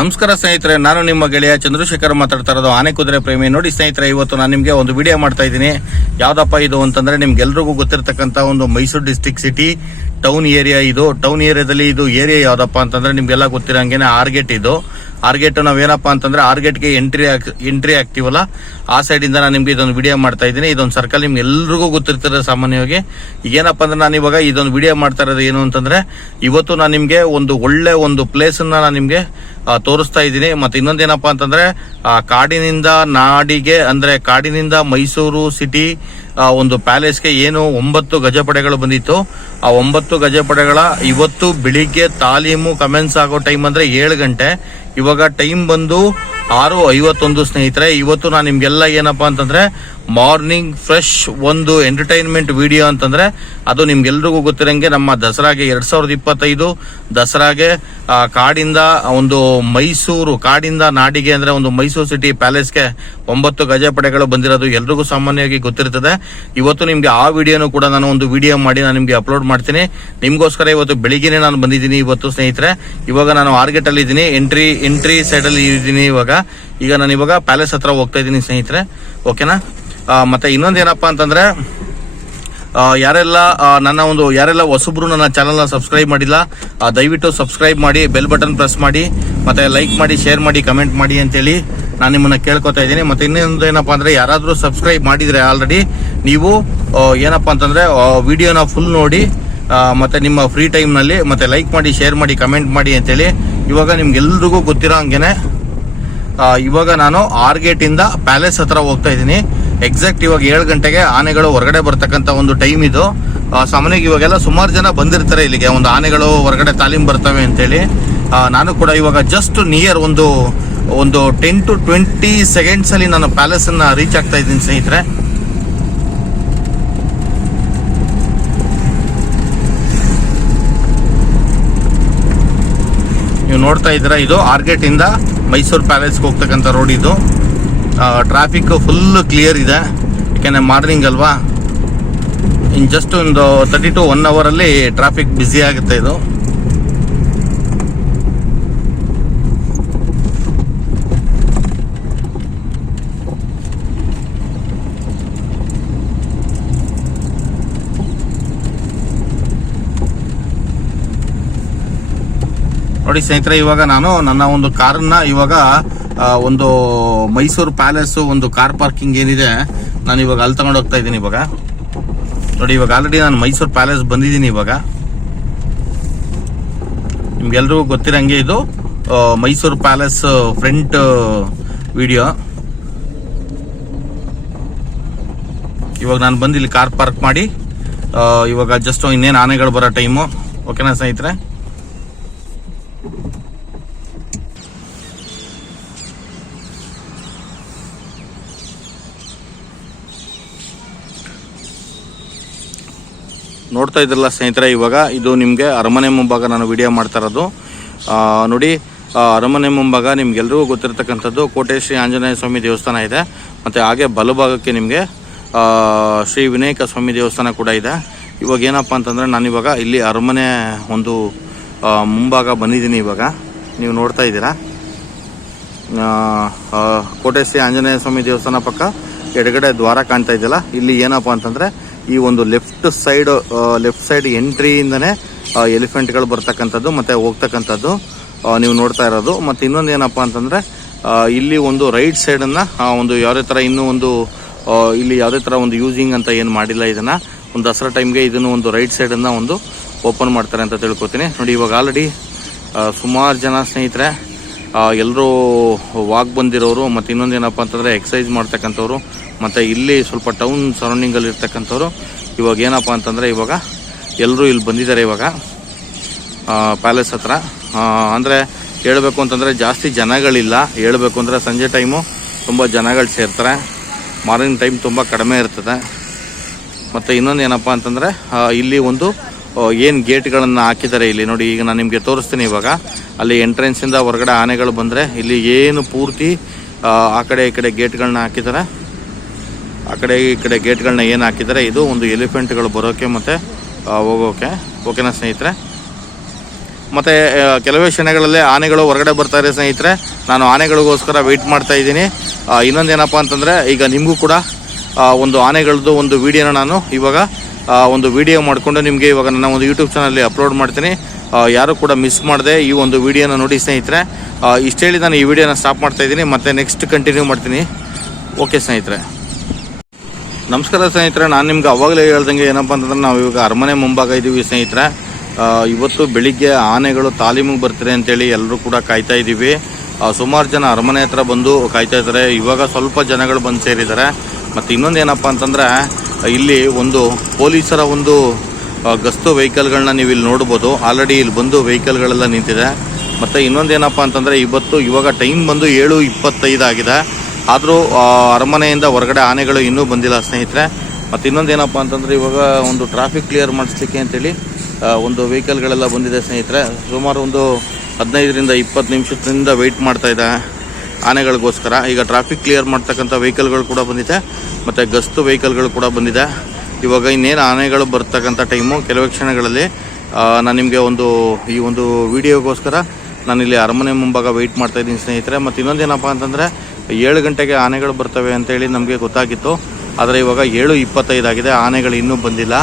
ನಮಸ್ಕಾರ ಸ್ನೇಹಿತರೆ, ನಾನು ನಿಮ್ಮ ಗೆಳೆಯ ಚಂದ್ರಶೇಖರ್ ಮಾತಾಡ್ತಾ ಇರೋದು ಆನೆ ಕುದುರೆ ಪ್ರೇಮಿ. ನೋಡಿ ಸ್ನೇಹಿತರೆ, ಇವತ್ತು ನಾನು ನಿಮಗೆ ಒಂದು ವಿಡಿಯೋ ಮಾಡ್ತಾ ಇದ್ದೀನಿ. ಯಾವ್ದಪ್ಪ ಇದು ಅಂತಂದ್ರೆ, ನಿಮ್ಗೆಲ್ರಿಗೂ ಗೊತ್ತಿರತಕ್ಕಂತ ಒಂದು Mysuru district city town area. ಇದು ಟೌನ್ ಏರಿಯಾದಲ್ಲಿ ಇದು ಏರಿಯಾ ಯಾವ್ದಪ್ಪ ಅಂತಂದ್ರೆ ನಿಮ್ಗೆಲ್ಲ ಗೊತ್ತಿರಂಗೇನೆ ಆರ್ಗೇಟ್. ಇದು ಆರ್ಗೇಟ್ ನಾವೇನಪ್ಪ ಅಂತಂದ್ರೆ ಆರ್ಗೇಟ್ಗೆ ಎಂಟ್ರಿ ಆಗ್ತೀವಲ್ಲ, ಆ ಸೈಡ್ ಇಂದ ನಾನು ನಿಮ್ಗೆ ಇದೊಂದು ವಿಡಿಯೋ ಮಾಡ್ತಾ ಇದ್ದೀನಿ. ಇದೊಂದು ಸರ್ಕಲ್ ನಿಮ್ಗೆ ಎಲ್ರಿಗೂ ಗೊತ್ತಿರ್ತದೆ ಸಾಮಾನ್ಯವಾಗಿ. ಈಗೇನಪ್ಪ ಅಂದ್ರೆ ನಾನು ಇವಾಗ ಇದೊಂದು ವಿಡಿಯೋ ಮಾಡ್ತಾ ಇರೋದು ಏನು ಅಂತಂದ್ರೆ, ಇವತ್ತು ನಾನು ನಿಮ್ಗೆ ಒಂದು ಒಳ್ಳೆ ಒಂದು ಪ್ಲೇಸ್ ಅನ್ನ ನಾನು ನಿಮ್ಗೆ ತೋರಿಸ್ತಾ ಇದ್ದೀನಿ. ಮತ್ತೆ ಇನ್ನೊಂದೇನಪ್ಪಾ ಅಂತಂದ್ರೆ, ಕಾಡಿನಿಂದ ನಾಡಿಗೆ ಅಂದ್ರೆ ಕಾಡಿನಿಂದ ಮೈಸೂರು ಸಿಟಿ ಒಂದು ಪ್ಯಾಲೇಸ್ಗೆ ಏನು 9 ಗಜಪಡೆಗಳು ಬಂದಿತ್ತು. ಆ 9 ಗಜಪಡೆಗಳ ಇವತ್ತು ಬೆಳಿಗ್ಗೆ ತಾಲೀಮು ಕಮೆನ್ಸ್ ಆಗೋ ಟೈಮ್ ಅಂದ್ರೆ 7 ಗಂಟೆ. ಇವಾಗ ಟೈಮ್ ಬಂದು 6:51 ಸ್ನೇಹಿತರೆ. ಇವತ್ತು ನಾನು ನಿಮ್ಗೆಲ್ಲ ಏನಪ್ಪಾ ಅಂತಂದ್ರೆ ಮಾರ್ನಿಂಗ್ ಫ್ರೆಶ್ ಒಂದು ಎಂಟರ್ಟೈನ್ಮೆಂಟ್ ವಿಡಿಯೋ ಅಂತಂದ್ರೆ ಅದು ನಿಮ್ಗೆಲ್ರಿಗೂ ಗೊತ್ತಿರಂಗೆ ನಮ್ಮ ದಸರಾಗೆ 2025 ದಸರಾಗೆ ಕಾಡಿಂದ ಒಂದು ಮೈಸೂರು ಕಾಡಿಂದ ನಾಡಿಗೆ ಅಂದ್ರೆ ಒಂದು ಮೈಸೂರು ಸಿಟಿ ಪ್ಯಾಲೇಸ್ಗೆ 9 ಗಜಪಡೆಗಳು ಬಂದಿರೋದು ಎಲ್ರಿಗೂ ಸಾಮಾನ್ಯವಾಗಿ ಗೊತ್ತಿರ್ತದೆ. ಇವತ್ತು ನಿಮ್ಗೆ ಆ ವಿಡಿಯೋನು ಕೂಡ ನಾನು ಒಂದು ವಿಡಿಯೋ ಮಾಡಿ ನಾನು ನಿಮ್ಗೆ ಅಪ್ಲೋಡ್ ಮಾಡ್ತೀನಿ. ನಿಮ್ಗೋಸ್ಕರ ಇವತ್ತು ಬೆಳಿಗ್ಗೆನೆ ನಾನು ಬಂದಿದ್ದೀನಿ ಇವತ್ತು ಸ್ನೇಹಿತರೆ. ಇವಾಗ ನಾನು ಆರ್ಗೇಟ್ ಅಲ್ಲಿ ಇದ್ದೀನಿ, ಎಂಟ್ರಿ ಸೈಡ್ ಅಲ್ಲಿ ಇದ್ದೀನಿ. ಈಗ ನಾನು ಇವಾಗ ಪ್ಯಾಲೇಸ್ ಹತ್ರ ಹೋಗ್ತಾ ಇದ್ದೀನಿ ಸ್ನೇಹಿತರೆ, ಓಕೆನಾ. ಮತ್ತೆ ಇನ್ನೊಂದೇನಪ್ಪಾ ಅಂತಂದ್ರೆ, ಯಾರೆಲ್ಲ ಹೊಸಬ್ರು ನನ್ನ ಚಾನಲ್ ನ ಸಬ್ಸ್ಕ್ರೈಬ್ ಮಾಡಿಲ್ಲ, ದಯವಿಟ್ಟು ಸಬ್ಸ್ಕ್ರೈಬ್ ಮಾಡಿ, ಬೆಲ್ ಬಟನ್ ಪ್ರೆಸ್ ಮಾಡಿ, ಮತ್ತೆ ಲೈಕ್ ಮಾಡಿ, ಶೇರ್ ಮಾಡಿ, ಕಮೆಂಟ್ ಮಾಡಿ ಅಂತೇಳಿ ನಾನು ನಿಮ್ಮನ್ನ ಕೇಳ್ಕೊತಾ ಇದ್ದೀನಿ. ಮತ್ತೆ ಇನ್ನೊಂದು ಏನಪ್ಪಾ ಅಂದ್ರೆ, ಯಾರಾದ್ರೂ ಸಬ್ಸ್ಕ್ರೈಬ್ ಮಾಡಿದ್ರೆ ಆಲ್ರೆಡಿ ನೀವು ಏನಪ್ಪಾ ಅಂತಂದ್ರೆ ವಿಡಿಯೋನ ಫುಲ್ ನೋಡಿ, ಮತ್ತೆ ನಿಮ್ಮ ಫ್ರೀ ಟೈಮ್ ನಲ್ಲಿ ಮತ್ತೆ ಲೈಕ್ ಮಾಡಿ, ಶೇರ್ ಮಾಡಿ, ಕಮೆಂಟ್ ಮಾಡಿ ಅಂತೇಳಿ. ಇವಾಗ ನಿಮ್ಗೆಲ್ರಿಗೂ ಗೊತ್ತಿರೋ ಹಂಗೇನೆ ಇವಾಗ ನಾನು ಆರ್ಗೇಟ್ ಇಂದ ಪ್ಯಾಲೇಸ್ ಹತ್ರ ಹೋಗ್ತಾ ಇದ್ದೀನಿ. ಎಕ್ಸಾಕ್ಟ್ ಇವಾಗ 7 ಗಂಟೆಗೆ ಆನೆಗಳು ಹೊರಗಡೆ ಬರ್ತಕ್ಕಂತ ಒಂದು ಟೈಮ್ ಇದು. ಸಾಮಾನ್ಯವಾಗಿ ಇವಾಗೆಲ್ಲ ಸುಮಾರು ಜನ ಬಂದಿರ್ತಾರೆ ಇಲ್ಲಿಗೆ, ಒಂದು ಆನೆಗಳು ಹೊರಗಡೆ ತಾಲೀಮ್ ಬರ್ತವೆ ಅಂತೇಳಿ. ನಾನು ಕೂಡ ಇವಾಗ ಜಸ್ಟ್ ನಿಯರ್ ಒಂದು 10 to 20 ಸೆಕೆಂಡ್ಸ್ ಅಲ್ಲಿ ನಾನು ಪ್ಯಾಲೇಸ್ ಅನ್ನ ರೀಚ್ ಆಗ್ತಾ ಇದ್ದೀನಿ ಸ್ನೇಹಿತರೆ. ನೀವು ನೋಡ್ತಾ ಇದ್ದೀರಾ, ಇದು ಆರ್ಗೇಟ್ ಇಂದ ಮೈಸೂರು ಪ್ಯಾಲೇಸ್ಗೆ ಹೋಗ್ತಕ್ಕಂಥ ರೋಡ್. ಇದು ಟ್ರಾಫಿಕ್ ಫುಲ್ ಕ್ಲಿಯರ್ ಇದೆ, ಯಾಕೆಂದ್ರೆ ಮಾರ್ನಿಂಗ್ ಅಲ್ವಾ. ಇನ್ ಜಸ್ಟ್ ಒಂದು 30 to 1 hour ಅಲ್ಲಿ ಟ್ರಾಫಿಕ್ ಬ್ಯುಸಿ ಆಗುತ್ತೆ. ಇದು ನೋಡಿ ಸ್ನೇಹಿತರೆ, ಇವಾಗ ನಾನು ನನ್ನ ಒಂದು ಕಾರನ್ನ ಇವಾಗ ಒಂದು ಮೈಸೂರು ಪ್ಯಾಲೇಸ್ ಒಂದು ಕಾರ್ ಪಾರ್ಕಿಂಗ್ ಏನಿದೆ, ನಾನು ಇವಾಗ ಅಲ್ಲಿ ತಗೊಂಡು ಹೋಗ್ತಾ ಇದ್ದೀನಿ. ಇವಾಗ ನೋಡಿ, ಇವಾಗ ಆಲ್ರೆಡಿ ನಾನು ಮೈಸೂರು ಪ್ಯಾಲೇಸ್ ಬಂದಿದ್ದೀನಿ. ಇವಾಗ ನಿಮ್ಗೆಲ್ರಿಗೂ ಗೊತ್ತಿರಂಗೆ ಇದು ಮೈಸೂರು ಪ್ಯಾಲೇಸ್ ಫ್ರಂಟ್ ವಿಡಿಯೋ. ಇವಾಗ ನಾನು ಬಂದು ಇಲ್ಲಿ ಕಾರ್ ಪಾರ್ಕ್ ಮಾಡಿ ಇವಾಗ ಜಸ್ಟ್ ಇನ್ನೇನು ಆನೆಗಳು ಬರೋ ಟೈಮು, ಓಕೆನಾ ಸ್ನೇಹಿತರೆ. ನೋಡ್ತಾ ಇದ್ರಲ್ಲ ಸ್ನೇಹಿತರೆ, ಇವಾಗ ಇದು ನಿಮಗೆ ಅರಮನೆ ಮುಂಭಾಗ ನಾನು ವಿಡಿಯೋ ಮಾಡ್ತಾ ಇರೋದು. ನೋಡಿ, ಅರಮನೆ ಮುಂಭಾಗ ನಿಮ್ಗೆಲ್ರಿಗೂ ಗೊತ್ತಿರತಕ್ಕಂಥದ್ದು ಕೋಟೆ ಶ್ರೀ ಆಂಜನೇಯ ಸ್ವಾಮಿ ದೇವಸ್ಥಾನ ಇದೆ. ಮತ್ತು ಹಾಗೆ ಬಲಭಾಗಕ್ಕೆ ನಿಮಗೆ ಶ್ರೀ ವಿನಾಯಕ ಸ್ವಾಮಿ ದೇವಸ್ಥಾನ ಕೂಡ ಇದೆ. ಇವಾಗ ಏನಪ್ಪ ಅಂತಂದರೆ, ನಾನಿವಾಗ ಇಲ್ಲಿ ಅರಮನೆ ಒಂದು ಮುಂಭಾಗ ಬಂದಿದ್ದೀನಿ. ಇವಾಗ ನೀವು ನೋಡ್ತಾ ಇದ್ದೀರಾ, ಕೋಟೆ ಶ್ರೀ ಆಂಜನೇಯ ಸ್ವಾಮಿ ದೇವಸ್ಥಾನ ಪಕ್ಕ ಎಡಗಡೆ ದ್ವಾರ ಕಾಣ್ತಾ ಇದೆಯಲ್ಲ, ಇಲ್ಲಿ ಏನಪ್ಪ ಅಂತಂದರೆ ಈ ಒಂದು ಲೆಫ್ಟ್ ಸೈಡ್ ಎಂಟ್ರಿಯಿಂದನೇ ಎಲಿಫೆಂಟ್ಗಳು ಬರ್ತಕ್ಕಂಥದ್ದು ಮತ್ತೆ ಹೋಗ್ತಕ್ಕಂಥದ್ದು ನೀವು ನೋಡ್ತಾ ಇರೋದು. ಮತ್ತು ಇನ್ನೊಂದು ಏನಪ್ಪ ಅಂತಂದರೆ, ಇಲ್ಲಿ ಒಂದು ರೈಟ್ ಸೈಡನ್ನು ಒಂದು ಯಾವುದೇ ಥರ ಇನ್ನೂ ಒಂದು ಇಲ್ಲಿ ಯಾವುದೇ ಥರ ಒಂದು ಯೂಸಿಂಗ್ ಅಂತ ಏನು ಮಾಡಿಲ್ಲ. ಇದನ್ನು ಒಂದು ದಸರಾ ಟೈಮ್ಗೆ ಇದನ್ನು ಒಂದು ರೈಟ್ ಸೈಡನ್ನು ಒಂದು ಓಪನ್ ಮಾಡ್ತಾರೆ ಅಂತ ತಿಳ್ಕೊತೀನಿ. ನೋಡಿ, ಇವಾಗ ಆಲ್ರೆಡಿ ಸುಮಾರು ಜನ ಸ್ನೇಹಿತರೆ ಎಲ್ಲರೂ ವಾಕ್ ಬಂದಿರೋರು, ಮತ್ತು ಇನ್ನೊಂದು ಏನಪ್ಪ ಅಂತಂದರೆ ಎಕ್ಸಸೈಸ್ ಮಾಡ್ತಕ್ಕಂಥವ್ರು, ಮತ್ತು ಇಲ್ಲಿ ಸ್ವಲ್ಪ ಟೌನ್ ಸರೌಂಡಿಂಗಲ್ಲಿ ಇರ್ತಕ್ಕಂಥವ್ರು ಇವಾಗ ಏನಪ್ಪ ಅಂತಂದರೆ ಇವಾಗ ಎಲ್ಲರೂ ಇಲ್ಲಿ ಬಂದಿದ್ದಾರೆ ಇವಾಗ ಪ್ಯಾಲೇಸ್ ಹತ್ರ. ಅಂದರೆ ಹೇಳಬೇಕು ಅಂತಂದರೆ ಜಾಸ್ತಿ ಜನಗಳಿಲ್ಲ. ಹೇಳಬೇಕು ಅಂದರೆ ಸಂಜೆ ಟೈಮು ತುಂಬ ಜನಗಳು ಸೇರ್ತಾರೆ, ಮಾರ್ನಿಂಗ್ ಟೈಮ್ ತುಂಬ ಕಡಿಮೆ ಇರ್ತದೆ. ಮತ್ತು ಇನ್ನೊಂದು ಏನಪ್ಪ ಅಂತಂದರೆ ಇಲ್ಲಿ ಒಂದು ಏನು ಗೇಟ್ಗಳನ್ನು ಹಾಕಿದ್ದಾರೆ ಇಲ್ಲಿ ನೋಡಿ. ಈಗ ನಾನು ನಿಮಗೆ ತೋರಿಸ್ತೀನಿ. ಇವಾಗ ಅಲ್ಲಿ ಎಂಟ್ರೆನ್ಸಿಂದ ಹೊರಗಡೆ ಆನೆಗಳು ಬಂದರೆ ಇಲ್ಲಿ ಏನು ಪೂರ್ತಿ ಆ ಕಡೆ ಈ ಕಡೆ ಗೇಟ್ಗಳನ್ನ ಹಾಕಿದ್ದಾರೆ. ಆ ಕಡೆ ಈ ಕಡೆ ಗೇಟ್ಗಳನ್ನ ಏನು ಹಾಕಿದ್ದಾರೆ, ಇದು ಒಂದು ಎಲಿಫೆಂಟ್ಗಳು ಬರೋಕ್ಕೆ ಮತ್ತು ಹೋಗೋಕೆ, ಓಕೆನಾ ಸ್ನೇಹಿತರೆ. ಮತ್ತು ಕೆಲವೇ ಕ್ಷಣಗಳಲ್ಲೇ ಆನೆಗಳು ಹೊರಗಡೆ ಬರ್ತಾ ಇದೆ ಸ್ನೇಹಿತರೆ. ನಾನು ಆನೆಗಳಿಗೋಸ್ಕರ ವೆಯ್ಟ್ ಮಾಡ್ತಾ ಇದ್ದೀನಿ. ಇನ್ನೊಂದೇನಪ್ಪ ಅಂತಂದರೆ, ಈಗ ನಿಮಗೂ ಕೂಡ ಒಂದು ಆನೆಗಳದ್ದು ಒಂದು ವಿಡಿಯೋನ ನಾನು ಇವಾಗ ಒಂದು ವಿಡಿಯೋ ಮಾಡಿಕೊಂಡು ನಿಮಗೆ ಇವಾಗ ನನ್ನ ಒಂದು ಯೂಟ್ಯೂಬ್ ಚಾನಲ್ಲಿ ಅಪ್ಲೋಡ್ ಮಾಡ್ತೀನಿ. ಯಾರು ಕೂಡ ಮಿಸ್ ಮಾಡದೆ ಈ ಒಂದು ವಿಡಿಯೋನ ನೋಡಿ ಸ್ನೇಹಿತರೆ. ಇಷ್ಟು ಹೇಳಿ ನಾನು ಈ ವಿಡಿಯೋನ ಸ್ಟಾಪ್ ಮಾಡ್ತಾ ಇದ್ದೀನಿ. ಮತ್ತೆ ನೆಕ್ಸ್ಟ್ ಕಂಟಿನ್ಯೂ ಮಾಡ್ತೀನಿ. ಓಕೆ ಸ್ನೇಹಿತರೆ, ನಮಸ್ಕಾರ ಸ್ನೇಹಿತರೆ. ನಾನು ನಿಮ್ಗೆ ಅವಾಗಲೇ ಹೇಳ್ದಂಗೆ ಏನಪ್ಪ ಅಂತಂದ್ರೆ, ನಾವು ಇವಾಗ ಅರಮನೆ ಮುಂಭಾಗ ಇದ್ದೀವಿ ಸ್ನೇಹಿತರೆ. ಇವತ್ತು ಬೆಳಿಗ್ಗೆ ಆನೆಗಳು ತಾಲೀಮಿಗೆ ಬರ್ತಾರೆ ಅಂತೇಳಿ ಎಲ್ಲರೂ ಕೂಡ ಕಾಯ್ತಾ ಇದ್ದೀವಿ. ಸುಮಾರು ಜನ ಅರಮನೆ ಹತ್ರ ಬಂದು ಕಾಯ್ತಾ ಇದ್ದಾರೆ. ಇವಾಗ ಸ್ವಲ್ಪ ಜನಗಳು ಬಂದು ಸೇರಿದ್ದಾರೆ. ಮತ್ತು ಇನ್ನೊಂದು ಏನಪ್ಪ ಅಂತಂದರೆ, ಇಲ್ಲಿ ಒಂದು ಪೊಲೀಸರ ಒಂದು ಗಸ್ತು ವೆಹಿಕಲ್ಗಳನ್ನ ನೀವು ಇಲ್ಲಿ ನೋಡ್ಬೋದು. ಆಲ್ರೆಡಿ ಇಲ್ಲಿ ಬಂದು ವೆಹಿಕಲ್ಗಳೆಲ್ಲ ನಿಂತಿದೆ. ಮತ್ತು ಇನ್ನೊಂದೇನಪ್ಪ ಅಂತಂದರೆ, ಇವಾಗ ಟೈಮ್ ಬಂದು 7:25 ಆಗಿದೆ. ಆದರೂ ಅರಮನೆಯಿಂದ ಹೊರಗಡೆ ಆನೆಗಳು ಇನ್ನೂ ಬಂದಿಲ್ಲ ಸ್ನೇಹಿತರೆ. ಮತ್ತು ಇನ್ನೊಂದೇನಪ್ಪ ಅಂತಂದರೆ, ಇವಾಗ ಒಂದು ಟ್ರಾಫಿಕ್ ಕ್ಲಿಯರ್ ಮಾಡಿಸ್ಲಿಕ್ಕೆ ಅಂತೇಳಿ ಒಂದು ವೆಹಿಕಲ್ಗಳೆಲ್ಲ ಬಂದಿದೆ ಸ್ನೇಹಿತರೆ. ಸುಮಾರು ಒಂದು 15-20 ನಿಮಿಷದಿಂದ ವೆಯ್ಟ್ ಮಾಡ್ತಾ ಇದೆ ಆನೆಗಳಿಗೋಸ್ಕರ. ಈಗ ಟ್ರಾಫಿಕ್ ಕ್ಲಿಯರ್ ಮಾಡ್ತಕ್ಕಂಥ ವೆಹಿಕಲ್ಗಳು ಕೂಡ ಬಂದಿದೆ, ಮತ್ತು ಗಸ್ತು ವೆಹಿಕಲ್ಗಳು ಕೂಡ ಬಂದಿದೆ. ಇವಾಗ ಇನ್ನೇನು ಆನೆಗಳು ಬರ್ತಕ್ಕಂಥ ಟೈಮು ಕೆಲವೇ ಕ್ಷಣಗಳಲ್ಲಿ. ನಾನು ನಿಮಗೆ ಈ ಒಂದು ವಿಡಿಯೋಗೋಸ್ಕರ ನಾನಿಲ್ಲಿ ಅರಮನೆ ಮುಂಭಾಗ ವೆಯ್ಟ್ ಮಾಡ್ತಾಯಿದ್ದೀನಿ ಸ್ನೇಹಿತರೆ. ಮತ್ತು ಇನ್ನೊಂದೇನಪ್ಪ ಅಂತಂದರೆ, 7 ಗಂಟೆಗೆ ಆನೆಗಳು ಬರ್ತವೆ ಅಂತೇಳಿ ನಮಗೆ ಗೊತ್ತಾಗಿತ್ತು. ಆದರೆ ಇವಾಗ 7:25 ಆಗಿದೆ, ಆನೆಗಳು ಇನ್ನೂ ಬಂದಿಲ್ಲ.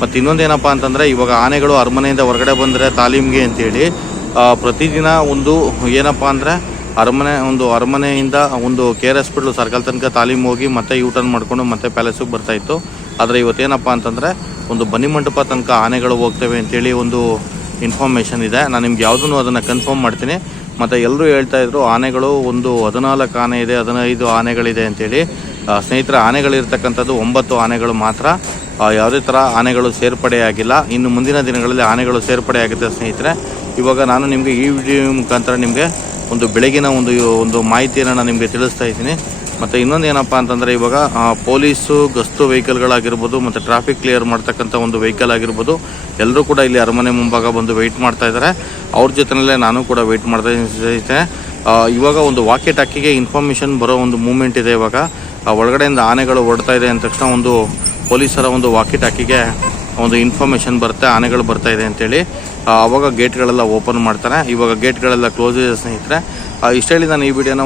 ಮತ್ತು ಇನ್ನೊಂದೇನಪ್ಪ ಅಂತಂದರೆ, ಇವಾಗ ಆನೆಗಳು ಅರಮನೆಯಿಂದ ಹೊರಗಡೆ ಬಂದರೆ ತಾಲೀಮ್ಗೆ ಅಂತೇಳಿ ಪ್ರತಿದಿನ ಒಂದು ಏನಪ್ಪ ಅಂದರೆ, ಅರಮನೆಯಿಂದ ಒಂದು KR ಹಾಸ್ಪಿಟ್ಲು ಸರ್ಕಲ್ ತನಕ ತಾಲೀಮ್ ಹೋಗಿ ಮತ್ತೆ ಯೂಟರ್ನ್ ಮಾಡಿಕೊಂಡು ಮತ್ತೆ ಪ್ಯಾಲೇಸಿಗೆ ಬರ್ತಾಯಿತ್ತು. ಆದರೆ ಇವತ್ತೇನಪ್ಪ ಅಂತಂದರೆ, ಒಂದು ಬನ್ನಿ ಮಂಟಪ ತನಕ ಆನೆಗಳು ಹೋಗ್ತವೆ ಅಂತೇಳಿ ಒಂದು ಇನ್ಫಾರ್ಮೇಷನ್ ಇದೆ. ನಾನು ನಿಮ್ಗೆ ಯಾವುದೂ ಅದನ್ನು ಕನ್ಫರ್ಮ್ ಮಾಡ್ತೀನಿ. ಮತ್ತು ಎಲ್ಲರೂ ಹೇಳ್ತಾಯಿದ್ರು ಆನೆಗಳು ಒಂದು 14 ಆನೆ ಇದೆ, 15 ಆನೆಗಳಿದೆ ಅಂತೇಳಿ. ಸ್ನೇಹಿತರೆ, ಆನೆಗಳಿರ್ತಕ್ಕಂಥದ್ದು 9 ಆನೆಗಳು ಮಾತ್ರ. ಯಾವುದೇ ಥರ ಆನೆಗಳು ಸೇರ್ಪಡೆಯಾಗಿಲ್ಲ. ಇನ್ನು ಮುಂದಿನ ದಿನಗಳಲ್ಲಿ ಆನೆಗಳು ಸೇರ್ಪಡೆ ಆಗುತ್ತೆ ಸ್ನೇಹಿತರೆ. ಇವಾಗ ನಾನು ನಿಮಗೆ ಈ ವಿಡಿಯೋ ಮುಖಾಂತರ ನಿಮಗೆ ಒಂದು ಬೆಳಗಿನ ಒಂದು ಮಾಹಿತಿಯನ್ನು ನಾನು ನಿಮಗೆ ತಿಳಿಸ್ತಾ ಇದ್ದೀನಿ. ಮತ್ತು ಇನ್ನೊಂದು ಏನಪ್ಪ ಅಂತಂದರೆ, ಇವಾಗ ಪೊಲೀಸು ಗಸ್ತು ವೆಹಿಕಲ್ಗಳಾಗಿರ್ಬೋದು ಮತ್ತು ಟ್ರಾಫಿಕ್ ಕ್ಲಿಯರ್ ಮಾಡ್ತಕ್ಕಂಥ ಒಂದು ವೆಹಿಕಲ್ ಆಗಿರ್ಬೋದು, ಎಲ್ಲರೂ ಕೂಡ ಇಲ್ಲಿ ಅರಮನೆ ಮುಂಭಾಗ ಬಂದು ವೆಯ್ಟ್ ಮಾಡ್ತಾ ಇದ್ದಾರೆ. ಅವ್ರ ಜೊತೆಯಲ್ಲೇ ನಾನು ಕೂಡ ವೆಯ್ಟ್ ಮಾಡ್ತಾ ಇದ್ದೀನಿ. ಇವಾಗ ಒಂದು ವಾಕಿ ಟಾಕಿಗೆ ಇನ್ಫಾರ್ಮೇಷನ್ ಬರೋ ಒಂದು ಮೂಮೆಂಟ್ ಇದೆ. ಇವಾಗ ಒಳಗಡೆಯಿಂದ ಆನೆಗಳು ಹೊರಡ್ತಾ ಇದೆ ಅಂದ ತಕ್ಷಣ ಒಂದು ಪೊಲೀಸರ ಒಂದು ವಾಕಿ ಟಾಕಿಗೆ ಒಂದು ಇನ್ಫಾರ್ಮೇಷನ್ ಬರುತ್ತೆ, ಆನೆಗಳು ಬರ್ತಾ ಇದೆ ಅಂತೇಳಿ. ಆವಾಗ ಗೇಟ್ಗಳೆಲ್ಲ ಓಪನ್ ಮಾಡ್ತಾರೆ. ಇವಾಗ ಗೇಟ್ಗಳೆಲ್ಲ ಕ್ಲೋಸ್ ಇದೆ ಸ್ನೇಹಿತರೆ. ಇಷ್ಟು ಹೇಳಿ ನಾನು ಈ ವಿಡಿಯೋನ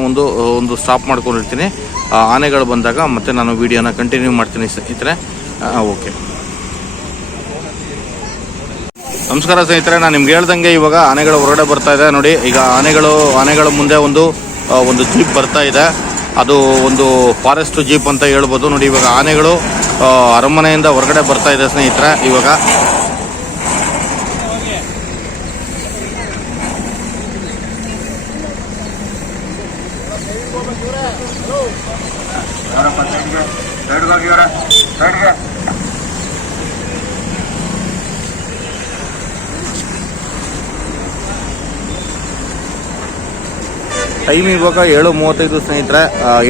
ಒಂದು ಸ್ಟಾಪ್ ಮಾಡ್ಕೊಂಡಿರ್ತೀನಿ. ಆನೆಗಳು ಬಂದಾಗ ಮತ್ತೆ ನಾನು ವಿಡಿಯೋನ ಕಂಟಿನ್ಯೂ ಮಾಡ್ತೀನಿ ಸ್ನೇಹಿತರೆ. ಓಕೆ, ನಮಸ್ಕಾರ ಸ್ನೇಹಿತರೆ. ನಾನು ನಿಮ್ಗೆ ಹೇಳ್ದಂಗೆ ಇವಾಗ ಆನೆಗಳು ಹೊರಗಡೆ ಬರ್ತಾ ಇದೆ ನೋಡಿ. ಈಗ ಆನೆಗಳ ಮುಂದೆ ಒಂದು ಜೀಪ್ ಬರ್ತಾ ಇದೆ. ಅದು ಒಂದು ಫಾರೆಸ್ಟ್ ಜೀಪ್ ಅಂತ ಹೇಳ್ಬೋದು ನೋಡಿ. ಇವಾಗ ಆನೆಗಳು ಅರಮನೆಯಿಂದ ಹೊರಗಡೆ ಬರ್ತಾ ಇದೆ ಸ್ನೇಹಿತರೆ. ಇವಾಗ ಟೈಮ್ ಇವಾಗ 7:35 ಸ್ನೇಹಿತರೆ.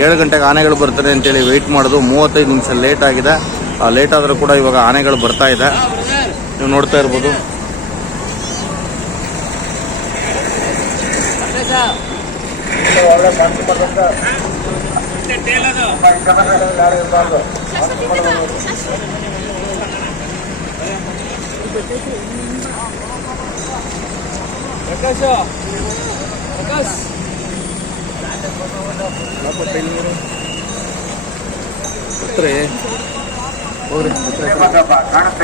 7 ಗಂಟೆಗೆ ಆನೆಗಳು ಬರ್ತಾರೆ ಅಂತೇಳಿ ವೆಯ್ಟ್ ಮಾಡೋದು 35 ನಿಮಿಷ ಲೇಟ್ ಆಗಿದೆ. ಲೇಟ್ ಆದರೂ ಕೂಡ ಇವಾಗ ಆನೆಗಳು ಬರ್ತಾ ಇದೆ, ನೀವು ನೋಡ್ತಾ ಇರ್ಬೋದು.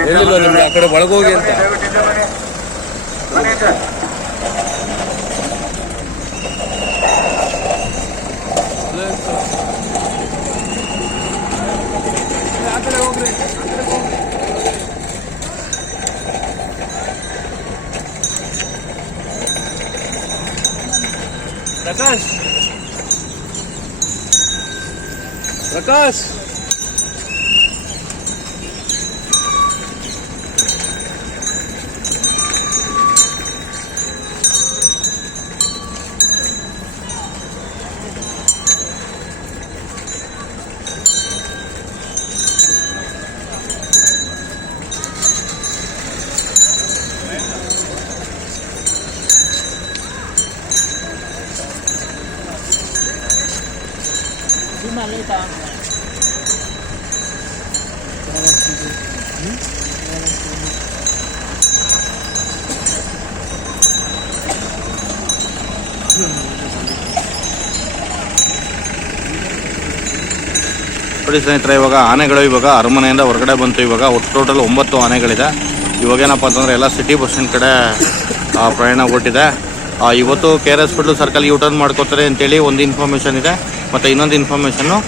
ಹೇಳಿಲ್ಲ ನಿಮ್ಗೆ ಆ ಕಡೆ ಒಳಗೋಗಿ ಅಂತ. ಪ್ರಕಾಶ್ ನೋಡಿ ಸ್ನೇಹಿತರೆ, ಇವಾಗ ಆನೆಗಳು ಇವಾಗ ಅರಮನೆಯಿಂದ ಹೊರಗಡೆ ಬಂತು. ಇವಾಗ ಒಟ್ಟು ಟೋಟಲ್ 9 ಆನೆಗಳಿದೆ. ಇವಾಗೇನಪ್ಪ ಅಂತಂದರೆ ಎಲ್ಲ ಸಿಟಿ ಬಸ್ ಸ್ಟ್ಯಾಂಡ್ ಕಡೆ ಪ್ರಯಾಣ ಕೊಟ್ಟಿದೆ. ಇವತ್ತು KR ಹಾಸ್ಪಿಟಲ್ ಸರ್ಕಲ್ ಯೂಟರ್ನ್ ಮಾಡ್ಕೋತಾರೆ ಅಂತೇಳಿ ಒಂದು ಇನ್ಫಾರ್ಮೇಷನ್ ಇದೆ. ಮತ್ತು ಇನ್ನೊಂದು ಇನ್ಫಾರ್ಮೇಷನ್ನು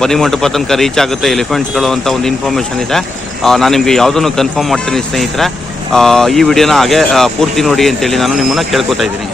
ಬನ್ನಿ ಮಂಟಪ ತನಕ ರೀಚ್ ಆಗುತ್ತೆ ಎಲಿಫೆಂಟ್ಸ್ಗಳು ಅಂತ ಒಂದು ಇನ್ಫಾರ್ಮೇಷನ್ ಇದೆ. ನಾನು ನಿಮಗೆ ಯಾವುದನ್ನು ಕನ್ಫರ್ಮ್ ಮಾಡ್ತೀನಿ ಸ್ನೇಹಿತರೆ. ಈ ವಿಡಿಯೋನ ಹಾಗೆ ಪೂರ್ತಿ ನೋಡಿ ಅಂತೇಳಿ ನಾನು ನಿಮ್ಮನ್ನು ಕೇಳ್ಕೊತಾ ಇದ್ದೀನಿ.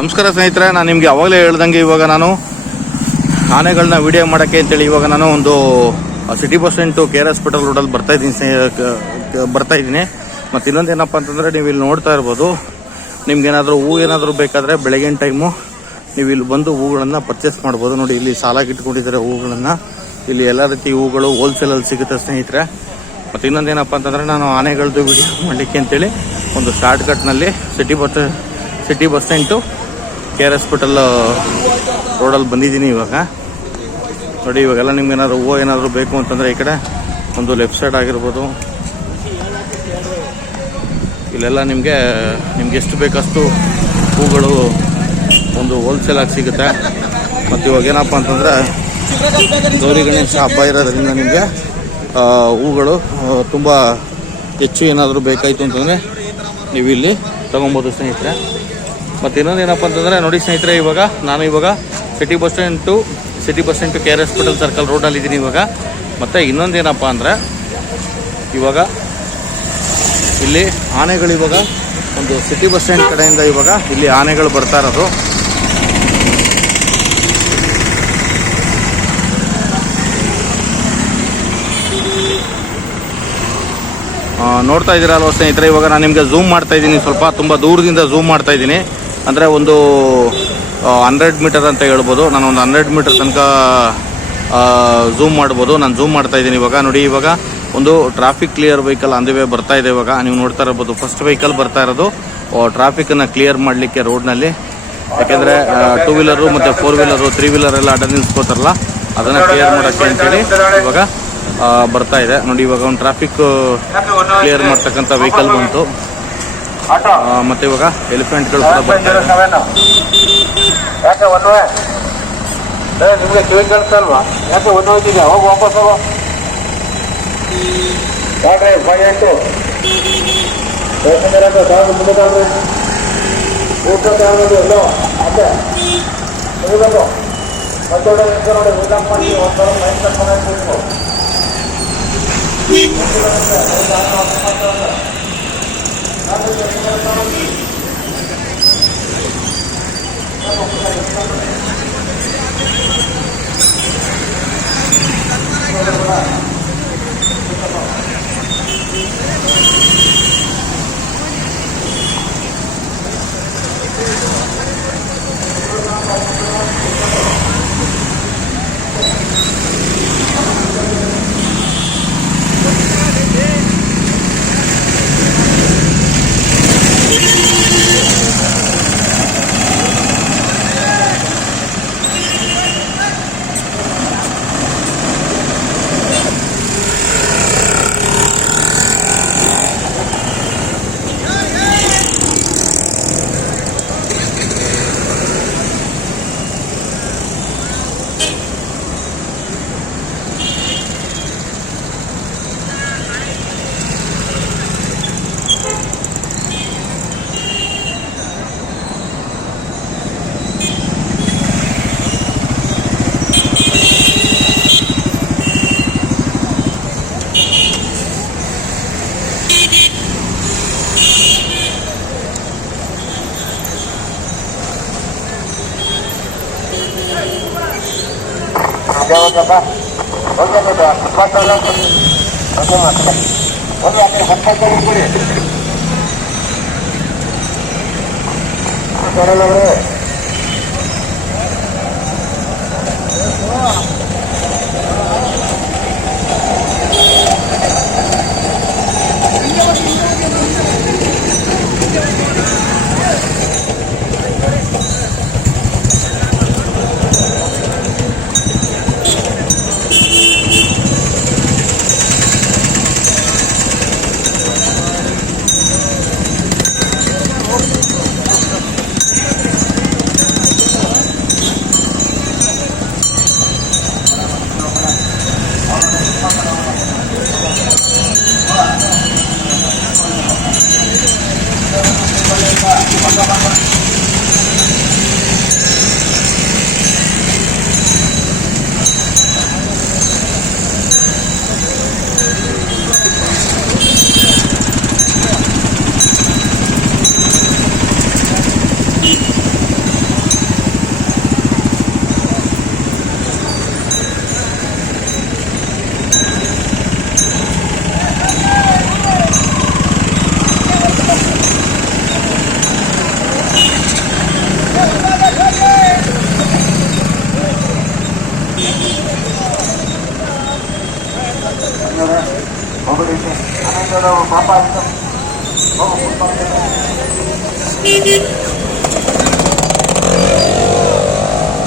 ನಮಸ್ಕಾರ ಸ್ನೇಹಿತರೆ, ನಾನು ನಿಮಗೆ ಅವಾಗಲೇ ಹೇಳ್ದಂಗೆ ಇವಾಗ ನಾನು ಆನೆಗಳನ್ನ ವಿಡಿಯೋ ಮಾಡೋಕ್ಕೆ ಅಂತೇಳಿ ಇವಾಗ ನಾನು ಒಂದು city bus stand to KR hospital ರೋಡಲ್ಲಿ ಬರ್ತಾ ಇದ್ದೀನಿ. ಮತ್ತು ಇನ್ನೊಂದೇನಪ್ಪ ಅಂತಂದರೆ ನೀವು ಇಲ್ಲಿ ನೋಡ್ತಾ ಇರ್ಬೋದು, ನಿಮ್ಗೇನಾದರೂ ಹೂ ಏನಾದರೂ ಬೇಕಾದರೆ ಬೆಳಗಿನ ಟೈಮು ನೀವು ಇಲ್ಲಿ ಬಂದು ಹೂಗಳನ್ನು ಪರ್ಚೇಸ್ ಮಾಡ್ಬೋದು. ನೋಡಿ, ಇಲ್ಲಿ ಸಾಲಾಗಿ ಇಟ್ಕೊಂಡಿದ್ದಾರೆ ಹೂಗಳನ್ನು. ಇಲ್ಲಿ ಎಲ್ಲ ರೀತಿ ಹೂಗಳು ಹೋಲ್ಸೇಲಲ್ಲಿ ಸಿಗುತ್ತೆ ಸ್ನೇಹಿತರೆ. ಮತ್ತು ಇನ್ನೊಂದೇನಪ್ಪ ಅಂತಂದರೆ ನಾನು ಆನೆಗಳದ್ದು ವಿಡಿಯೋ ಮಾಡಲಿಕ್ಕೆ ಅಂತೇಳಿ ಒಂದು ಶಾರ್ಟ್ ಕಟ್ನಲ್ಲಿ city bus stand to KR hospital ರೋಡಲ್ಲಿ ಬಂದಿದ್ದೀನಿ ಇವಾಗ. ನೋಡಿ, ಇವಾಗೆಲ್ಲ ನಿಮ್ಗೆ ಏನಾದರೂ ಹೂವು ಏನಾದರೂ ಬೇಕು ಅಂತಂದರೆ ಈ ಕಡೆ ಒಂದು ಲೆಫ್ಟ್ ಸೈಡ್ ಆಗಿರ್ಬೋದು, ಇಲ್ಲೆಲ್ಲ ನಿಮಗೆ ಎಷ್ಟು ಬೇಕಷ್ಟು ಹೂಗಳು ಒಂದು ಹೋಲ್ಸೇಲಾಗಿ ಸಿಗುತ್ತೆ. ಮತ್ತು ಇವಾಗ ಏನಪ್ಪ ಅಂತಂದರೆ ಗೌರಿ ಗಣೇಶ ಹಬ್ಬ ಇರೋದ್ರಿಂದ ನಿಮಗೆ ಹೂಗಳು ತುಂಬ ಹೆಚ್ಚು ಏನಾದರೂ ಬೇಕಾಯಿತು ಅಂತಂದರೆ ನೀವು ಇಲ್ಲಿ ತೊಗೊಬೋದು ಸ್ನೇಹಿತರೆ. ಮತ್ತು ಇನ್ನೊಂದೇನಪ್ಪ ಅಂತಂದರೆ ನೋಡಿ ಸ್ನೇಹಿತರೆ, ನಾನು ಇವಾಗ city bus stand to KR hospital circle ರೋಡಲ್ಲಿದ್ದೀನಿ ಇವಾಗ. ಮತ್ತು ಇನ್ನೊಂದೇನಪ್ಪ ಅಂದರೆ ಇವಾಗ ಇಲ್ಲಿ ಆನೆಗಳು ಇವಾಗ ಒಂದು ಸಿಟಿ ಬಸ್ ಸ್ಟ್ಯಾಂಡ್ ಕಡೆಯಿಂದ ಇವಾಗ ಇಲ್ಲಿ ಆನೆಗಳು ಬರ್ತಾ ಇರೋದು. ನೋಡ್ತಾ ಇದ್ದೀರಲ್ವ ಸ್ನೇಹಿತರೆ, ಇವಾಗ ನಾನು ನಿಮಗೆ ಝೂಮ್ ಮಾಡ್ತಾ ಇದ್ದೀನಿ, ಸ್ವಲ್ಪ ತುಂಬ ದೂರದಿಂದ ಝೂಮ್ ಮಾಡ್ತಾ ಇದ್ದೀನಿ. ಅಂದರೆ ಒಂದು 100 ಮೀಟರ್ ಅಂತ ಹೇಳ್ಬೋದು. ನಾನು ಒಂದು 100 ಮೀಟರ್ ತನಕ ಝೂಮ್ ಮಾಡ್ಬೋದು. ನಾನು ಝೂಮ್ ಮಾಡ್ತಾ ಇದ್ದೀನಿ. ಇವಾಗ ನೋಡಿ, ಇವಾಗ ಒಂದು traffic clear vehicle on the way ಬರ್ತಾ ಇದೆ. ಇವಾಗ ನೀವು ನೋಡ್ತಾ ಇರ್ಬೋದು, ಫಸ್ಟ್ ವೆಹಿಕಲ್ ಬರ್ತಾ ಇರೋದು ಟ್ರಾಫಿಕನ್ನು ಕ್ಲಿಯರ್ ಮಾಡಲಿಕ್ಕೆ ರೋಡ್ನಲ್ಲಿ. ಯಾಕೆಂದರೆ 2 ವೀಲರು ಮತ್ತು 4 ವೀಲರು 3 ವೀಲರ್ ಎಲ್ಲ ಅಡ್ಡ ನಿಲ್ಲಿಸ್ಕೋತಾರಲ್ಲ, ಅದನ್ನು ಕ್ಲಿಯರ್ ಮಾಡೋಕ್ಕೆ ಅಂತೇಳಿ ಇವಾಗ ಬರ್ತಾ ಇದೆ. ನೋಡಿ, ಇವಾಗ ಒಂದು ಟ್ರಾಫಿಕ್ ಕ್ಲಿಯರ್ ಮಾಡ್ತಕ್ಕಂಥ ವೆಹಿಕಲ್ ಬಂತು. ಮತ್ತು ಇವಾಗ ಎಲಿಫೆಂಟ್ಗಳು ಕೂಡ ಬರ್ತಾ ಇದೆ. ನಿಮಗೆ ಕಿವಿ ಕೇಳಿಸಲ್ವಾ? ಯಾಕೆ ಒಂದು ಹೋಗಿದ್ಯಾ? ಹೋಗಿ ವಾಪಸ್ ಹೋಗೋ. ಯಾಕೆ 58 ಮುಂದೆ ತಾಳ್ರಿ, ಊಟ ತಾಳ್ಬೋದು ಎಲ್ಲೋ ಅದೇ ಹೋಗಬೇಕು. ಮತ್ತೊಡೆ ನೋಡಿ ಊಟ ಮಾಡಿ ಒಂದ್ಸಲ ಮೈಕ್ ತಗೊಂಡು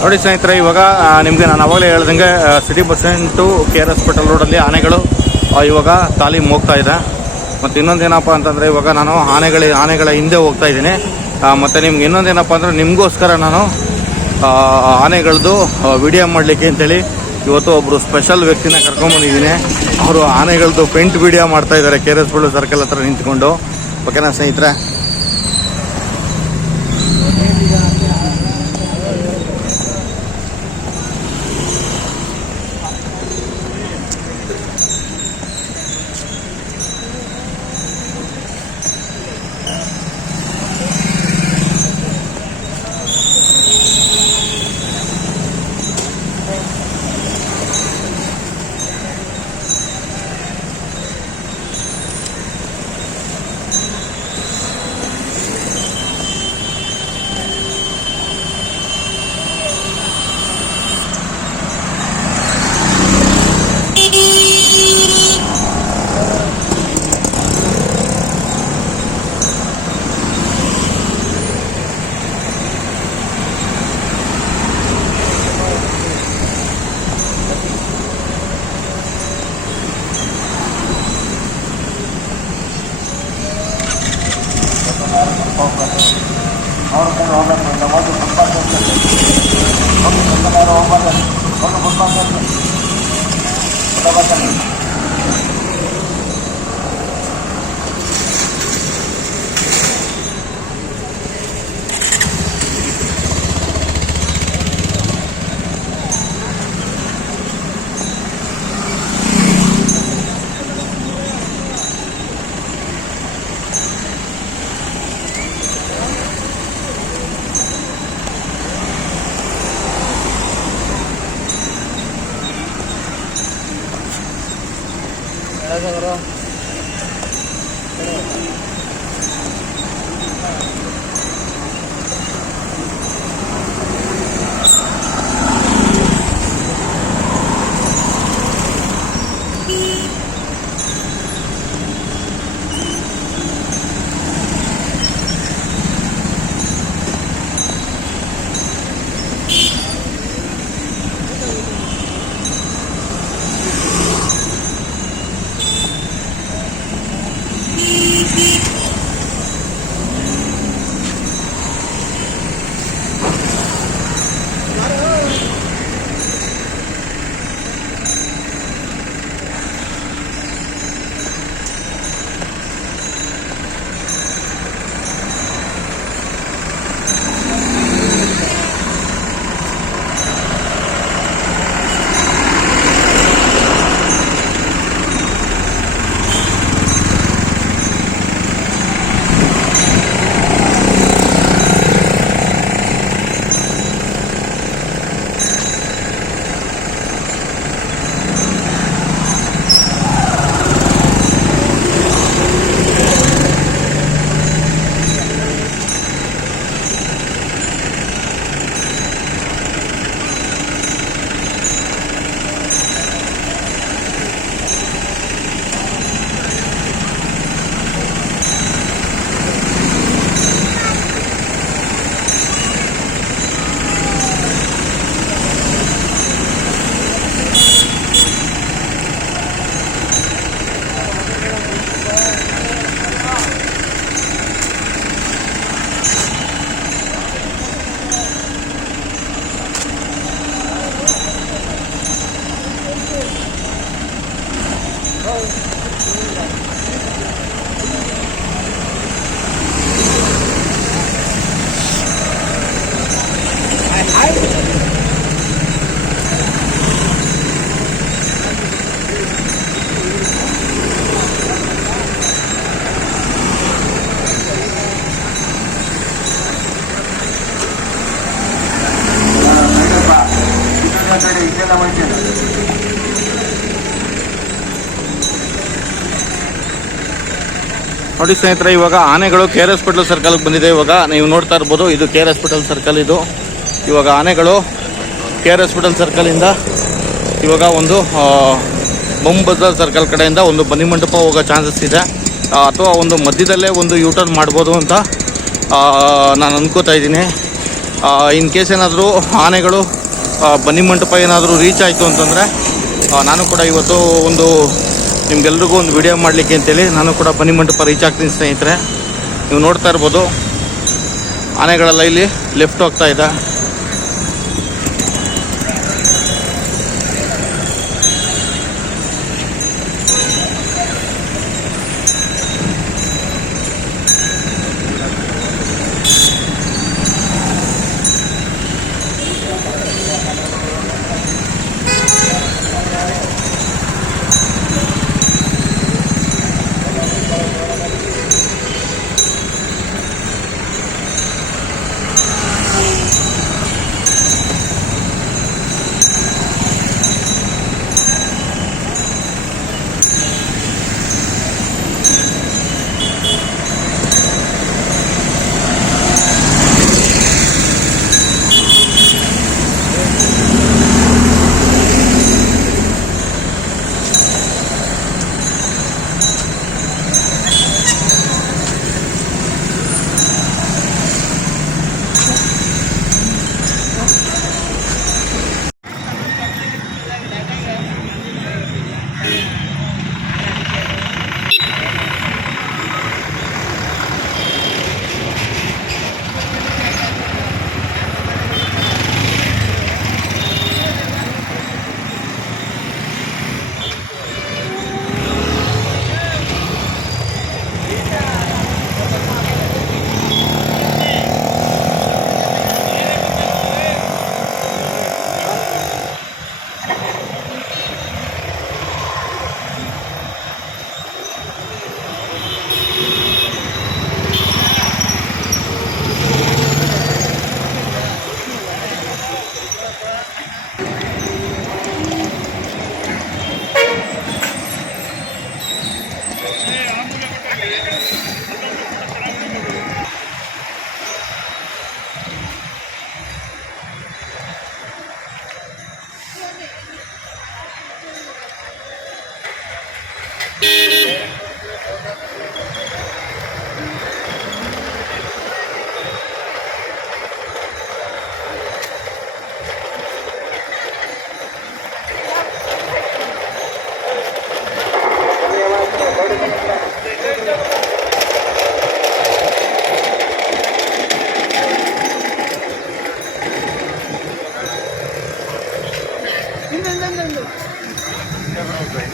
ನೋಡಿ ಸ್ನೇಹಿತರೆ, ಇವಾಗ ನಿಮಗೆ ನಾನು ಅವಾಗಲೇ ಹೇಳ್ದಂಗೆ city bus stand to KR hospital ರೋಡಲ್ಲಿ ಆನೆಗಳು ಇವಾಗ ತಾಲೀಮ್ ಹೋಗ್ತಾ ಇದೆ. ಮತ್ತು ಇನ್ನೊಂದೇನಪ್ಪ ಅಂತಂದರೆ, ಇವಾಗ ನಾನು ಆನೆಗಳ ಹಿಂದೆ ಹೋಗ್ತಾ ಇದ್ದೀನಿ. ಮತ್ತು ನಿಮ್ಗೆ ಇನ್ನೊಂದೇನಪ್ಪ ಅಂದರೆ, ನಿಮಗೋಸ್ಕರ ನಾನು ಆನೆಗಳದ್ದು ವಿಡಿಯೋ ಮಾಡಲಿಕ್ಕೆ ಅಂತೇಳಿ ಇವತ್ತು ಒಬ್ಬರು ಸ್ಪೆಷಲ್ ವ್ಯಕ್ತಿನ ಕರ್ಕೊಂಡ್ಬಂದಿದ್ದೀನಿ. ಅವರು ಆನೆಗಳದ್ದು ಪೇಂಟ್ ವಿಡಿಯೋ ಮಾಡ್ತಾ ಇದ್ದಾರೆ KR ಹಾಸ್ಪಿಟಲ್ ಸರ್ಕಲ್ ಹತ್ರ ನಿಂತ್ಕೊಂಡು. ಓಕೆನಾ ಸ್ನೇಹಿತರೆ? ಹೋಗ್ಬೇಕು. ಅವ್ರ ಕಡೆ ಹೋಗ್ಬೇಕು ಇಲ್ಲ ಒಂದು ಫುಟ್ಪಾತ್ ಹೋಗ್ಬೇಕು. ಒಂದು ಫುಟ್ಪಾತ್ ಹೋಗ್ಬಾರ್ದು. ಒಂದು ಫುಟ್ಪಾತ್ ಹೋಗ್ಬೇಕು. ನೋಡಿ ಸ್ನೇಹಿತರೆ, ಇವಾಗ ಆನೆಗಳು KR ಹಾಸ್ಪಿಟಲ್ ಸರ್ಕಲ್ಗೆ ಬಂದಿದೆ. ಇವಾಗ ನೀವು ನೋಡ್ತಾ ಇರ್ಬೋದು, ಇದು KR ಹಾಸ್ಪಿಟಲ್ ಸರ್ಕಲ್. ಇದು ಇವಾಗ ಆನೆಗಳು KR ಹಾಸ್ಪಿಟಲ್ ಸರ್ಕಲಿಂದ ಇವಾಗ ಒಂದು ಬೊಂಬಜಾರ್ ಸರ್ಕಲ್ ಕಡೆಯಿಂದ ಒಂದು ಬನ್ನಿ ಮಂಟಪ ಹೋಗೋ ಚಾನ್ಸಸ್ ಇದೆ, ಅಥವಾ ಒಂದು ಮಧ್ಯದಲ್ಲೇ ಒಂದು ಯೂಟರ್ನ್ ಮಾಡ್ಬೋದು ಅಂತ ನಾನು ಅನ್ಕೋತಾ ಇದ್ದೀನಿ. ಇನ್ ಕೇಸ್ ಏನಾದರೂ ಆನೆಗಳು ಬನ್ನಿ ಮಂಟಪ ಏನಾದರೂ ರೀಚ್ ಆಯಿತು ಅಂತಂದರೆ ನಾನು ಕೂಡ ಇವತ್ತು ಒಂದು ನಿಮ್ಗೆಲ್ರಿಗೂ ಒಂದು ವಿಡಿಯೋ ಮಾಡಲಿಕ್ಕೆ ಅಂತೇಳಿ ನಾನು ಕೂಡ ಬನ್ನಿ ಮಂಟಪ ರೀಚ್ ಆಗ್ತೀನಿ ಸ್ನೇಹಿತರೆ. ನೀವು ನೋಡ್ತಾ ಇರ್ಬೋದು, ಆನೆಗಳೆಲ್ಲ ಇಲ್ಲಿ ಲೆಫ್ಟ್ ಹೋಗ್ತಾ ಇದೆ.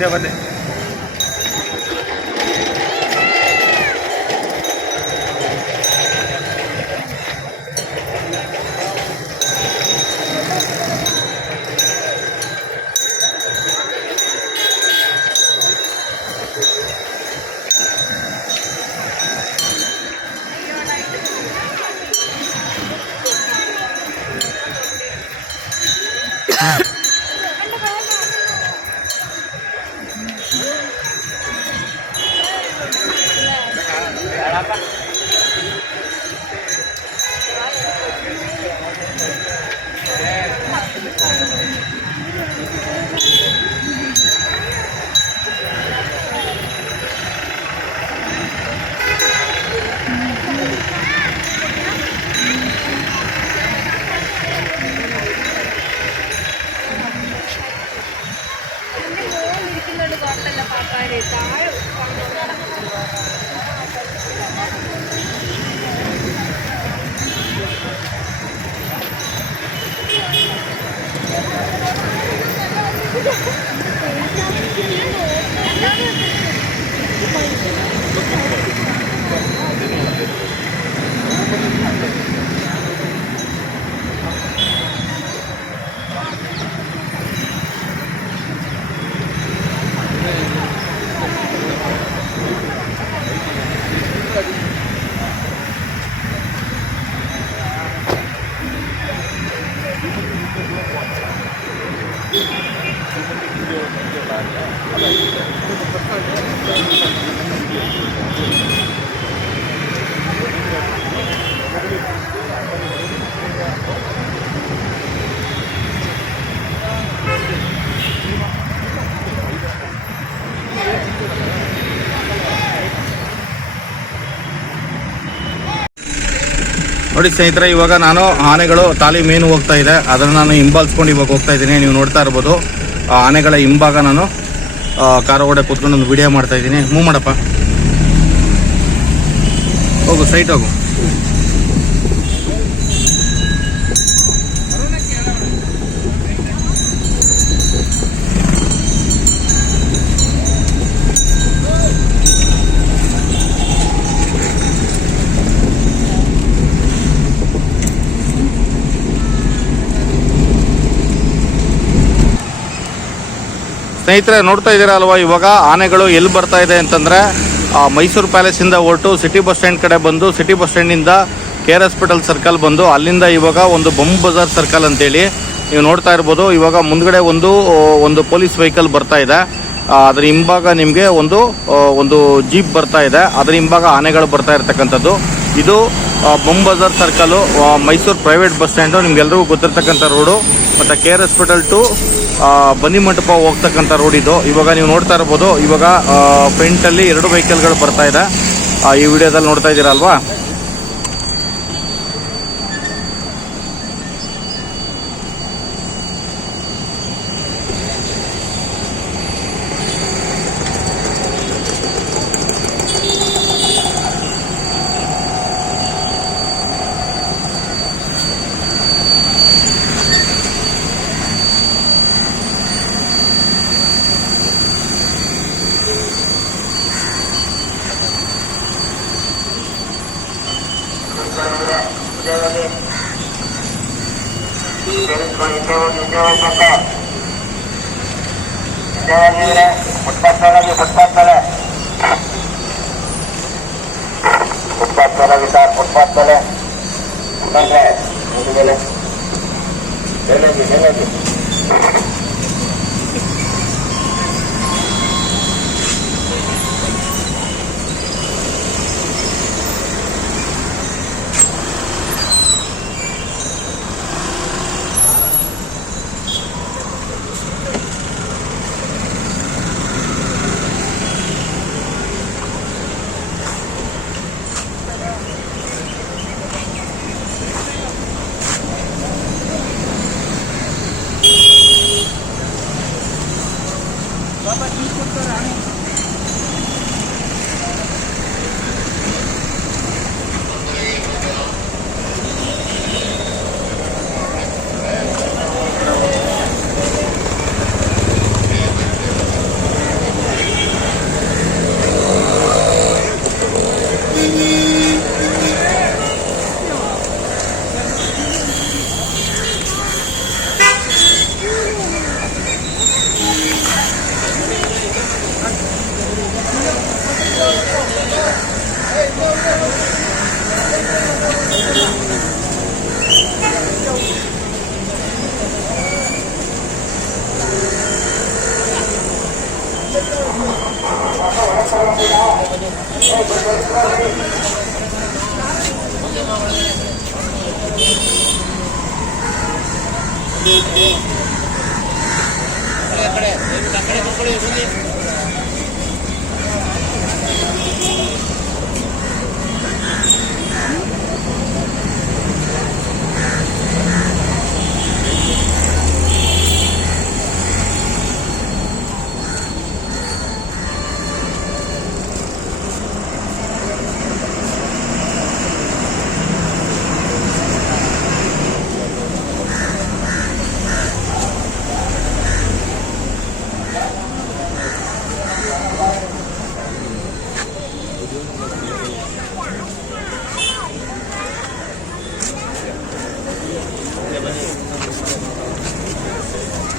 ಬನ್ನಿ. ನೋಡಿ ಸ್ನೇಹಿತರೆ, ಇವಾಗ ನಾನು ಆನೆಗಳು ತಾಲೀಮೇನು ಹೋಗ್ತಾ ಇದೆ, ಅದನ್ನು ನಾನು ಹಿಂಬಾಲಿಸ್ಕೊಂಡು ಇವಾಗ ಹೋಗ್ತಾ ಇದ್ದೀನಿ. ನೀವು ನೋಡ್ತಾ ಇರ್ಬೋದು, ಆನೆಗಳ ಹಿಂಭಾಗ ನಾನು ಕಾರ್ ಒಳಗಡೆ ಕೂತ್ಕೊಂಡು ಒಂದು ವಿಡಿಯೋ ಮಾಡ್ತಾ ಇದ್ದೀನಿ. ಮೂವ್ ಮಾಡಪ್ಪ, ಹೋಗು ಸೈಟ್ ಹೋಗು. ಸ್ನೇಹಿತರೆ ನೋಡ್ತಾ ಇದ್ದೀರಾ ಅಲ್ವಾ, ಇವಾಗ ಆನೆಗಳು ಎಲ್ಲಿ ಬರ್ತಾ ಇದೆ ಅಂತಂದರೆ ಮೈಸೂರು ಪ್ಯಾಲೇಸಿಂದ ಹೊರಟು ಸಿಟಿ ಬಸ್ ಸ್ಟ್ಯಾಂಡ್ ಕಡೆ ಬಂದು, ಸಿಟಿ ಬಸ್ ಸ್ಟ್ಯಾಂಡಿಂದ KR ಹಾಸ್ಪಿಟಲ್ ಸರ್ಕಲ್ ಬಂದು, ಅಲ್ಲಿಂದ ಇವಾಗ ಒಂದು ಬಂಬ್ ಬಜಾರ್ ಸರ್ಕಲ್ ಅಂತೇಳಿ ನೀವು ನೋಡ್ತಾ ಇರ್ಬೋದು. ಇವಾಗ ಮುಂದ್ಗಡೆ ಒಂದು ಪೊಲೀಸ್ ವೆಹಿಕಲ್ ಬರ್ತಾ ಇದೆ, ಅದರ ಹಿಂಭಾಗ ನಿಮಗೆ ಒಂದು ಜೀಪ್ ಬರ್ತಾ ಇದೆ, ಅದರ ಹಿಂಭಾಗ ಆನೆಗಳು ಬರ್ತಾ ಇರ್ತಕ್ಕಂಥದ್ದು. ಇದು Bamboo Bazaar circle, Mysuru private bus stand, ನಿಮ್ಗೆಲ್ರಿಗೂ ಗೊತ್ತಿರ್ತಕ್ಕಂಥ ರೋಡು. ಮತ್ತು KR hospital to Banni Mantapa ಹೋಗ್ತಕ್ಕಂಥ ರೋಡ್ ಇದು. ಇವಾಗ ನೀವು ನೋಡ್ತಾ ಇರ್ಬೋದು, ಇವಾಗ ಫ್ರಂಟಲ್ಲಿ 2 ವೆಹಿಕಲ್ಗಳು ಬರ್ತಾ ಇದೆ. ಈ ವಿಡಿಯೋದಲ್ಲಿ ನೋಡ್ತಾ ಇದ್ದೀರಾ ಅಲ್ವಾ.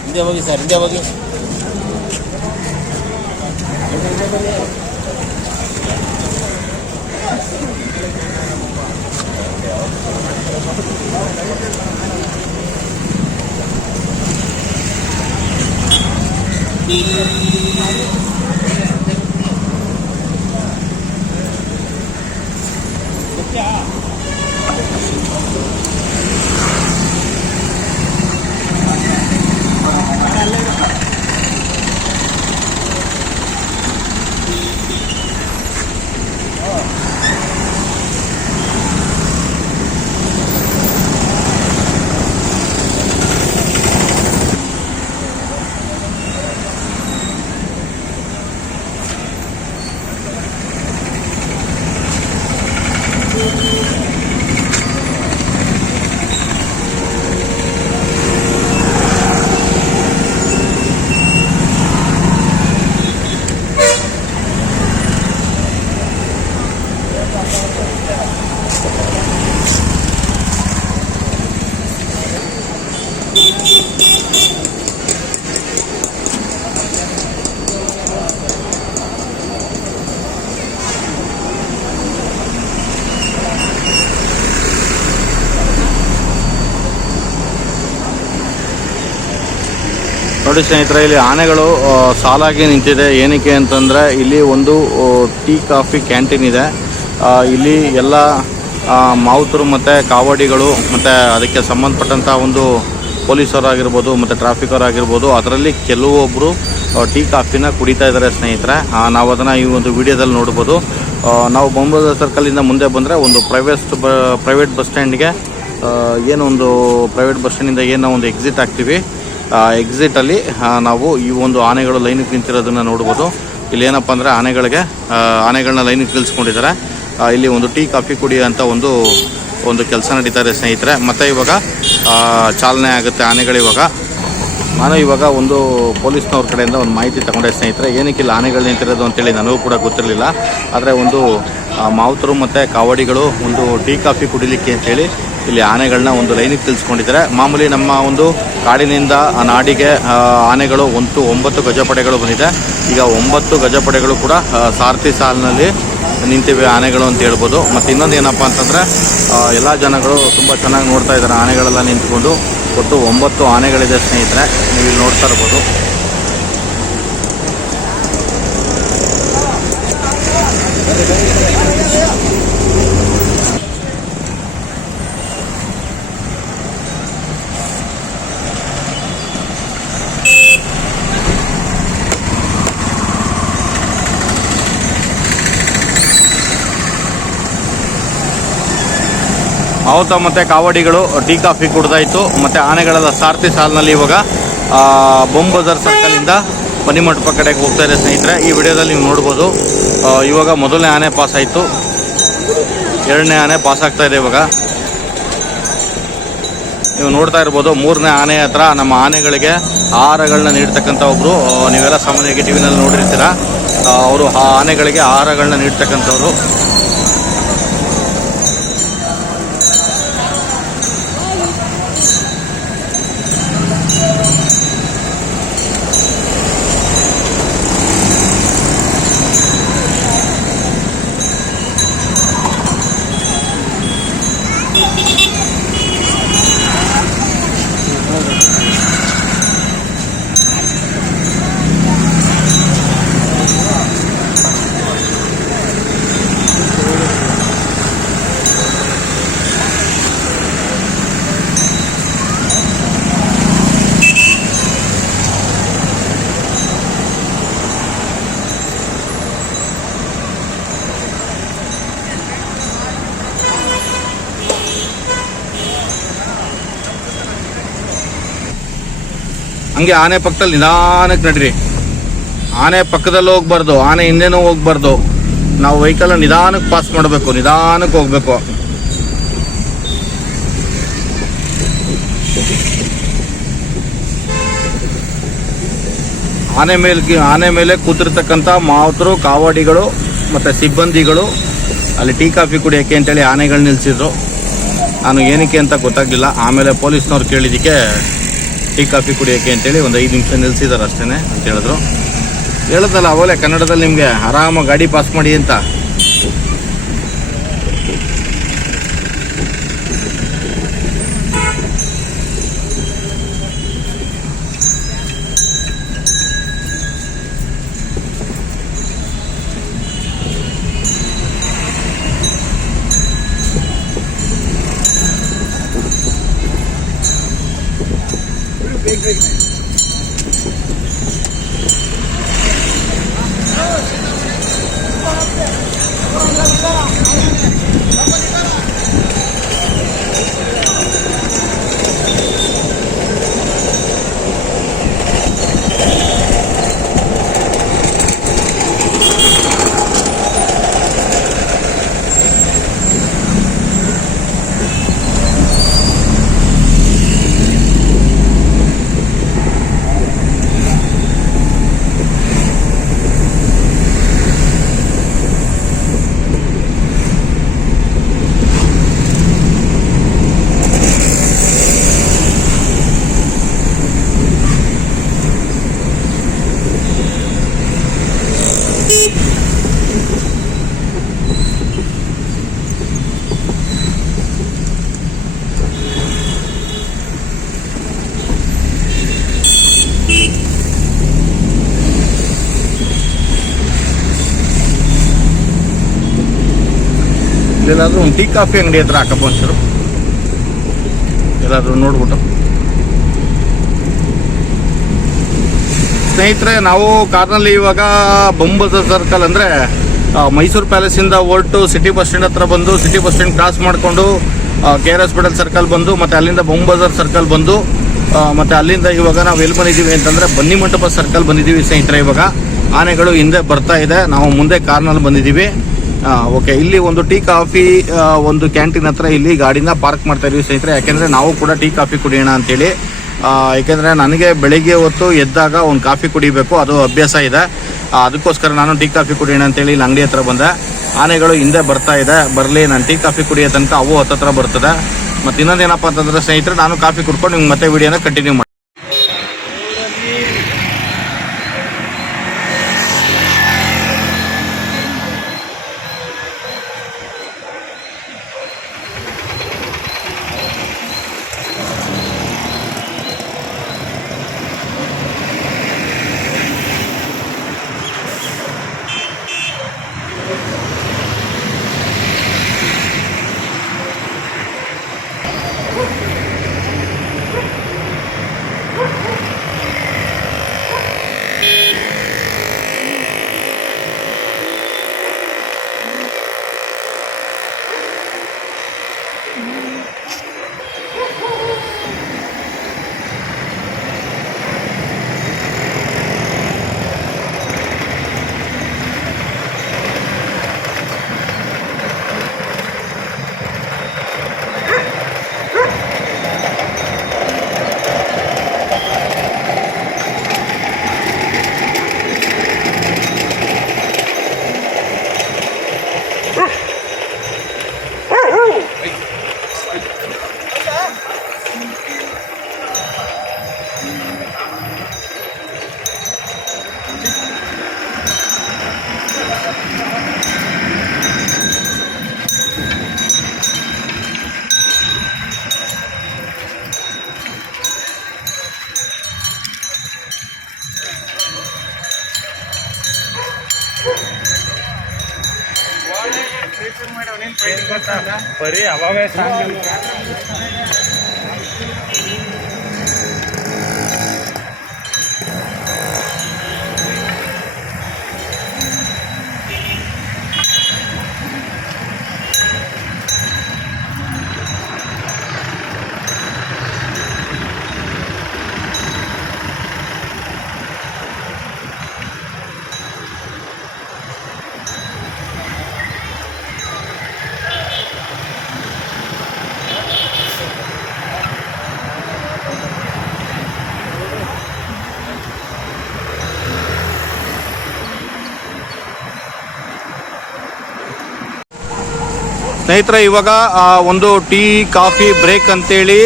ಹಿಂದೆ ಹೋಗಿ ಸರ್, ಹಿಂದೆ ಹೋಗಿ. ನೋಡಿ ಸ್ನೇಹಿತರೆ, ಇಲ್ಲಿ ಆನೆಗಳು ಸಾಲಾಗಿ ನಿಂತಿದೆ. ಏನಕ್ಕೆ ಅಂತಂದರೆ ಇಲ್ಲಿ ಒಂದು ಟೀ ಕಾಫಿ ಕ್ಯಾಂಟೀನ್ ಇದೆ. ಇಲ್ಲಿ ಎಲ್ಲ ಮಾವುತರು ಮತ್ತು ಕಾವಡಿಗಳು ಮತ್ತು ಅದಕ್ಕೆ ಸಂಬಂಧಪಟ್ಟಂಥ ಒಂದು ಪೊಲೀಸರಾಗಿರ್ಬೋದು ಮತ್ತು ಟ್ರಾಫಿಕರಾಗಿರ್ಬೋದು, ಅದರಲ್ಲಿ ಕೆಲವೊಬ್ಬರು ಟೀ ಕಾಫಿನ ಕುಡಿತಾ ಇದ್ದಾರೆ ಸ್ನೇಹಿತರೆ. ನಾವು ಅದನ್ನು ಈ ಒಂದು ವಿಡಿಯೋದಲ್ಲಿ ನೋಡ್ಬೋದು. ನಾವು ಬೊಂಬದ ಸರ್ಕಲಿಂದ ಮುಂದೆ ಬಂದರೆ ಒಂದು ಪ್ರೈವೇಟ್ ಬಸ್ ಸ್ಟ್ಯಾಂಡ್ಗೆ ಏನೊಂದು ಪ್ರೈವೇಟ್ ಬಸ್ ಸ್ಟ್ಯಾಂಡಿಂದ ಏನು ಒಂದು ಎಕ್ಸಿಟ್ ಆಗ್ತೀವಿ. ಎಕ್ಸಿಟಲ್ಲಿ ನಾವು ಈ ಒಂದು ಆನೆಗಳು ಲೈನಿಗೆ ನಿಂತಿರೋದನ್ನು ನೋಡ್ಬೋದು. ಇಲ್ಲಿ ಏನಪ್ಪ ಅಂದರೆ ಆನೆಗಳನ್ನ ಲೈನಿಗೆ ನಿಲ್ಲಿಸ್ಕೊಂಡಿದ್ದಾರೆ. ಇಲ್ಲಿ ಒಂದು ಟೀ ಕಾಫಿ ಕುಡಿಯೋಂಥ ಒಂದು ಕೆಲಸ ನಡೀತಾ ಇದೆ ಸ್ನೇಹಿತರೆ. ಮತ್ತು ಇವಾಗ ಚಾಲನೆ ಆಗುತ್ತೆ ಆನೆಗಳು. ನಾನು ಇವಾಗ ಒಂದು ಪೊಲೀಸ್ನವ್ರ ಕಡೆಯಿಂದ ಒಂದು ಮಾಹಿತಿ ತಗೊಂಡೆ ಸ್ನೇಹಿತರೆ. ಏನಕ್ಕೆ ಇಲ್ಲಿ ಆನೆಗಳು ನಿಂತಿರೋದು ಅಂತೇಳಿ ನನಗೂ ಕೂಡ ಗೊತ್ತಿರಲಿಲ್ಲ. ಆದರೆ ಒಂದು ಮಾವುತರು ಮತ್ತು ಕಾವಡಿಗಳು ಒಂದು ಟೀ ಕಾಫಿ ಕುಡಿಲಿಕ್ಕೆ ಅಂತೇಳಿ ಇಲ್ಲಿ ಆನೆಗಳನ್ನ ಒಂದು ಲೈನಿಗೆ ತಿಳ್ಸ್ಕೊಂಡಿದ್ದಾರೆ. ಮಾಮೂಲಿ ನಮ್ಮ ಒಂದು ಕಾಡಿನಿಂದ ನಾಡಿಗೆ ಆನೆಗಳು 9 ಗಜಪಡೆಗಳು ಬಂದಿದೆ. ಈಗ 9 ಗಜಪಡೆಗಳು ಕೂಡ ಸಾರಥಿ ಸಾಲಿನಲ್ಲಿ ನಿಂತಿವೆ ಆನೆಗಳು ಅಂತ ಹೇಳ್ಬೋದು. ಮತ್ತು ಇನ್ನೊಂದು ಏನಪ್ಪ ಅಂತಂದರೆ ಎಲ್ಲ ಜನಗಳು ತುಂಬ ಚೆನ್ನಾಗಿ ನೋಡ್ತಾ ಇದ್ದಾರೆ ಆನೆಗಳೆಲ್ಲ ನಿಂತ್ಕೊಂಡು. ಒಟ್ಟು 9 ಆನೆಗಳಿದೆ ಸ್ನೇಹಿತರೆ, ನೀವು ಇಲ್ಲಿ ನೋಡ್ತಾ ಇರ್ಬೋದು. ಮಾವುತ ಮತ್ತು ಕಾವಡಿಗಳು ಟೀ ಕಾಫಿ ಕುಡ್ದಾಯಿತು. ಮತ್ತು ಆನೆಗಳೆಲ್ಲ ಸಾರಥಿ ಸಾಲಿನಲ್ಲಿ ಇವಾಗ ಬೊಂಬಜಾರ್ ಸರ್ಕಲಿಂದ ಬನ್ನಿಮಂಟಪ ಕಡೆಗೆ ಹೋಗ್ತಾ ಇದೆ ಸ್ನೇಹಿತರೆ. ಈ ವಿಡಿಯೋದಲ್ಲಿ ನೀವು ನೋಡ್ಬೋದು. ಇವಾಗ ಮೊದಲನೇ ಆನೆ ಪಾಸ್ ಆಯಿತು, 2ನೇ ಆನೆ ಪಾಸ್ ಆಗ್ತಾ ಇದೆ. ಇವಾಗ ನೀವು ನೋಡ್ತಾ ಇರ್ಬೋದು, 3ನೇ ಆನೆ ಹತ್ರ ನಮ್ಮ ಆನೆಗಳಿಗೆ ಆಹಾರಗಳನ್ನ ನೀಡ್ತಕ್ಕಂಥ ಒಬ್ಬರು, ನೀವೆಲ್ಲ ಸಾಮಾನ್ಯವಾಗಿ ಟಿ ವಿನಲ್ಲಿ ನೋಡಿರ್ತೀರ, ಅವರು ಆ ಆನೆಗಳಿಗೆ ಆಹಾರಗಳನ್ನ ನೀಡ್ತಕ್ಕಂಥವ್ರು. ಹಂಗೆ ಆನೆ ಪಕ್ಕದಲ್ಲಿ ನಿಧಾನಕ್ಕೆ ನಡೀರಿ. ಆನೆ ಪಕ್ಕದಲ್ಲಿ ಹೋಗ್ಬಾರ್ದು, ಆನೆ ಹಿಂದೆನೂ ಹೋಗ್ಬಾರ್ದು. ನಾವು ವೆಹಿಕಲ್ ನಿಧಾನಕ್ಕೆ ಪಾಸ್ ಮಾಡಬೇಕು, ನಿಧಾನಕ್ಕೆ ಹೋಗ್ಬೇಕು. ಆನೆ ಮೇಲೆ ಕೂತಿರ್ತಕ್ಕಂಥ ಮಾವುತರು, ಕಾವಾಡಿಗಳು ಮತ್ತು ಸಿಬ್ಬಂದಿಗಳು ಅಲ್ಲಿ ಟೀ ಕಾಫಿ ಕುಡಿಯೋಕ್ಕೆ ಅಂತೇಳಿ ಆನೆಗಳು ನಿಲ್ಲಿಸಿದ್ರು. ನಾನು ಏನಕ್ಕೆ ಅಂತ ಗೊತ್ತಾಗಲಿಲ್ಲ. ಆಮೇಲೆ ಪೊಲೀಸ್ನವ್ರು ಕೇಳಿದ್ದಕ್ಕೆ ಟೀ ಕಾಫಿ ಕುಡಿಯೋಕ್ಕೆ ಅಂತೇಳಿ ಒಂದು 5 ನಿಮಿಷ ನಿಲ್ಲಿಸಿದ್ದಾರೆ ಅಷ್ಟೇ ಅಂತ ಹೇಳಿದ್ರು. ಹೇಳಿದ್ನಲ್ಲ ಅವಲೇ ಕನ್ನಡದಲ್ಲಿ ನಿಮಗೆ, ಆರಾಮಾಗಿ ಗಾಡಿ ಪಾಸ್ ಮಾಡಿ ಅಂತ. ಎಲ್ಲಾದ್ರೂ ಒಂದು ಟೀ ಕಾಫಿ ಅಂಗಡಿ ಹತ್ರ ಹಾಕಪ್ಪ ಒಂಚೂರು, ಎಲ್ಲಾದ್ರೂ ನೋಡ್ಬಿಟ್ಟು. ಸ್ನೇಹಿತರೆ, ನಾವು ಕಾರ್ನಲ್ಲಿ ಇವಾಗ ಬೊಂಬಸ ಸರ್ಕಲ್ ಅಂದರೆ ಮೈಸೂರು ಪ್ಯಾಲೇಸಿಂದ ಹೊರಟು ಸಿಟಿ ಬಸ್ ಸ್ಟ್ಯಾಂಡ್ ಹತ್ರ ಬಂದು, ಸಿಟಿ ಬಸ್ ಸ್ಟ್ಯಾಂಡ್ ಕ್ರಾಸ್ ಮಾಡಿಕೊಂಡು KR ಹಾಸ್ಪಿಟಲ್ ಸರ್ಕಲ್ ಬಂದು, ಮತ್ತು ಅಲ್ಲಿಂದ ಬೊಂಬಜಾರ್ ಸರ್ಕಲ್ ಬಂದು, ಮತ್ತು ಅಲ್ಲಿಂದ ಇವಾಗ ನಾವು ಎಲ್ಲಿ ಬಂದಿದ್ದೀವಿ ಅಂತಂದರೆ ಬನ್ನಿಮಂಟಪ ಸರ್ಕಲ್ ಬಂದಿದ್ದೀವಿ ಸ್ನೇಹಿತರೆ. ಇವಾಗ ಆನೆಗಳು ಹಿಂದೆ ಬರ್ತಾ ಇದೆ, ನಾವು ಮುಂದೆ ಕಾರ್ನಲ್ಲಿ ಬಂದಿದ್ದೀವಿ. ಓಕೆ, ಇಲ್ಲಿ ಒಂದು ಟೀ ಕಾಫಿ ಒಂದು ಕ್ಯಾಂಟೀನ್ ಹತ್ರ ಇಲ್ಲಿ ಗಾಡಿನ ಪಾರ್ಕ್ ಮಾಡ್ತಾ ಇದೀವಿ ಸ್ನೇಹಿತರೆ. ಯಾಕೆಂದರೆ ನಾವು ಕೂಡ ಟೀ ಕಾಫಿ ಕುಡಿಯೋಣ ಅಂತೇಳಿ. ಯಾಕೆಂದರೆ ನನಗೆ ಬೆಳಿಗ್ಗೆ ಹೊತ್ತು ಎದ್ದಾಗ ಒಂದು ಕಾಫಿ ಕುಡಿಬೇಕು, ಅದು ಅಭ್ಯಾಸ ಇದೆ. ಅದಕ್ಕೋಸ್ಕರ ನಾನು ಟೀ ಕಾಫಿ ಕುಡಿಯೋಣ ಅಂತೇಳಿ ಇಲ್ಲಿ ಅಂಗಡಿ ಹತ್ರ ಬಂದೆ. ಆನೆಗಳು ಹಿಂದೆ ಬರ್ತಾ ಇದೆ, ಬರಲಿ, ನಾನು ಟೀ ಕಾಫಿ ಕುಡಿಯೋ ತನಕ ಅವು ಹತ್ತತ್ರ ಬರ್ತದೆ. ಮತ್ತು ಇನ್ನೊಂದೇನಪ್ಪ ಅಂತಂದರೆ ಸ್ನೇಹಿತರೆ, ನಾನು ಕಾಫಿ ಕುಡ್ಕೊಂಡು ನಿಮ್ಗೆ ಮತ್ತೆ ವಿಡಿಯೋನ ಕಂಟಿನ್ಯೂ ಮಾಡಿ. ಬರೀ ಅವಾವೇ ಸಾಂಗ್ ಸ್ನೇಹಿತರೆ, ಇವಾಗ ಒಂದು ಟೀ ಕಾಫಿ ಬ್ರೇಕ್ ಅಂತೇಳಿ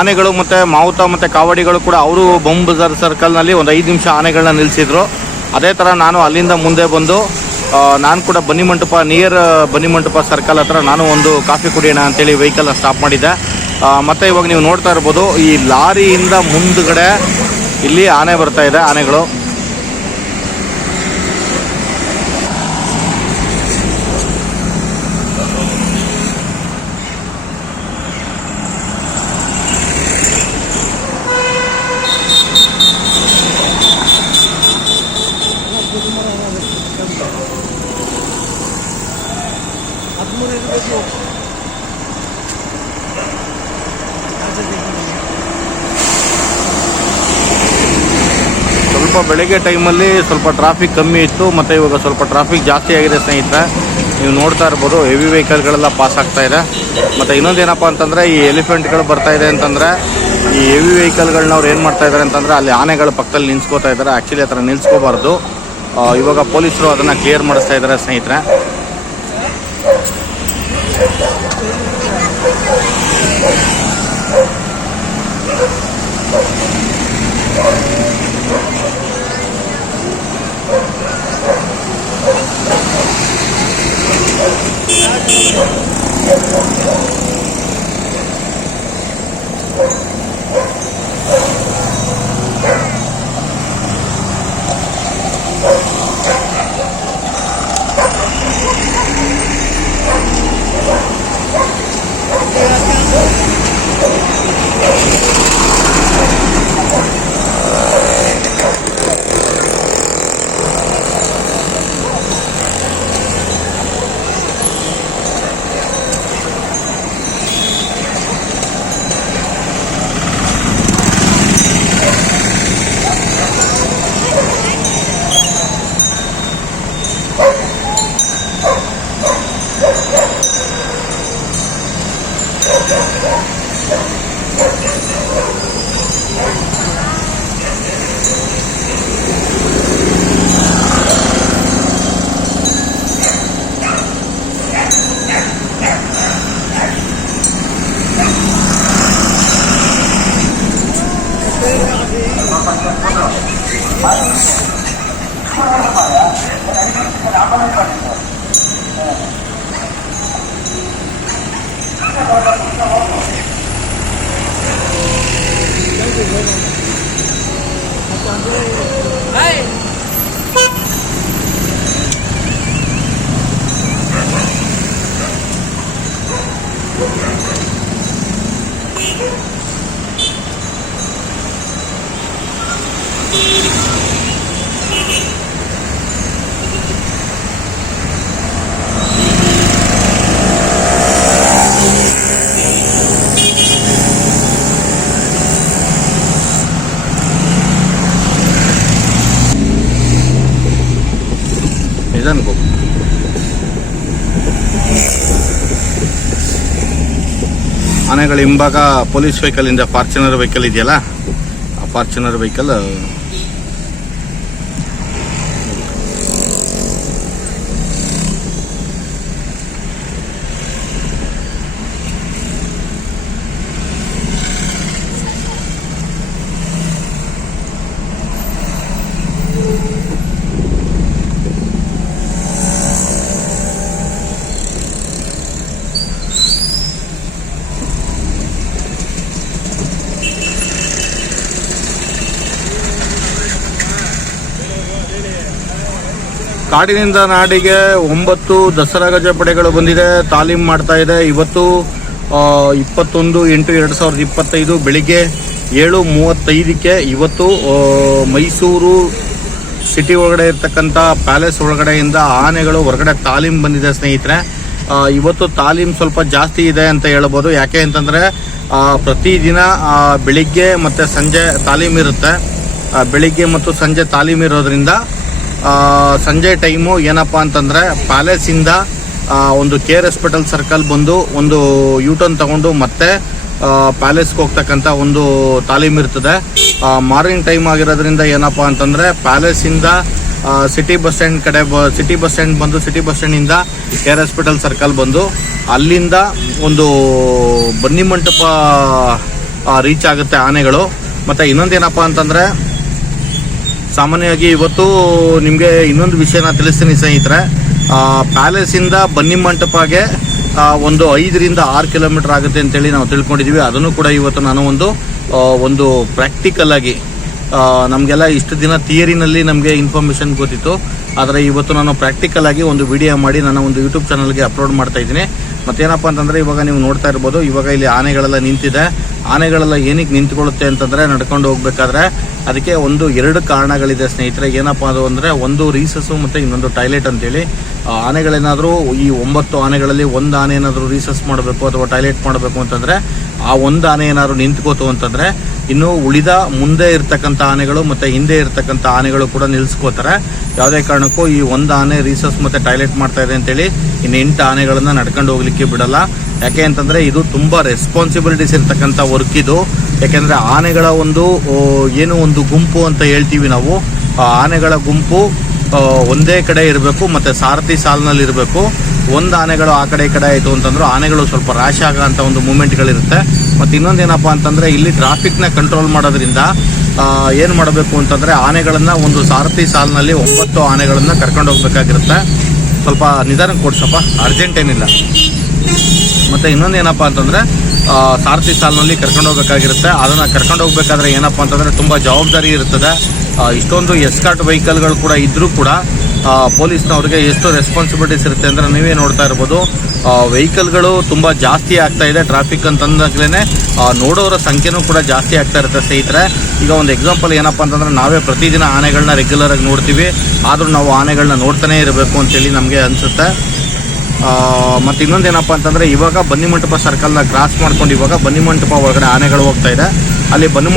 ಆನೆಗಳು ಮತ್ತು ಮಾವುತ ಮತ್ತು ಕಾವಡಿಗಳು ಕೂಡ ಅವರು ಬೊಂಬ್ ಬಜಾರ್ ಸರ್ಕಲ್ನಲ್ಲಿ ಒಂದು 5 ನಿಮಿಷ ಆನೆಗಳನ್ನ ನಿಲ್ಲಿಸಿದ್ರು. ಅದೇ ಥರ ನಾನು ಅಲ್ಲಿಂದ ಮುಂದೆ ಬಂದು ನಾನು ಕೂಡ ಬನ್ನಿಮಂಟಪ ನಿಯರ್ ಬನ್ನಿಮಂಟಪ ಸರ್ಕಲ್ ಹತ್ರ ನಾನು ಒಂದು ಕಾಫಿ ಕುಡಿಯೋಣ ಅಂತೇಳಿ ವೆಹಿಕಲ್ನ ಸ್ಟಾಪ್ ಮಾಡಿದ್ದೆ. ಮತ್ತು ಇವಾಗ ನೀವು ನೋಡ್ತಾ ಇರ್ಬೋದು, ಈ ಲಾರಿಯಿಂದ ಮುಂದ್ಗಡೆ ಇಲ್ಲಿ ಆನೆ ಬರ್ತಾ ಇದೆ, ಆನೆಗಳು. ಸ್ವಲ್ಪ ಬೆಳಗ್ಗೆ ಟೈಮಲ್ಲಿ ಸ್ವಲ್ಪ ಟ್ರಾಫಿಕ್ ಕಮ್ಮಿ ಇತ್ತು, ಮತ್ತು ಇವಾಗ ಸ್ವಲ್ಪ ಟ್ರಾಫಿಕ್ ಜಾಸ್ತಿ ಆಗಿದೆ ಸ್ನೇಹಿತರೆ. ನೀವು ನೋಡ್ತಾ ಇರ್ಬೋದು, ಹೆವಿ ವೆಹಿಕಲ್ಗಳೆಲ್ಲ ಪಾಸ್ ಆಗ್ತಾ ಇದೆ. ಮತ್ತು ಇನ್ನೊಂದೇನಪ್ಪ ಅಂತಂದರೆ, ಈ ಎಲಿಫೆಂಟ್ಗಳು ಬರ್ತಾ ಇದೆ ಅಂತಂದರೆ ಈ ಹೆವಿ ವೆಹಿಕಲ್ಗಳನ್ನ ಅವ್ರು ಏನು ಮಾಡ್ತಾ ಇದ್ದಾರೆ ಅಂತಂದರೆ ಅಲ್ಲಿ ಆನೆಗಳ ಪಕ್ಕದಲ್ಲಿ ನಿಲ್ಸ್ಕೋತಾ ಇದ್ದಾರೆ. ಆ್ಯಕ್ಚುಲಿ ಆ ಥರ ನಿಲ್ಸ್ಕೋಬಾರ್ದು. ಇವಾಗ ಪೊಲೀಸರು ಅದನ್ನು ಕ್ಲಿಯರ್ ಮಾಡಿಸ್ತಾ ಇದ್ದಾರೆ ಸ್ನೇಹಿತರೆ. ಇದನ್ಗೋ ಆನೆಗಳ ಹಿಂಭಾಗ ಪೊಲೀಸ್ ವೆಹಿಕಲ್ ಇಂದ ಫಾರ್ಚುನರ್ ವೆಹಿಕಲ್ ಇದೆಯಲ್ಲ, ಆ ಫಾರ್ಚುನರ್ ವೆಹಿಕಲ್ ಕಾಡಿನಿಂದ ನಾಡಿಗೆ 9 ದಸರಾ ಗಜ ಪಡೆಗಳು ಬಂದಿದೆ, ತಾಲೀಮ್ ಮಾಡ್ತಾ ಇದೆ. ಇವತ್ತು 21/8/2025 ಬೆಳಿಗ್ಗೆ 7:35ಕ್ಕೆ ಇವತ್ತು ಮೈಸೂರು ಸಿಟಿ ಒಳಗಡೆ ಇರ್ತಕ್ಕಂಥ ಪ್ಯಾಲೇಸ್ ಒಳಗಡೆಯಿಂದ ಆನೆಗಳು ಹೊರಗಡೆ ತಾಲೀಮ್ ಬಂದಿದೆ ಸ್ನೇಹಿತರೆ. ಇವತ್ತು ತಾಲೀಮ್ ಸ್ವಲ್ಪ ಜಾಸ್ತಿ ಇದೆ ಅಂತ ಹೇಳ್ಬೋದು. ಯಾಕೆ ಅಂತಂದರೆ ಪ್ರತಿದಿನ ಬೆಳಿಗ್ಗೆ ಮತ್ತು ಸಂಜೆ ತಾಲೀಮ್ ಇರುತ್ತೆ. ಬೆಳಿಗ್ಗೆ ಮತ್ತು ಸಂಜೆ ತಾಲೀಮ್ ಇರೋದ್ರಿಂದ ಸಂಜೆ ಟೈಮು ಏನಪ್ಪ ಅಂತಂದರೆ ಪ್ಯಾಲೇಸಿಂದ ಒಂದು ಕೇರ್ ಹಾಸ್ಪಿಟಲ್ ಸರ್ಕಲ್ ಬಂದು ಒಂದು ಯೂಟರ್ನ್ ತಗೊಂಡು ಮತ್ತೆ ಪ್ಯಾಲೇಸ್ಗೆ ಹೋಗ್ತಕ್ಕಂಥ ಒಂದು ತಾಲೀಮ್ ಇರ್ತದೆ. ಮಾರ್ನಿಂಗ್ ಟೈಮ್ ಆಗಿರೋದ್ರಿಂದ ಏನಪ್ಪ ಅಂತಂದರೆ ಪ್ಯಾಲೇಸಿಂದ ಸಿಟಿ ಬಸ್ ಸ್ಟ್ಯಾಂಡ್ ಕಡೆ ಸಿಟಿ ಬಸ್ ಸ್ಟ್ಯಾಂಡ್ ಬಂದು ಸಿಟಿ ಬಸ್ ಸ್ಟ್ಯಾಂಡಿಂದ ಏರ್ ಹಾಸ್ಪಿಟಲ್ ಸರ್ಕಲ್ ಬಂದು ಅಲ್ಲಿಂದ ಒಂದು ಬನ್ನಿ ಮಂಟಪ ರೀಚ್ ಆಗುತ್ತೆ ಆನೆಗಳು. ಮತ್ತು ಇನ್ನೊಂದೇನಪ್ಪ ಅಂತಂದರೆ ಸಾಮಾನ್ಯವಾಗಿ ಇವತ್ತು ನಿಮಗೆ ಇನ್ನೊಂದು ವಿಷಯನ ತಿಳಿಸ್ತೀನಿ ಸ್ನೇಹಿತರೆ. ಪ್ಯಾಲೇಸಿಂದ ಬನ್ನಿ ಮಂಟಪಗೆ ಒಂದು 5ರಿಂದ 6 ಕಿಲೋಮೀಟರ್ ಆಗುತ್ತೆ ಅಂತೇಳಿ ನಾವು ತಿಳ್ಕೊಂಡಿದ್ದೀವಿ. ಅದನ್ನು ಕೂಡ ಇವತ್ತು ನಾನು ಒಂದು ಪ್ರಾಕ್ಟಿಕಲ್ ಆಗಿ ನಮಗೆಲ್ಲ ಇಷ್ಟು ದಿನ ಥಿಯರಿನಲ್ಲಿ ನಮಗೆ ಇನ್ಫಾರ್ಮೇಷನ್ ಗೊತ್ತಿತ್ತು, ಆದರೆ ಇವತ್ತು ನಾನು ಪ್ರಾಕ್ಟಿಕಲ್ ಆಗಿ ಒಂದು ವಿಡಿಯೋ ಮಾಡಿ ನನ್ನ ಒಂದು ಯೂಟ್ಯೂಬ್ ಚಾನಲ್ಗೆ ಅಪ್ಲೋಡ್ ಮಾಡ್ತಾ ಇದ್ದೀನಿ. ಮತ್ತೇನಪ್ಪ ಅಂತಂದರೆ ಇವಾಗ ನೀವು ನೋಡ್ತಾ ಇರ್ಬೋದು, ಇವಾಗ ಇಲ್ಲಿ ಆನೆಗಳೆಲ್ಲ ನಿಂತಿದೆ. ಆನೆಗಳೆಲ್ಲ ಏನಕ್ಕೆ ನಿಂತ್ಕೊಳ್ಳುತ್ತೆ ಅಂತಂದರೆ ನಡ್ಕೊಂಡು ಹೋಗ್ಬೇಕಾದ್ರೆ ಅದಕ್ಕೆ 2 ಕಾರಣಗಳಿದೆ ಸ್ನೇಹಿತರೆ. ಏನಪ್ಪ ಅದು ಅಂದರೆ ಒಂದು ರೀಸಸ್ಸು ಮತ್ತು ಇನ್ನೊಂದು ಟಾಯ್ಲೆಟ್ ಅಂತೇಳಿ. ಆನೆಗಳೇನಾದರೂ ಈ 9 ಆನೆಗಳಲ್ಲಿ ಒಂದು ಆನೆ ಏನಾದರೂ ರೀಸಸ್ ಮಾಡಬೇಕು ಅಥವಾ ಟಾಯ್ಲೆಟ್ ಮಾಡಬೇಕು ಅಂತಂದರೆ ಆ ಒಂದು ಆನೆ ಏನಾದರೂ ನಿಂತ್ಕೋತು ಅಂತಂದರೆ ಇನ್ನು ಉಳಿದ ಮುಂದೆ ಇರ್ತಕ್ಕಂಥ ಆನೆಗಳು ಮತ್ತು ಹಿಂದೆ ಇರ್ತಕ್ಕಂಥ ಆನೆಗಳು ಕೂಡ ನಿಲ್ಲಿಸ್ಕೋತಾರೆ. ಯಾವುದೇ ಕಾರಣಕ್ಕೂ ಈ ಒಂದು ಆನೆ ರೀಸಸ್ ಮತ್ತು ಟಾಯ್ಲೆಟ್ ಮಾಡ್ತಾ ಇದೆ ಅಂತೇಳಿ ಇನ್ನು 8 ಆನೆಗಳನ್ನು ನಡ್ಕೊಂಡು ಹೋಗ್ಲಿಕ್ಕೆ ಬಿಡಲ್ಲ. ಯಾಕೆ ಅಂತಂದರೆ ಇದು ತುಂಬ ರೆಸ್ಪಾನ್ಸಿಬಿಲಿಟೀಸ್ ಇರ್ತಕ್ಕಂಥ ವರ್ಕ್ ಇದು. ಯಾಕೆಂದರೆ ಆನೆಗಳ ಒಂದು ಗುಂಪು ಅಂತ ಹೇಳ್ತೀವಿ ನಾವು. ಆನೆಗಳ ಗುಂಪು ಒಂದೇ ಕಡೆ ಇರಬೇಕು ಮತ್ತು ಸಾರಥಿ ಸಾಲಿನಲ್ಲಿ ಇರಬೇಕು. ಒಂದು ಆನೆಗಳು ಆ ಕಡೆ ಈ ಕಡೆ ಆಯಿತು ಅಂತಂದ್ರೆ ಆನೆಗಳು ಸ್ವಲ್ಪ ರ್ಯಾಶ್ ಆಗೋಂಥ ಒಂದು ಮೂಮೆಂಟ್ಗಳಿರುತ್ತೆ. ಮತ್ತು ಇನ್ನೊಂದೇನಪ್ಪ ಅಂತಂದರೆ ಇಲ್ಲಿ ಟ್ರಾಫಿಕ್ನ ಕಂಟ್ರೋಲ್ ಮಾಡೋದ್ರಿಂದ ಏನು ಮಾಡಬೇಕು ಅಂತಂದರೆ ಆನೆಗಳನ್ನು ಒಂದು ಸಾರಥಿ ಸಾಲಿನಲ್ಲಿ 9 ಆನೆಗಳನ್ನು ಕರ್ಕೊಂಡು ಹೋಗ್ಬೇಕಾಗಿರುತ್ತೆ. ಸ್ವಲ್ಪ ನಿಧಾನಕ್ಕೆ ಕೊಡ್ಸಪ್ಪ, ಅರ್ಜೆಂಟ್ ಏನಿಲ್ಲ. ಮತ್ತು ಇನ್ನೊಂದೇನಪ್ಪ ಅಂತಂದರೆ ಸಾರಥಿ ಸಾಲಿನಲ್ಲಿ ಕರ್ಕೊಂಡು ಹೋಗ್ಬೇಕಾಗಿರುತ್ತೆ. ಅದನ್ನು ಕರ್ಕೊಂಡು ಹೋಗ್ಬೇಕಾದ್ರೆ ಏನಪ್ಪ ಅಂತಂದರೆ ತುಂಬ ಜವಾಬ್ದಾರಿ ಇರ್ತದೆ. ಇಷ್ಟೊಂದು ಎಸ್ಕಾರ್ಟ್ ವೆಹಿಕಲ್ಗಳು ಕೂಡ ಇದ್ದರೂ ಕೂಡ ಪೊಲೀಸ್ನವ್ರಿಗೆ ಎಷ್ಟು ರೆಸ್ಪಾನ್ಸಿಬಿಲಿಟೀಸ್ ಇರುತ್ತೆ ಅಂದರೆ ನೀವೇ ನೋಡ್ತಾ ಇರ್ಬೋದು. ವೆಹಿಕಲ್ಗಳು ತುಂಬ ಜಾಸ್ತಿ ಆಗ್ತಾ ಇದೆ. ಟ್ರಾಫಿಕ್ ಅಂತಂದಾಗಲೇ ನೋಡೋರ ಸಂಖ್ಯೆನೂ ಕೂಡ ಜಾಸ್ತಿ ಆಗ್ತಾ ಇರುತ್ತೆ ಸ್ನೇಹಿತರೆ. ಈಗ ಒಂದು ಎಕ್ಸಾಂಪಲ್ ಏನಪ್ಪ ಅಂತಂದರೆ ನಾವೇ ಪ್ರತಿದಿನ ಆನೆಗಳನ್ನ ರೆಗ್ಯುಲರಾಗಿ ನೋಡ್ತೀವಿ, ಆದರೂ ನಾವು ಆನೆಗಳನ್ನ ನೋಡ್ತಾನೇ ಇರಬೇಕು ಅಂತೇಳಿ ನಮಗೆ ಅನಿಸುತ್ತೆ. ಮತ್ತು ಇನ್ನೊಂದೇನಪ್ಪ ಅಂತಂದರೆ ಇವಾಗ ಬನ್ನಿ ಮಂಟಪ ಸರ್ಕಲ್ನ ಕ್ರಾಸ್ ಮಾಡ್ಕೊಂಡು ಇವಾಗ ಬನ್ನಿ ಮಂಟಪ ಒಳಗಡೆ ಆನೆಗಳು ಹೋಗ್ತಾ ಇದೆ. ಅಲ್ಲಿ ಬನ್ನಿ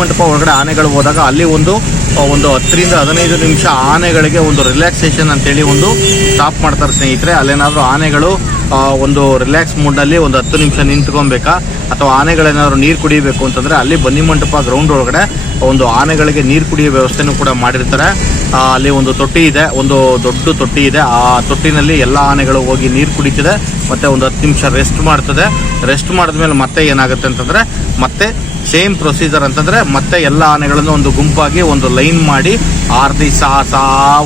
ಮಂಟಪ ಒಳಗಡೆ ಆನೆಗಳು ಹೋದಾಗ ಅಲ್ಲಿ ಒಂದು 10ರಿಂದ 15 ನಿಮಿಷ ಆನೆಗಳಿಗೆ ಒಂದು ರಿಲ್ಯಾಕ್ಸೇಷನ್ ಅಂತೇಳಿ ಒಂದು ಸ್ಟಾಪ್ ಮಾಡ್ತಾರೆ ಸ್ನೇಹಿತರೆ. ಅಲ್ಲೇನಾದರೂ ಆನೆಗಳು ಒಂದು ರಿಲ್ಯಾಕ್ಸ್ ಮೂಡ್ನಲ್ಲಿ ಒಂದು 10 ನಿಮಿಷ ನಿಂತ್ಕೊಬೇಕಾ ಅಥವಾ ಆನೆಗಳೇನಾದರೂ ನೀರು ಕುಡಿಯಬೇಕು ಅಂತಂದರೆ ಅಲ್ಲಿ ಬನ್ನಿ ಮಂಟಪ ಗ್ರೌಂಡ್ ಒಳಗಡೆ ಒಂದು ಆನೆಗಳಿಗೆ ನೀರು ಕುಡಿಯೋ ವ್ಯವಸ್ಥೆನೂ ಕೂಡ ಮಾಡಿರ್ತಾರೆ. ಅಲ್ಲಿ ಒಂದು ತೊಟ್ಟಿ ಇದೆ, ಒಂದು ದೊಡ್ಡ ತೊಟ್ಟಿ ಇದೆ. ಆ ತೊಟ್ಟಿನಲ್ಲಿ ಎಲ್ಲ ಆನೆಗಳು ಹೋಗಿ ನೀರು ಕುಡಿತಿದೆ ಮತ್ತು ಒಂದು 10 ನಿಮಿಷ ರೆಸ್ಟ್ ಮಾಡ್ತದೆ. ರೆಸ್ಟ್ ಮಾಡಿದ್ಮೇಲೆ ಮತ್ತೆ ಏನಾಗುತ್ತೆ ಅಂತಂದರೆ ಮತ್ತೆ ಸೇಮ್ ಪ್ರೊಸೀಜರ್ ಅಂತಂದರೆ ಮತ್ತೆ ಎಲ್ಲ ಆನೆಗಳನ್ನು ಒಂದು ಗುಂಪಾಗಿ ಒಂದು ಲೈನ್ ಮಾಡಿ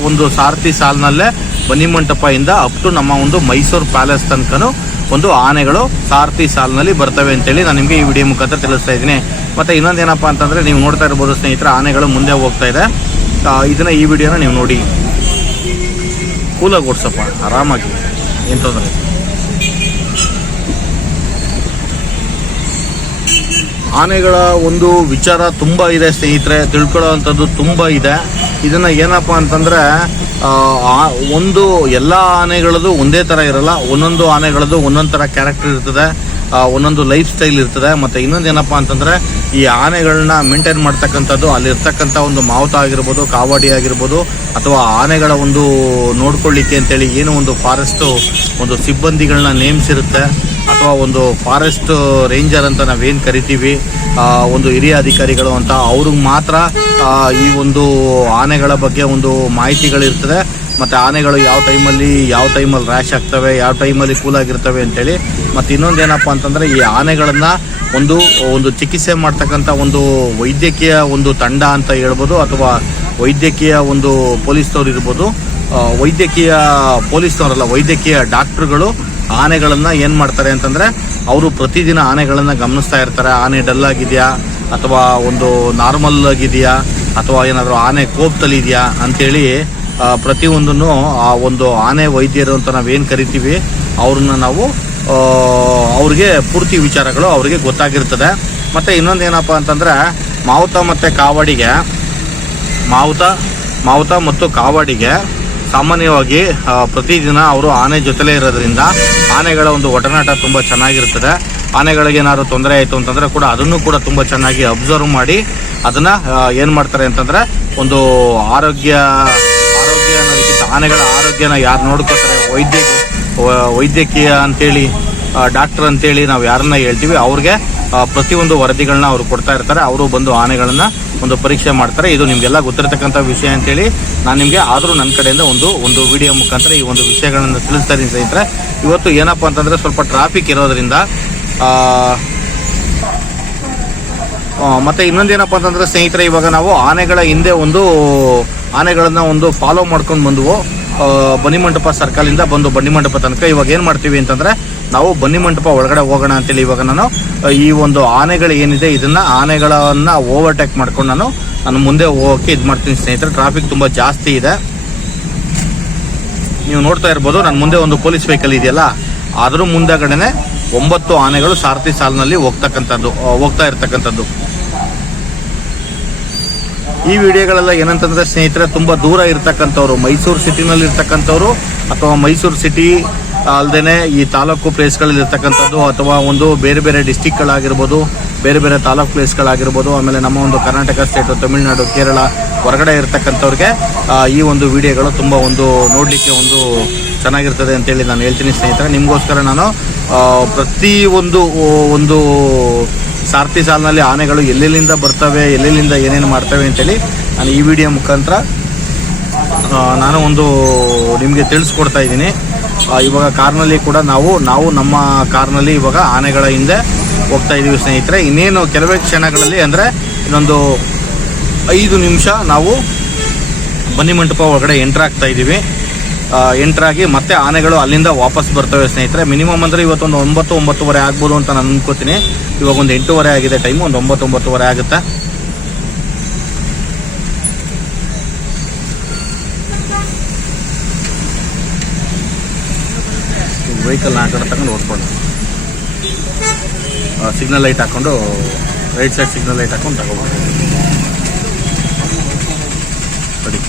ಒಂದು ಸಾರಥಿ ಸಾಲಿನಲ್ಲೇ ಬನ್ನಿ ಮಂಟಪದಿಂದ ಅಪ್ ಟು ನಮ್ಮ ಒಂದು ಮೈಸೂರು ಪ್ಯಾಲೇಸ್ ತನಕನೂ ಒಂದು ಆನೆಗಳು ಸಾರಥಿ ಸಾಲಿನಲ್ಲಿ ಬರ್ತವೆ ಅಂತೇಳಿ ನಾನು ನಿಮಗೆ ಈ ವಿಡಿಯೋ ಮುಖಾಂತರ ತಿಳಿಸ್ತಾ ಇದ್ದೀನಿ. ಮತ್ತು ಇನ್ನೊಂದೇನಪ್ಪ ಅಂತಂದರೆ ನೀವು ನೋಡ್ತಾ ಇರ್ಬೋದು ಸ್ನೇಹಿತರೆ, ಆನೆಗಳು ಮುಂದೆ ಹೋಗ್ತಾ ಇದೆ. ಈ ವಿಡಿಯೋನ ನೀವು ನೋಡಿ ಕೂಲಾಗಿ ಓಡಿಸಪ್ಪ, ಆರಾಮಾಗಿ, ಏನು ತೊಂದರೆ. ಆನೆಗಳ ಒಂದು ವಿಚಾರ ತುಂಬ ಇದೆ ಸ್ನೇಹಿತರೆ, ತಿಳ್ಕೊಳ್ಳೋ ಅಂಥದ್ದು ತುಂಬ ಇದೆ. ಇದನ್ನು ಏನಪ್ಪ ಅಂತಂದರೆ ಎಲ್ಲ ಆನೆಗಳದ್ದು ಒಂದೇ ಥರ ಇರಲ್ಲ. ಒಂದೊಂದು ಆನೆಗಳದ್ದು ಒಂದೊಂದು ಥರ ಕ್ಯಾರೆಕ್ಟರ್ ಇರ್ತದೆ, ಒಂದೊಂದು ಲೈಫ್ ಸ್ಟೈಲ್ ಇರ್ತದೆ. ಮತ್ತು ಇನ್ನೊಂದೇನಪ್ಪ ಅಂತಂದರೆ ಈ ಆನೆಗಳನ್ನ ಮೇಂಟೈನ್ ಮಾಡ್ತಕ್ಕಂಥದ್ದು ಅಲ್ಲಿರ್ತಕ್ಕಂಥ ಒಂದು ಮಾವುತ ಆಗಿರ್ಬೋದು, ಕಾವಾಡಿ ಆಗಿರ್ಬೋದು, ಅಥವಾ ಆನೆಗಳ ಒಂದು ನೋಡ್ಕೊಳ್ಳಿಕ್ಕೆ ಅಂತೇಳಿ ಏನು ಒಂದು ಫಾರೆಸ್ಟು ಒಂದು ಸಿಬ್ಬಂದಿಗಳನ್ನ ನೇಮಿಸಿರುತ್ತೆ, ಅಥವಾ ಒಂದು ಫಾರೆಸ್ಟ್ ರೇಂಜರ್ ಅಂತ ನಾವೇನು ಕರಿತೀವಿ, ಒಂದು ಹಿರಿಯ ಅಧಿಕಾರಿಗಳು ಅಂತ, ಅವ್ರಿಗೆ ಮಾತ್ರ ಈ ಒಂದು ಆನೆಗಳ ಬಗ್ಗೆ ಒಂದು ಮಾಹಿತಿಗಳಿರ್ತದೆ. ಮತ್ತು ಆನೆಗಳು ಯಾವ ಟೈಮಲ್ಲಿ ರ್ಯಾಶ್ ಆಗ್ತವೆ, ಯಾವ ಟೈಮಲ್ಲಿ ಕೂಲಾಗಿರ್ತವೆ ಅಂತೇಳಿ. ಮತ್ತು ಇನ್ನೊಂದೇನಪ್ಪ ಅಂತಂದರೆ ಈ ಆನೆಗಳನ್ನು ಒಂದು ಚಿಕಿತ್ಸೆ ಮಾಡ್ತಕ್ಕಂಥ ಒಂದು ವೈದ್ಯಕೀಯ ಒಂದು ತಂಡ ಅಂತ ಹೇಳ್ಬೋದು, ಅಥವಾ ವೈದ್ಯಕೀಯ ಒಂದು ಪೊಲೀಸ್ನವ್ರು ಇರ್ಬೋದು. ವೈದ್ಯಕೀಯ ಪೊಲೀಸ್ನವರಲ್ಲ, ವೈದ್ಯಕೀಯ ಡಾಕ್ಟ್ರುಗಳು ಆನೆಗಳನ್ನು ಏನು ಮಾಡ್ತಾರೆ ಅಂತಂದರೆ ಅವರು ಪ್ರತಿದಿನ ಆನೆಗಳನ್ನು ಗಮನಿಸ್ತಾ ಇರ್ತಾರೆ. ಆನೆ ಡಲ್ ಆಗಿದೆಯಾ ಅಥವಾ ಒಂದು ನಾರ್ಮಲ್ ಆಗಿದೆಯಾ ಅಥವಾ ಏನಾದರೂ ಆನೆ ಕೋಪದಲ್ಲಿ ಇದೆಯಾ ಅಂಥೇಳಿ ಪ್ರತಿಯೊಂದನ್ನು ಆ ಒಂದು ಆನೆ ವೈದ್ಯರು ಅಂತ ನಾವೇನು ಕರಿತೀವಿ ಅವ್ರನ್ನ ನಾವು ಅವ್ರಿಗೆ ಪೂರ್ತಿ ವಿಚಾರಗಳು ಅವ್ರಿಗೆ ಗೊತ್ತಾಗಿರ್ತದೆ. ಮತ್ತು ಇನ್ನೊಂದೇನಪ್ಪ ಅಂತಂದರೆ ಮಾವುತ ಮತ್ತು ಕಾವಾಡಿಗೆ ಸಾಮಾನ್ಯವಾಗಿ ಪ್ರತಿದಿನ ಅವರು ಆನೆ ಜೊತೆಲೇ ಇರೋದ್ರಿಂದ ಆನೆಗಳ ಒಂದು ಒಡನಾಟ ತುಂಬ ಚೆನ್ನಾಗಿರ್ತದೆ. ಆನೆಗಳಿಗೆ ಏನಾದ್ರು ತೊಂದರೆ ಆಯಿತು ಅಂತಂದರೆ ಕೂಡ ಅದನ್ನು ಕೂಡ ತುಂಬ ಚೆನ್ನಾಗಿ ಅಬ್ಸರ್ವ್ ಮಾಡಿ ಅದನ್ನು ಏನು ಮಾಡ್ತಾರೆ ಅಂತಂದರೆ ಒಂದು ಆರೋಗ್ಯ ಅನ್ನೋದಕ್ಕಿಂತ ಆನೆಗಳ ಆರೋಗ್ಯನ ಯಾರು ನೋಡ್ಕೋತಾರೆ, ವೈದ್ಯಕೀಯ ಅಂತೇಳಿ ಡಾಕ್ಟರ್ ಅಂತೇಳಿ ನಾವು ಯಾರನ್ನ ಹೇಳ್ತೀವಿ ಅವ್ರಿಗೆ ಪ್ರತಿಯೊಂದು ವರದಿಗಳನ್ನ ಅವರು ಕೊಡ್ತಾ ಇರ್ತಾರೆ. ಅವರು ಬಂದು ಆನೆಗಳನ್ನ ಒಂದು ಪರೀಕ್ಷೆ ಮಾಡ್ತಾರೆ. ಇದು ನಿಮಗೆಲ್ಲ ಗೊತ್ತಿರತಕ್ಕಂಥ ವಿಷಯ ಅಂತೇಳಿ ನಾನು ನಿಮಗೆ ಆದರೂ ನನ್ನ ಕಡೆಯಿಂದ ಒಂದು ವಿಡಿಯೋ ಮುಖಾಂತರ ಈ ಒಂದು ವಿಷಯಗಳನ್ನು ತಿಳಿಸ್ತಾ ಇದ್ದೀನಿ ಸ್ನೇಹಿತರೆ. ಇವತ್ತು ಏನಪ್ಪ ಅಂತಂದರೆ ಸ್ವಲ್ಪ ಟ್ರಾಫಿಕ್ ಇರೋದ್ರಿಂದ ಮತ್ತು ಇನ್ನೊಂದೇನಪ್ಪ ಅಂತಂದರೆ ಸ್ನೇಹಿತರೆ, ಇವಾಗ ನಾವು ಆನೆಗಳ ಹಿಂದೆ ಆನೆಗಳನ್ನು ಫಾಲೋ ಮಾಡ್ಕೊಂಡು ಬಂದವು ಬನ್ನಿಮಂಟಪ ಸರ್ಕಲಿಂದ ಬಂದು ಬನ್ನಿಮಂಟಪ ತನಕ. ಇವಾಗ ಏನು ಮಾಡ್ತೀವಿ ಅಂತಂದರೆ ನಾವು ಬನ್ನಿಮಂಟಪ ಒಳಗಡೆ ಹೋಗೋಣ ಅಂತೇಳಿ ಇವಾಗ ನಾನು ಈ ಒಂದು ಆನೆಗಳು ಏನಿದೆ ಆನೆಗಳನ್ನು ಓವರ್ಟೇಕ್ ಮಾಡ್ಕೊಂಡು ನಾನು ಮುಂದೆ ಹೋಗೋಕ್ಕೆ ಇದು ಮಾಡ್ತೀನಿ ಸ್ನೇಹಿತರೆ. ಟ್ರಾಫಿಕ್ ತುಂಬ ಜಾಸ್ತಿ ಇದೆ, ನೀವು ನೋಡ್ತಾ ಇರ್ಬೋದು. ನನ್ನ ಮುಂದೆ ಒಂದು ಪೊಲೀಸ್ ವೆಹಿಕಲ್ ಇದೆಯಲ್ಲ, ಅದ್ರ ಮುಂದೆಗಡೆನೆ 9 ಆನೆಗಳು ಸಾರಥಿ ಸಾಲಿನಲ್ಲಿ ಹೋಗ್ತಾ ಇರ್ತಕ್ಕಂಥದ್ದು. ಈ ವಿಡಿಯೋಗಳೆಲ್ಲ ಏನಂತಂದ್ರೆ ಸ್ನೇಹಿತರೆ, ತುಂಬ ದೂರ ಇರ್ತಕ್ಕಂಥವ್ರು, ಮೈಸೂರು ಸಿಟಿನಲ್ಲಿ ಇರ್ತಕ್ಕಂಥವ್ರು ಅಥವಾ ಮೈಸೂರು ಸಿಟಿ ಅಲ್ಲದೆ ಈ ತಾಲೂಕು ಪ್ಲೇಸ್ಗಳಲ್ಲಿ ಇರ್ತಕ್ಕಂಥದ್ದು ಅಥವಾ ಒಂದು ಬೇರೆ ಬೇರೆ ಡಿಸ್ಟಿಕ್ಗಳಾಗಿರ್ಬೋದು, ಬೇರೆ ಬೇರೆ ತಾಲೂಕು ಪ್ಲೇಸ್ಗಳಾಗಿರ್ಬೋದು, ಆಮೇಲೆ ನಮ್ಮ ಒಂದು ಕರ್ನಾಟಕ ಸ್ಟೇಟು, ತಮಿಳುನಾಡು, ಕೇರಳ ಹೊರಗಡೆ ಇರ್ತಕ್ಕಂಥವ್ರಿಗೆ ಈ ಒಂದು ವಿಡಿಯೋಗಳು ತುಂಬ ನೋಡಲಿಕ್ಕೆ ಚೆನ್ನಾಗಿರ್ತದೆ ಅಂತೇಳಿ ನಾನು ಹೇಳ್ತೀನಿ ಸ್ನೇಹಿತರೆ. ನಿಮಗೋಸ್ಕರ ನಾನು ಪ್ರತಿ ಒಂದು ಸಾರಥಿ ಸಾಲಿನಲ್ಲಿ ಆನೆಗಳು ಎಲ್ಲೆಲ್ಲಿಂದ ಬರ್ತವೆ, ಎಲ್ಲೆಲ್ಲಿಂದ ಏನೇನು ಮಾಡ್ತವೆ ಅಂತೇಳಿ ನಾನು ಈ ವಿಡಿಯೋ ಮುಖಾಂತರ ನಾನು ನಿಮಗೆ ತಿಳಿಸ್ಕೊಡ್ತಾ ಇದ್ದೀನಿ. ಇವಾಗ ಕಾರ್ನಲ್ಲಿ ಕೂಡ ನಾವು ನಮ್ಮ ಕಾರ್ನಲ್ಲಿ ಇವಾಗ ಆನೆಗಳ ಹಿಂದೆ ಹೋಗ್ತಾ ಇದ್ದೀವಿ ಸ್ನೇಹಿತರೆ. ಇನ್ನೇನು ಕೆಲವೇ ಕ್ಷಣಗಳಲ್ಲಿ ಅಂದರೆ ಇನ್ನೊಂದು 5 ನಿಮಿಷ ನಾವು ಬನ್ನಿಮಂಟಪ ಒಳಗಡೆ ಎಂಟ್ರ್ ಆಗ್ತಾ ಇದ್ದೀವಿ. ಎಂಟ್ರಾಗಿ ಮತ್ತೆ ಆನೆಗಳು ಅಲ್ಲಿಂದ ವಾಪಸ್ ಬರ್ತವೆ ಸ್ನೇಹಿತರೆ. ಮಿನಿಮಮ್ ಅಂದರೆ ಇವತ್ತೊಂದು 9-9:30 ಆಗ್ಬೋದು ಅಂತ ನಾನು ಅನ್ಕೋತೀನಿ. ಇವಾಗ ಒಂದು 8:30 ಆಗಿದೆ ಟೈಮು, ಒಂದು 9-9:30 ಆಗುತ್ತೆ. ವೆಹಿಕಲ್ ಆ ಕಡೆ ತಗೊಂಡು ಓದ್ಕೊಂಡು ಸಿಗ್ನಲ್ ಲೈಟ್ ಹಾಕ್ಕೊಂಡು ರೈಟ್ ಸೈಡ್ ಸಿಗ್ನಲ್ ಲೈಟ್ ಹಾಕೊಂಡು ತಗೋಬೋದು. ಸರಿ,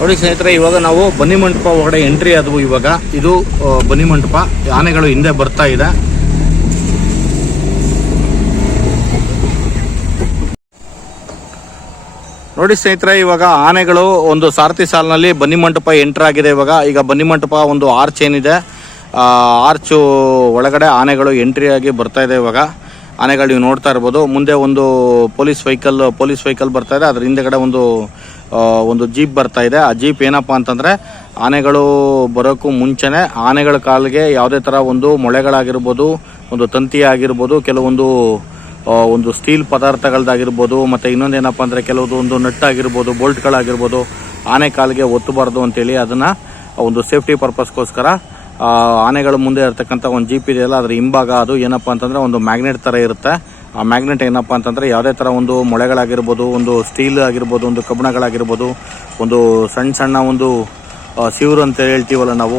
ನೋಡಿ ಸ್ನೇಹಿತರೆ, ಇವಾಗ ನಾವು ಬನ್ನಿಮಂಟಪ ಒಳಗಡೆ ಎಂಟ್ರಿ ಆದವು. ಇವಾಗ ಇದು ಬನ್ನಿಮಂಟಪ, ಆನೆಗಳು ಹಿಂದೆ ಬರ್ತಾ ಇದೆ. ನೋಡಿ ಸ್ನೇಹಿತರೆ, ಇವಾಗ ಆನೆಗಳು ಒಂದು ಸಾರಥಿ ಸಾಲಿನಲ್ಲಿ ಬನ್ನಿಮಂಟಪ ಎಂಟ್ರ್ ಆಗಿದೆ. ಈಗ ಬನ್ನಿಮಂಟಪ ಒಂದು ಆರ್ಚ್ ಏನಿದೆ, ಆರ್ಚು ಒಳಗಡೆ ಆನೆಗಳು ಎಂಟ್ರಿ ಆಗಿ ಬರ್ತಾ ಇದೆ. ಇವಾಗ ಆನೆಗಳು ನೀವು ನೋಡ್ತಾ ಇರ್ಬೋದು. ಮುಂದೆ ಒಂದು ಪೊಲೀಸ್ ವೆಹಿಕಲ್ ಬರ್ತಾ ಇದೆ, ಅದ್ರ ಹಿಂದೆಗಡೆ ಒಂದು ಜೀಪ್ ಬರ್ತಾ ಇದೆ. ಆ ಜೀಪ್ ಏನಪ್ಪ ಅಂತಂದರೆ ಆನೆಗಳು ಬರೋಕ್ಕೂ ಮುಂಚೆನೇ ಆನೆಗಳ ಕಾಲಿಗೆ ಯಾವುದೇ ಥರ ಒಂದು ಮೊಳೆಗಳಾಗಿರ್ಬೋದು, ಒಂದು ತಂತಿ ಆಗಿರ್ಬೋದು, ಒಂದು ಸ್ಟೀಲ್ ಪದಾರ್ಥಗಳದ್ದಾಗಿರ್ಬೋದು, ಮತ್ತು ಇನ್ನೊಂದೇನಪ್ಪ ಅಂದರೆ ಒಂದು ನಟ್ಟಾಗಿರ್ಬೋದು, ಬೋಲ್ಟ್ಗಳಾಗಿರ್ಬೋದು ಆನೆ ಕಾಲಿಗೆ ಒತ್ತಬಾರ್ದು ಅಂತೇಳಿ ಅದನ್ನು ಒಂದು ಸೇಫ್ಟಿ ಪರ್ಪಸ್ಗೋಸ್ಕರ ಆನೆಗಳ ಮುಂದೆ ಇರ್ತಕ್ಕಂಥ ಒಂದು ಜೀಪ್ ಇದೆಯಲ್ಲ, ಅದರ ಹಿಂಭಾಗ ಅದು ಏನಪ್ಪ ಅಂತಂದರೆ ಒಂದು ಮ್ಯಾಗ್ನೆಟ್ ಥರ ಇರುತ್ತೆ. ಆ ಮ್ಯಾಗ್ನೆಟ್ ಏನಪ್ಪ ಅಂತಂದರೆ ಯಾವುದೇ ಥರ ಒಂದು ಮೊಳೆಗಳಾಗಿರ್ಬೋದು, ಒಂದು ಸ್ಟೀಲ್ ಆಗಿರ್ಬೋದು, ಒಂದು ಕಬ್ಬಿಣಗಳಾಗಿರ್ಬೋದು, ಒಂದು ಸಣ್ಣ ಒಂದು ಸಿವ್ರು ಅಂತ ಹೇಳ್ತೀವಲ್ಲ ನಾವು,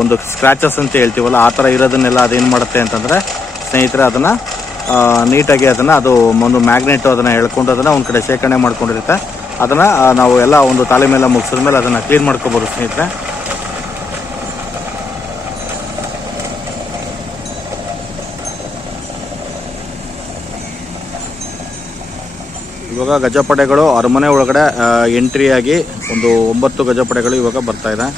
ಒಂದು ಸ್ಕ್ರ್ಯಾಚಸ್ ಅಂತ ಹೇಳ್ತೀವಲ್ಲ, ಆ ಥರ ಇರೋದನ್ನೆಲ್ಲ ಅದೇನು ಮಾಡುತ್ತೆ ಅಂತಂದರೆ ಸ್ನೇಹಿತರೆ ಅದನ್ನು ನೀಟಾಗಿ ಅದು ಒಂದು ಮ್ಯಾಗ್ನೆಟು ಅದನ್ನು ಎಳ್ಕೊಂಡು ಅದನ್ನು ಒಂದು ಕಡೆ ಶೇಖರಣೆ ಮಾಡ್ಕೊಂಡಿರುತ್ತೆ. ಅದನ್ನು ನಾವು ಎಲ್ಲ ಒಂದು ತಾಲೀಮೆಲ್ಲ ಮೇಲೆ ಮುಗಿಸಿದ ಮೇಲೆ ಅದನ್ನು ಕ್ಲೀನ್ ಮಾಡ್ಕೋಬೋದು ಸ್ನೇಹಿತರೆ. ಇವಾಗ ಗಜಪಡೆಗಳು ಅರಮನೆ ಒಳಗಡೆ ಎಂಟ್ರಿ ಆಗಿ ಒಂದು 9 ಗಜಪಡೆಗಳು ಇವಾಗ ಬರ್ತಾ ಇದೆ.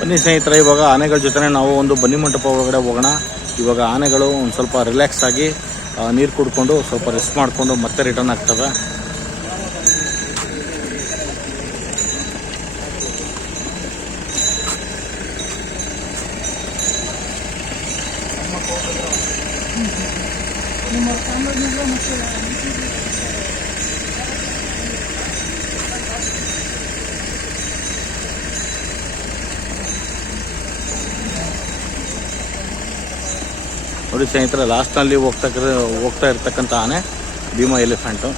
ಬನ್ನಿ ಸ್ನೇಹಿತರೆ, ಇವಾಗ ಆನೆಗಳ ಜೊತೆ ನಾವು ಒಂದು ಬನ್ನಿ ಮಂಟಪ ಒಳಗಡೆ ಹೋಗೋಣ. ಇವಾಗ ಆನೆಗಳು ಒಂದು ಸ್ವಲ್ಪ ರಿಲ್ಯಾಕ್ಸ್ ಆಗಿ ನೀರು ಕುಡ್ಕೊಂಡು ಸ್ವಲ್ಪ ರೆಸ್ಟ್ ಮಾಡಿಕೊಂಡು ಮತ್ತೆ ರಿಟರ್ನ್ ಆಗ್ತವೆ. ನೋಡಿ ಸ್ನೇಹಿತರೆ, ಲಾಸ್ಟ್ನಲ್ಲಿ ಹೋಗ್ತಾ ಇರ್ತಕ್ಕಂಥ ಆನೆ ಭೀಮಾ ಎಲಿಫೆಂಟು.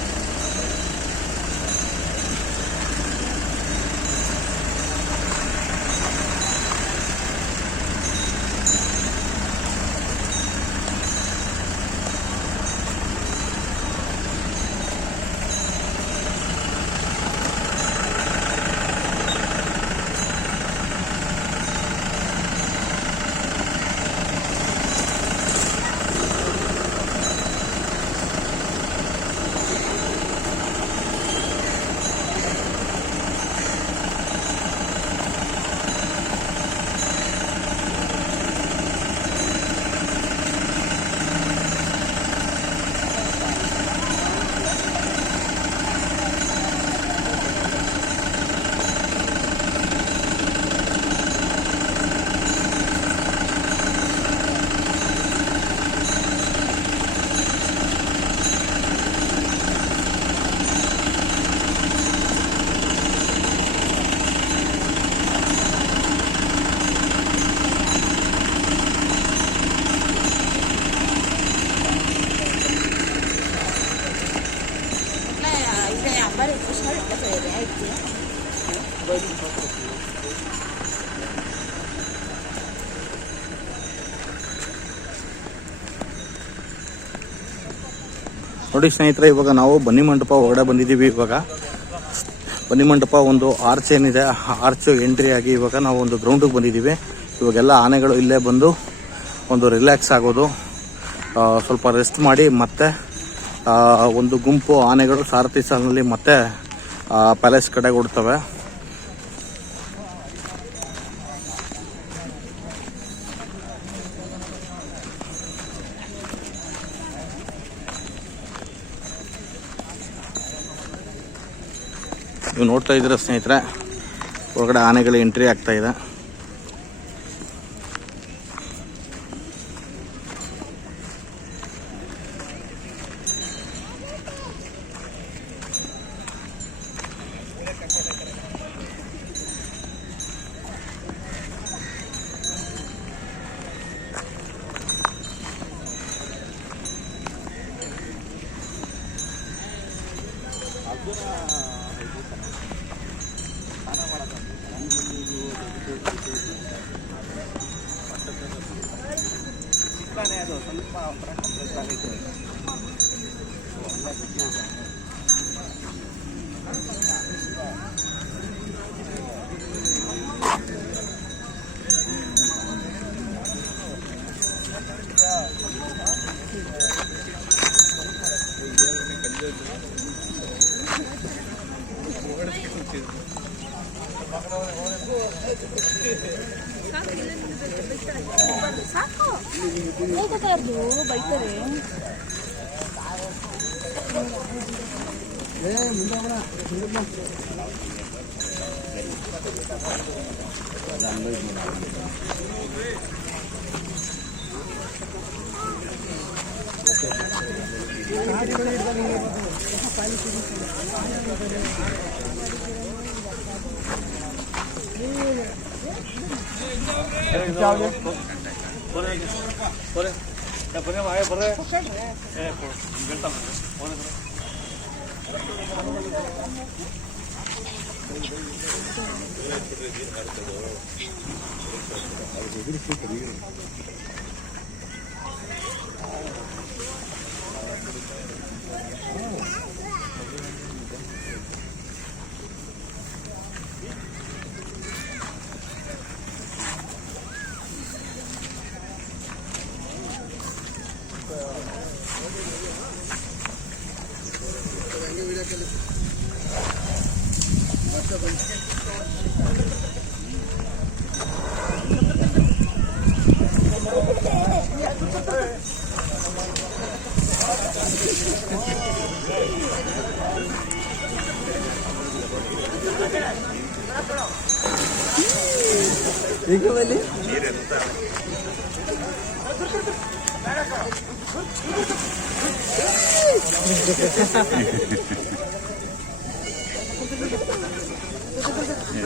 ನೋಡಿ ಸ್ನೇಹಿತರೆ, ಇವಾಗ ನಾವು ಬನ್ನಿ ಮಂಟಪ ಹೊರಗಡೆ ಬಂದಿದ್ದೀವಿ. ಇವಾಗ ಬನ್ನಿ ಮಂಟಪ ಒಂದು ಆರ್ಚ್ ಏನಿದೆ, ಆರ್ಚ್ ಎಂಟ್ರಿ ಆಗಿ ಇವಾಗ ನಾವು ಒಂದು ಗ್ರೌಂಡಿಗೆ ಬಂದಿದ್ದೀವಿ. ಇವಾಗೆಲ್ಲ ಆನೆಗಳು ಇಲ್ಲೇ ಬಂದು ಒಂದು ರಿಲ್ಯಾಕ್ಸ್ ಆಗೋದು, ಸ್ವಲ್ಪ ರೆಸ್ಟ್ ಮಾಡಿ ಮತ್ತೆ ಒಂದು ಗುಂಪು ಆನೆಗಳು ಸಾರಥಿ ಸಾಲಿನಲ್ಲಿ ಮತ್ತೆ ಪ್ಯಾಲೇಸ್ ಕಡೆಗೆ ಓಡ್ತವೆ. ನೀವು ನೋಡ್ತಾ ಇದ್ದೀರಾ ಸ್ನೇಹಿತರೆ, ಹೊರಗಡೆ ಆನೆಗಳು ಎಂಟ್ರಿ ಆಗ್ತಾ ಇದೆ. ಸಾಕು ಹೋಗಬಾರ್ದು ಬೈತಾರೆ.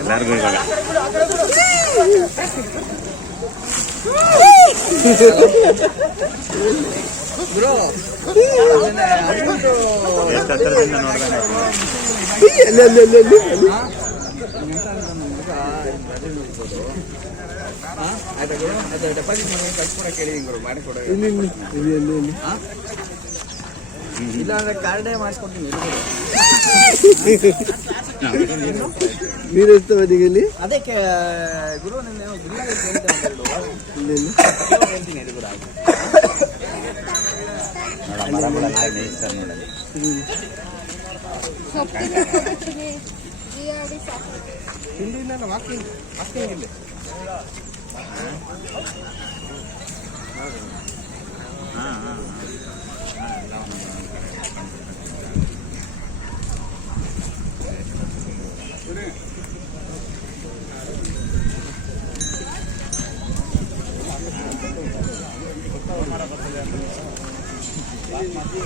ಎಲ್ಲರಿಗೂ ಇವಾಗ ಡೆಪಾಸಿಟ್ ಕಳ್ಸ್ಕೊಡಕ್ಕೆ ಹೇಳಿದೀನಿ ಗುರು, ಮಾಡಿಕೊಡ. ಇಲ್ಲ ಅಂದ್ರೆ ಕಾರ್ಡೇ ಮಾಡಿಸ್ಕೊಡ್ತೀನಿ. ನೀರು ಬದಿಗಲ್ಲಿ ಅದಕ್ಕೆ ಗುರು ನಾನು ಹೇಳ್ತೀನಿ ಗುರು. ವಾಕಿಂಗ್ ಇಲ್ಲಿ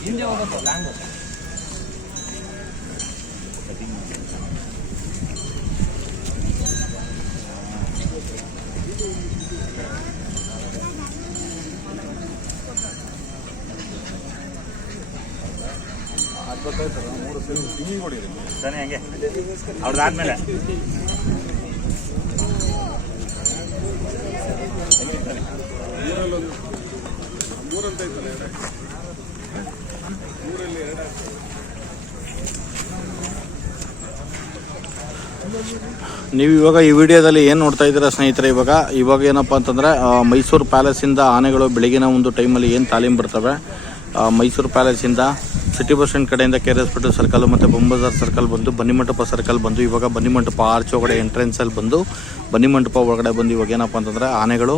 ಹಿಂದೆ ಹೋಗುತ್ತೆ ಲ್ಯಾಂಗು. ತಾನೇ ಹಂಗೆ ಅವ್ರದ್ದಾದ್ಮೇಲೆ ನೀವು ಇವಾಗ ಈ ವಿಡಿಯೋದಲ್ಲಿ ಏನು ನೋಡ್ತಾ ಇದ್ದೀರಾ ಸ್ನೇಹಿತರೆ, ಇವಾಗ ಏನಪ್ಪ ಅಂತಂದರೆ ಮೈಸೂರು ಪ್ಯಾಲೇಸಿಂದ ಆನೆಗಳು ಬೆಳಗಿನ ಒಂದು ಟೈಮಲ್ಲಿ ಏನು ತಾಲೀಮ್ ಬರ್ತವೆ, ಮೈಸೂರು ಪ್ಯಾಲೇಸಿಂದ ಸಿಟಿ ಬಸ್ ಸ್ಟ್ಯಾಂಡ್ ಕಡೆಯಿಂದ ಕೆ ಆರ್ ಎಸ್ ಪೇಟೆ ಸರ್ಕಲ್ ಮತ್ತು ಬೊಂಬಜಾರ್ ಸರ್ಕಲ್ ಬಂದು ಬನ್ನಿಮಂಟಪ ಸರ್ಕಲ್ ಬಂದು ಇವಾಗ ಬನ್ನಿಮಂಟಪ ಆರ್ಚ್ ಒಳಗಡೆ ಎಂಟ್ರೆನ್ಸಲ್ಲಿ ಬಂದು ಬನ್ನಿಮಂಟಪ ಒಳಗಡೆ ಬಂದು ಇವಾಗ ಏನಪ್ಪ ಅಂತಂದರೆ ಆನೆಗಳು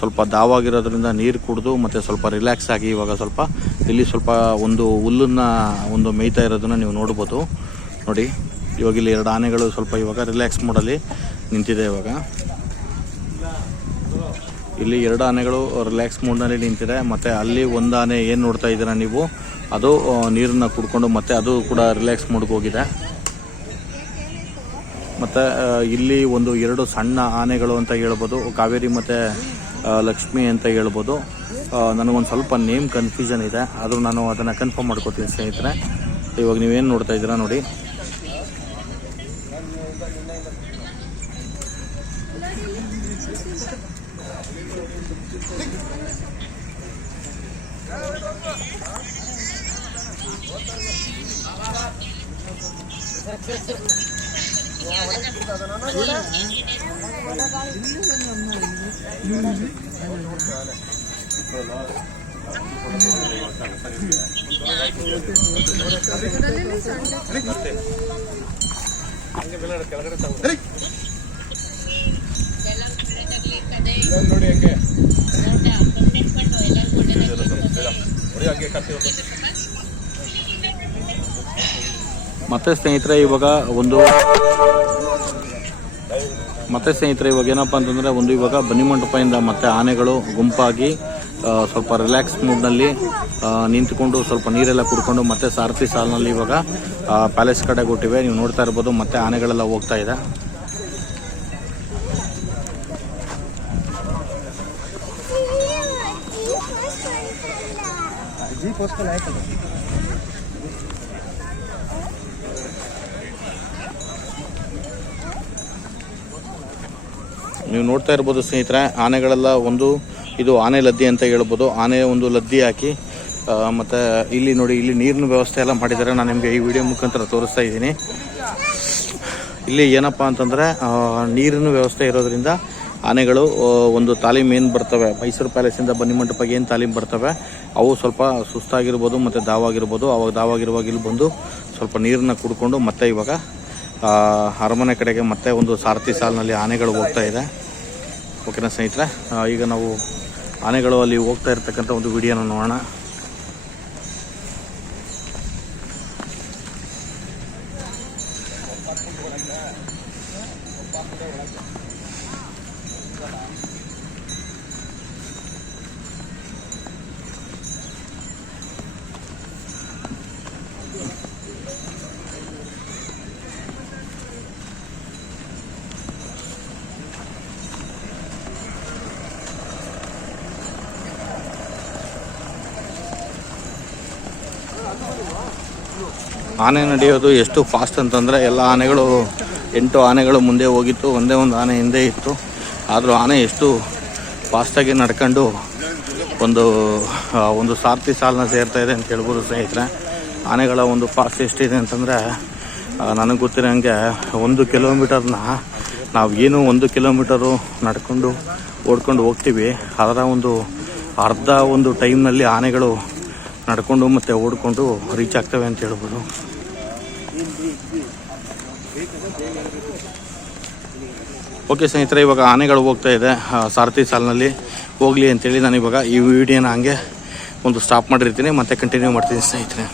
ಸ್ವಲ್ಪ ದಾವಾಗಿರೋದ್ರಿಂದ ನೀರು ಕುಡಿದು ಮತ್ತು ಸ್ವಲ್ಪ ರಿಲ್ಯಾಕ್ಸ್ ಆಗಿ ಇವಾಗ ಸ್ವಲ್ಪ ಇಲ್ಲಿ ಸ್ವಲ್ಪ ಒಂದು ಹುಲ್ಲನ್ನು ಒಂದು ಮೇಯ್ತಾ ಇರೋದನ್ನು ನೀವು ನೋಡ್ಬೋದು. ನೋಡಿ ಇವಾಗ ಇಲ್ಲಿ 2 ಆನೆಗಳು ಸ್ವಲ್ಪ ಇವಾಗ ರಿಲ್ಯಾಕ್ಸ್ ಮೋಡಲ್ಲಿ ನಿಂತಿದೆ. ಇವಾಗ ಇಲ್ಲಿ 2 ಆನೆಗಳು ರಿಲ್ಯಾಕ್ಸ್ ಮೋಡ್ನಲ್ಲಿ ನಿಂತಿದೆ. ಮತ್ತು ಅಲ್ಲಿ ಒಂದು ಆನೆ ಏನು ನೋಡ್ತಾ ಇದ್ದೀರಾ ನೀವು, ಅದು ನೀರನ್ನು ಕುಡ್ಕೊಂಡು ಮತ್ತೆ ಅದು ಕೂಡ ರಿಲ್ಯಾಕ್ಸ್ ಮೋಡ್ಗೆ ಹೋಗಿದೆ. ಮತ್ತು ಇಲ್ಲಿ ಒಂದು 2 ಸಣ್ಣ ಆನೆಗಳು ಅಂತ ಹೇಳ್ಬೋದು, ಕಾವೇರಿ ಮತ್ತು ಲಕ್ಷ್ಮಿ ಅಂತ ಹೇಳ್ಬೋದು. ನನಗೊಂದು ಸ್ವಲ್ಪ ನೇಮ್ ಕನ್ಫ್ಯೂಷನ್ ಇದೆ, ಆದರೂ ನಾನು ಅದನ್ನು ಕನ್ಫರ್ಮ್ ಮಾಡ್ಕೊತೀನಿ ಸ್ನೇಹಿತರೆ. ಇವಾಗ ನೀವೇನು ನೋಡ್ತಾ ಇದ್ದೀರಾ ನೋಡಿ, ಕೆಳಗಡೆ ಮತ್ತೆ ಸ್ನೇಹಿತರೆ ಇವಾಗ ಏನಪ್ಪ ಅಂತಂದರೆ ಇವಾಗ ಬನ್ನಿ ಮಂಟಪದಿಂದ ಮತ್ತೆ ಆನೆಗಳು ಗುಂಪಾಗಿ ಸ್ವಲ್ಪ ರಿಲ್ಯಾಕ್ಸ್ ಮೂಡ್ನಲ್ಲಿ ನಿಂತ್ಕೊಂಡು ಸ್ವಲ್ಪ ನೀರೆಲ್ಲ ಕುಡ್ಕೊಂಡು ಮತ್ತೆ ಸಾರಥಿ ಸಾಲಿನಲ್ಲಿ ಇವಾಗ ಪ್ಯಾಲೇಸ್ ಕಡೆ ಕೊಟ್ಟಿವೆ. ನೀವು ನೋಡ್ತಾ ಇರ್ಬೋದು ಮತ್ತೆ ಆನೆಗಳೆಲ್ಲ ಹೋಗ್ತಾ ಇದೆ. ನೀವು ನೋಡ್ತಾ ಇರ್ಬೋದು ಸ್ನೇಹಿತರೆ, ಆನೆಗಳೆಲ್ಲ ಇದು ಆನೆ ಲದ್ದಿ ಅಂತ ಹೇಳ್ಬೋದು. ಆನೆ ಒಂದು ಲದ್ದಿ ಹಾಕಿ ಮತ್ತು ಇಲ್ಲಿ ನೋಡಿ, ಇಲ್ಲಿ ನೀರಿನ ವ್ಯವಸ್ಥೆ ಎಲ್ಲ ಮಾಡಿದ್ದಾರೆ. ನಾನು ನಿಮಗೆ ಈ ವಿಡಿಯೋ ಮುಖಾಂತರ ತೋರಿಸ್ತಾ ಇದ್ದೀನಿ. ಇಲ್ಲಿ ಏನಪ್ಪ ಅಂತಂದರೆ ನೀರಿನ ವ್ಯವಸ್ಥೆ ಇರೋದ್ರಿಂದ ಆನೆಗಳು ಒಂದು ತಾಲೀಮ್ ಏನು ಬರ್ತವೆ ಮೈಸೂರು ಪ್ಯಾಲೇಸಿಂದ ಬನ್ನಿ ಮಂಟಪಕ್ಕೆ ಏನು ತಾಲೀಮ್ ಬರ್ತವೆ ಅವು ಸ್ವಲ್ಪ ಸುಸ್ತಾಗಿರ್ಬೋದು ಮತ್ತು ದಾವಾಗಿರ್ಬೋದು. ಅವಾಗ ದಾವಾಗಿರುವಾಗ ಇಲ್ಲಿ ಬಂದು ಸ್ವಲ್ಪ ನೀರನ್ನ ಕುಡ್ಕೊಂಡು ಮತ್ತೆ ಇವಾಗ ಅರಮನೆ ಕಡೆಗೆ ಮತ್ತೆ ಒಂದು ಸಾರಥಿ ಸಾಲಿನಲ್ಲಿ ಆನೆಗಳು ಹೋಗ್ತಾ ಇದೆ. ಓಕೆನಾ ಸ್ನೇಹಿತರೆ, ಈಗ ನಾವು ಆನೆಗಳು ಅಲ್ಲಿ ಹೋಗ್ತಾ ಇರ್ತಕ್ಕಂಥ ಒಂದು ವಿಡಿಯೋನ ನೋಡೋಣ. ಆನೆ ನಡೆಯೋದು ಎಷ್ಟು ಫಾಸ್ಟ್ ಅಂತಂದರೆ ಎಲ್ಲ ಆನೆಗಳು 8 ಆನೆಗಳು ಮುಂದೆ ಹೋಗಿತ್ತು, ಒಂದೇ ಒಂದು ಆನೆ ಹಿಂದೆ ಇತ್ತು. ಆದರೂ ಆನೆ ಎಷ್ಟು ಫಾಸ್ಟಾಗಿ ನಡ್ಕೊಂಡು ಒಂದು ಸಾರಥಿ ಸಾಲನ್ನ ಸೇರ್ತಾ ಇದೆ ಅಂತ ಹೇಳ್ಬೋದು ಸ್ನೇಹಿತರೆ. ಆನೆಗಳ ಒಂದು ಫಾಸ್ಟ್ ಎಷ್ಟಿದೆ ಅಂತಂದರೆ ನನಗೆ ಗೊತ್ತಿರೋಂಗೆ 1 ಕಿಲೋಮೀಟರ್ನ ನಾವು ಏನು 1 ಕಿಲೋಮೀಟರು ಓಡ್ಕೊಂಡು ಹೋಗ್ತೀವಿ, ಅದರ ಅರ್ಧ ಟೈಮ್ನಲ್ಲಿ ಆನೆಗಳು ನಡ್ಕೊಂಡು ಮತ್ತು ಓಡಿಕೊಂಡು ರೀಚ್ ಆಗ್ತವೆ ಅಂತ ಹೇಳ್ಬೋದು. ಓಕೆ ಸ್ನೇಹಿತರೆ, ಇವಾಗ ಆನೆಗಳು ಹೋಗ್ತಾ ಇದೆ ಸಾರಥಿ ಸಾಲಿನಲ್ಲಿ. ಹೋಗಲಿ ಅಂತೇಳಿ ನಾನು ಇವಾಗ ಈ ವಿಡಿಯೋನ ಹಂಗೆ ಸ್ಟಾಪ್ ಮಾಡಿರ್ತೀನಿ, ಮತ್ತೆ ಕಂಟಿನ್ಯೂ ಮಾಡ್ತೀನಿ ಸ್ನೇಹಿತರೆ.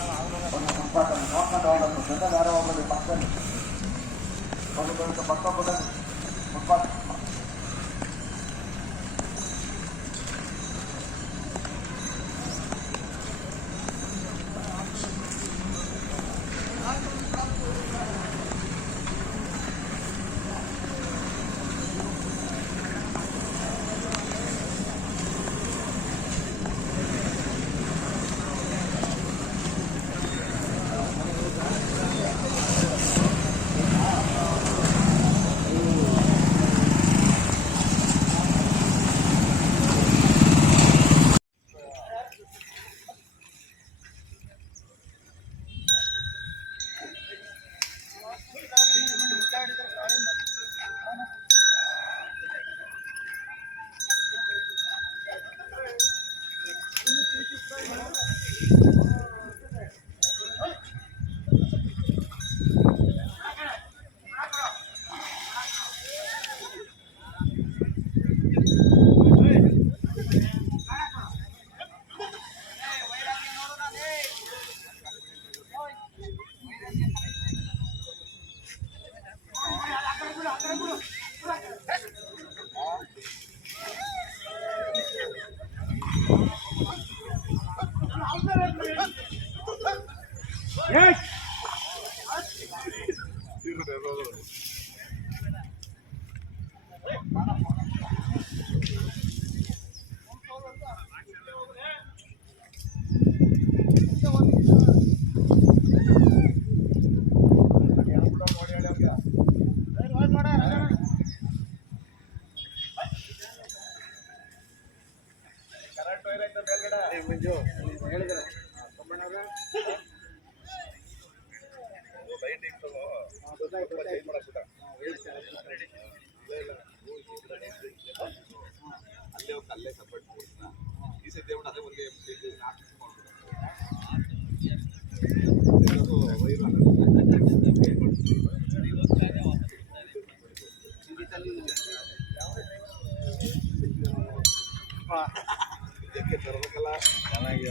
ಇದಕ್ಕೆ ತರಬೇಕಲ್ಲ ಚೆನ್ನಾಗಿ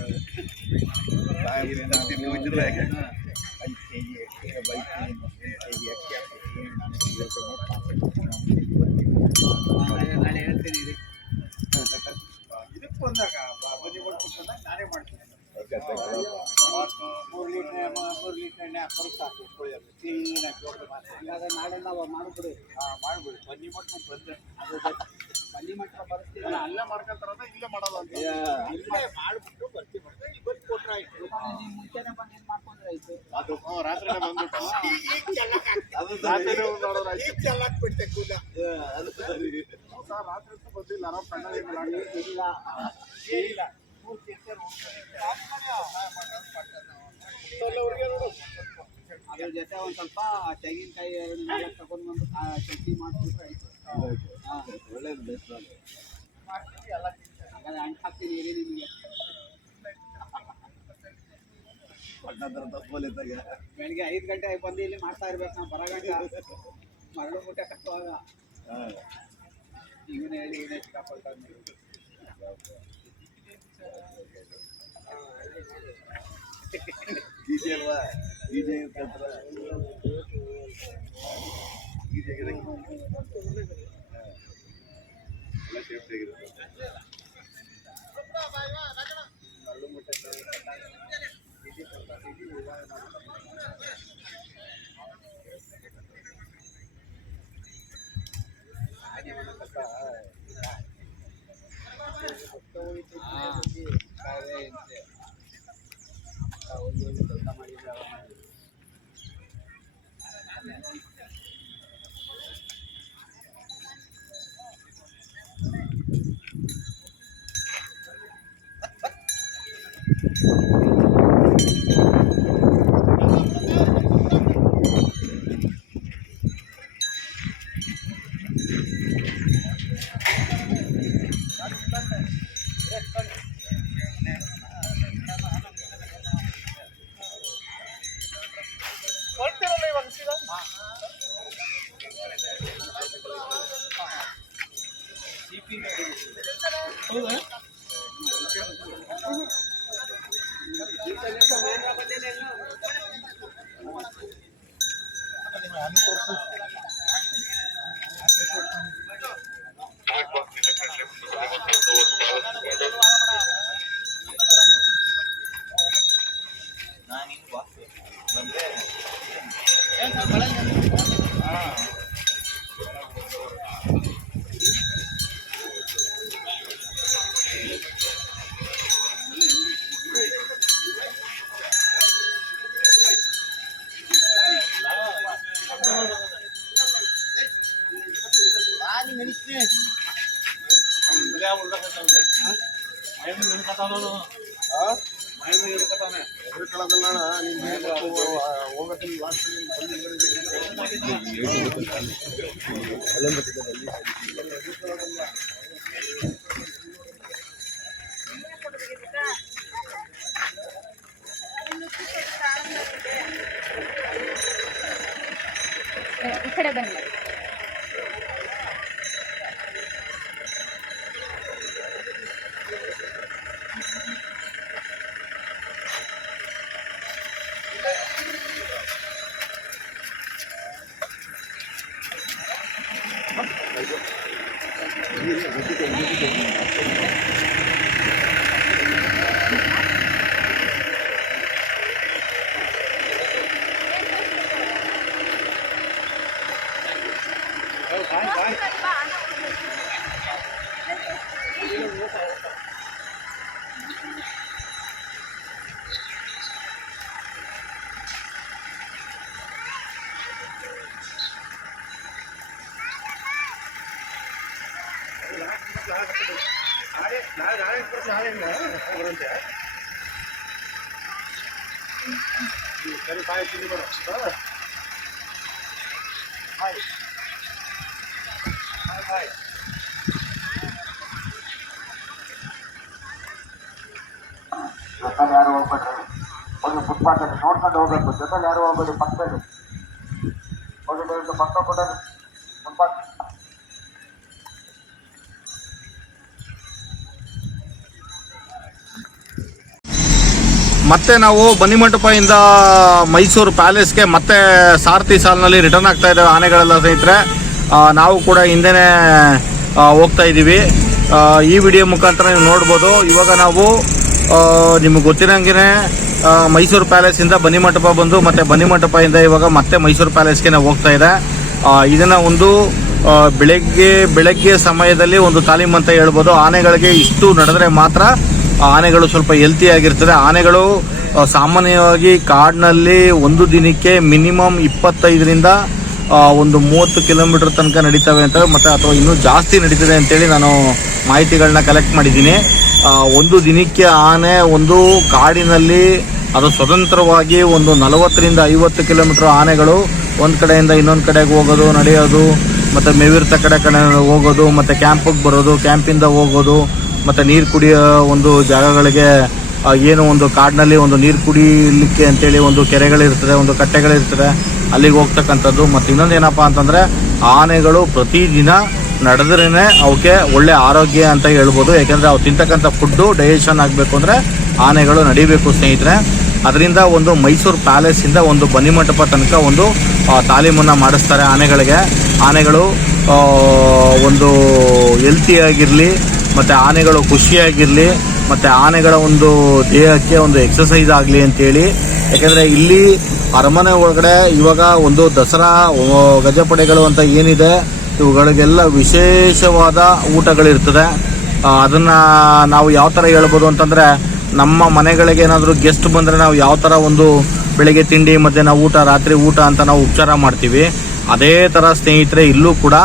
5 ಕೆಜಿ ಅಕ್ಕಿ ಬೈಕ್ ಕೆಜಿ ಅಕ್ಕಿ ಹಾಕ್ತೀನಿ ನಾಳೆ ಹೇಳ್ತೀನಿ ಇದಕ್ಕೆ ಬಂದಾಗ ಬನ್ನಿ ಕೊಡ್ಬೇಕು ನಾನೇ ಮಾಡ್ತೀನಿ 3 ಲೀಟ್ರ್ ಎಣ್ಣೆ ಹಾಕೋರು ಸಾಕು ಕ್ಲೀನಾಗಿ ಹಾಗಾದ್ರೆ ನಾಳೆ ನಾವು ಮಾಡಿಬಿಡಿ ಮಾಡಿಬಿಡಿ ಬನ್ನಿ ಮಾಡ್ಕೊಂಡು ಬಂದೆ ಬನ್ನಿ ಮಾಡ್ಕೊಂಡು ಬರ್ತೀವಿ ಅಲ್ಲೇ ಮಾಡ್ಕೊಂತಾರದ ಇಲ್ಲೇ ಮಾಡೋದು ಅಂತ ಇಲ್ಲೇ ಮಾಡಿಬಿಟ್ಟು ಬರ್ತೀವಿ ಇವತ್ತು ಕೊಟ್ಟರೆ ಆಯ್ತು ಮುಂಚೆನೇ ಬಂದು ಏನು ಮಾಡ್ಕೊಂಡ್ರೆ ಆಯ್ತು ಅದು ರಾತ್ರಿ ಬಂದ್ಬಿಟ್ಟು ಬಿಟ್ಟೆ ಕೂದ ಅದು ಸರ್ ರಾತ್ರಿ ಬಂದಿಲ್ಲ ಆರಾಮ್ ಕಣ್ಣಿಲ್ಲ ಇಲ್ಲ ಅದ್ರ ಜೊತೆ ಒಂದು ಸ್ವಲ್ಪ ತೆಂಗಿನಕಾಯಿ 2-4 ತಗೊಂಡು ಬಂದು ಚಟ್ನಿ ಮಾಡಿಬಿಟ್ರೆ ಆಯ್ತು ಒಳ್ಳೇದು ಬೆಸ್ಟ್ ಹಾಗಾದ್ರೆ ಹಣ್ಣು ಹಾಕ್ತೀನಿ ಹೇಳಿ ನಿಮಗೆ ಬೆಳಿಗ್ಗೆ 5 ಗಂಟೆ ಬಂದು ಇಲ್ಲಿ ಮಾಡ್ತಾ ಇರ್ಬೇಕು ನಾವು ಬರಗಂಟ ಮರಳು ಮುಟ್ಟೆ ಕಟ್ಟುವಾಗ ಇವನು ಹೇಳಿ ಇವನೇ ಸಿಕ್ಕಾಕೊಳ್ತಾನೆ ಈಜೆ ಅಲ್ವಾ ಈಜೆ ಇರ್ತಾರೆ ಈಜೆ ಎಲ್ಲ ಸೇಫ್ಟಿ ಆಗಿರುತ್ತೆ ಮರಳು ಮುಟ್ಟೆ ಕೆಲಸ ಮಾಡಿದ್ರೆ ಈ ಕಡೆ ಬನ್ನಿ. ಸರಿ ಬಾಯ್ ತಿಂಡಿ ಬರೋ ಬಾಯ್ ಬಾಯ್ ಜೊತೆಲಿ ಯಾರು ಹೋಗ್ಬೇಡ್ರಿ ಹೋಗಿ ಫುಟ್ಪಾತಲ್ಲಿ ನೋಡ್ಕೊಂಡು ಹೋಗ್ಬೇಕು ಜೊತೆಲಿ ಯಾರು ಹೋಗ್ಬೇಡಿ ಪಕ್ಕದಲ್ಲಿ ಹೋಗಿ ದಯವಿಟ್ಟು ಪಕ್ಕ ಕೊಡೋದು ಫುಟ್ಪಾತ್ ಮತ್ತೆ ನಾವು ಬನ್ನಿಮಂಟಪದಿಂದ ಮೈಸೂರು ಪ್ಯಾಲೇಸ್ಗೆ ಮತ್ತೆ ಸಾರಥಿ ಸಾಲಿನಲ್ಲಿ ರಿಟರ್ನ್ ಆಗ್ತಾ ಇದ್ದೇವೆ ಆನೆಗಳೆಲ್ಲ ಸ್ನೇಹಿತರೆ. ನಾವು ಕೂಡ ಹಿಂದೆನೇ ಹೋಗ್ತಾ ಇದ್ದೀವಿ. ಈ ವಿಡಿಯೋ ಮುಖಾಂತರ ನೀವು ನೋಡ್ಬೋದು. ಇವಾಗ ನಾವು ನಿಮಗೆ ಗೊತ್ತಿರೋಂಗೆ ಮೈಸೂರು ಪ್ಯಾಲೇಸಿಂದ ಬನ್ನಿಮಂಟಪ ಬಂದು ಮತ್ತೆ ಬನ್ನಿಮಂಟಪದಿಂದ ಇವಾಗ ಮತ್ತೆ ಮೈಸೂರು ಪ್ಯಾಲೇಸ್ಗೆ ನಾವು ಹೋಗ್ತಾ ಇದೆ. ಇದನ್ನು ಒಂದು ಬೆಳಗ್ಗೆ ಸಮಯದಲ್ಲಿ ಒಂದು ತಾಲೀಮ್ ಅಂತ ಹೇಳ್ಬೋದು. ಆನೆಗಳಿಗೆ ಇಷ್ಟು ನಡೆದ್ರೆ ಮಾತ್ರ ಆನೆಗಳು ಸ್ವಲ್ಪ ಹೆಲ್ತಿ ಆಗಿರ್ತದೆ. ಆನೆಗಳು ಸಾಮಾನ್ಯವಾಗಿ ಕಾಡಿನಲ್ಲಿ ಒಂದು ದಿನಕ್ಕೆ ಮಿನಿಮಮ್ 25ರಿಂದ ಒಂದು 30 ಕಿಲೋಮೀಟರ್ ತನಕ ನಡೀತವೆ ಅಂತ ಮತ್ತೆ ಅಥವಾ ಇನ್ನೂ ಜಾಸ್ತಿ ನಡೀತದೆ ಅಂತೇಳಿ ನಾನು ಮಾಹಿತಿಗಳನ್ನ ಕಲೆಕ್ಟ್ ಮಾಡಿದ್ದೀನಿ. ಒಂದು ದಿನಕ್ಕೆ ಆನೆ ಒಂದು ಕಾಡಿನಲ್ಲಿ ಅದು ಸ್ವತಂತ್ರವಾಗಿ ಒಂದು 40ರಿಂದ 50 ಕಿಲೋಮೀಟರ್ ಆನೆಗಳು ಒಂದು ಕಡೆಯಿಂದ ಇನ್ನೊಂದು ಕಡೆಗೆ ಹೋಗೋದು, ನಡೆಯೋದು, ಮತ್ತು ಮೇವಿರ್ತ ಕಡೆ ಹೋಗೋದು, ಮತ್ತು ಕ್ಯಾಂಪಿಗೆ ಬರೋದು, ಕ್ಯಾಂಪಿಂದ ಹೋಗೋದು, ಮತ್ತು ನೀರು ಕುಡಿಯೋ ಒಂದು ಜಾಗಗಳಿಗೆ ಏನು ಒಂದು ಕಾಡಿನಲ್ಲಿ ಒಂದು ನೀರು ಕುಡಿಲಿಕ್ಕೆ ಅಂತೇಳಿ ಒಂದು ಕೆರೆಗಳಿರ್ತದೆ, ಒಂದು ಕಟ್ಟೆಗಳಿರ್ತದೆ, ಅಲ್ಲಿಗೆ ಹೋಗ್ತಕ್ಕಂಥದ್ದು. ಮತ್ತು ಇನ್ನೊಂದು ಏನಪ್ಪ ಅಂತಂದರೆ ಆನೆಗಳು ಪ್ರತಿದಿನ ನಡೆದ್ರೇ ಅವಕ್ಕೆ ಒಳ್ಳೆ ಆರೋಗ್ಯ ಅಂತ ಹೇಳ್ಬೋದು. ಯಾಕೆಂದರೆ ಅವು ತಿಂತಕ್ಕಂಥ ಫುಡ್ಡು ಡೈಜೆಷನ್ ಆಗಬೇಕು ಅಂದರೆ ಆನೆಗಳು ನಡಿಬೇಕು ಸ್ನೇಹಿತರೆ. ಅದರಿಂದ ಒಂದು ಮೈಸೂರು ಪ್ಯಾಲೇಸಿಂದ ಒಂದು ಬನ್ನಿಮಂಟಪ ತನಕ ಒಂದು ತಾಲೀಮನ್ನು ಮಾಡಿಸ್ತಾರೆ ಆನೆಗಳಿಗೆ. ಆನೆಗಳು ಒಂದು ಹೆಲ್ತಿಯಾಗಿರಲಿ, ಮತ್ತು ಆನೆಗಳು ಖುಷಿಯಾಗಿರಲಿ, ಮತ್ತು ಆನೆಗಳ ಒಂದು ದೇಹಕ್ಕೆ ಒಂದು ಎಕ್ಸಸೈಸ್ ಆಗಲಿ ಅಂತೇಳಿ. ಯಾಕೆಂದರೆ ಇಲ್ಲಿ ಅರಮನೆ ಒಳಗಡೆ ಇವಾಗ ಒಂದು ದಸರಾ ಗಜಪಡೆಗಳು ಅಂತ ಏನಿದೆ ಇವುಗಳಿಗೆಲ್ಲ ವಿಶೇಷವಾದ ಊಟಗಳಿರ್ತದೆ. ಅದನ್ನು ನಾವು ಯಾವ ಥರ ಹೇಳ್ಬೋದು ಅಂತಂದರೆ, ನಮ್ಮ ಮನೆಗಳಿಗೆ ಏನಾದರೂ ಗೆಸ್ಟ್ ಬಂದರೆ ನಾವು ಯಾವ ಥರ ಒಂದು ಬೆಳಿಗ್ಗೆ ತಿಂಡಿ, ಮಧ್ಯಾಹ್ನ ಊಟ, ರಾತ್ರಿ ಊಟ ಅಂತ ನಾವು ಉಪಚಾರ ಮಾಡ್ತೀವಿ, ಅದೇ ಥರ ಸ್ನೇಹಿತರೆ ಇಲ್ಲೂ ಕೂಡ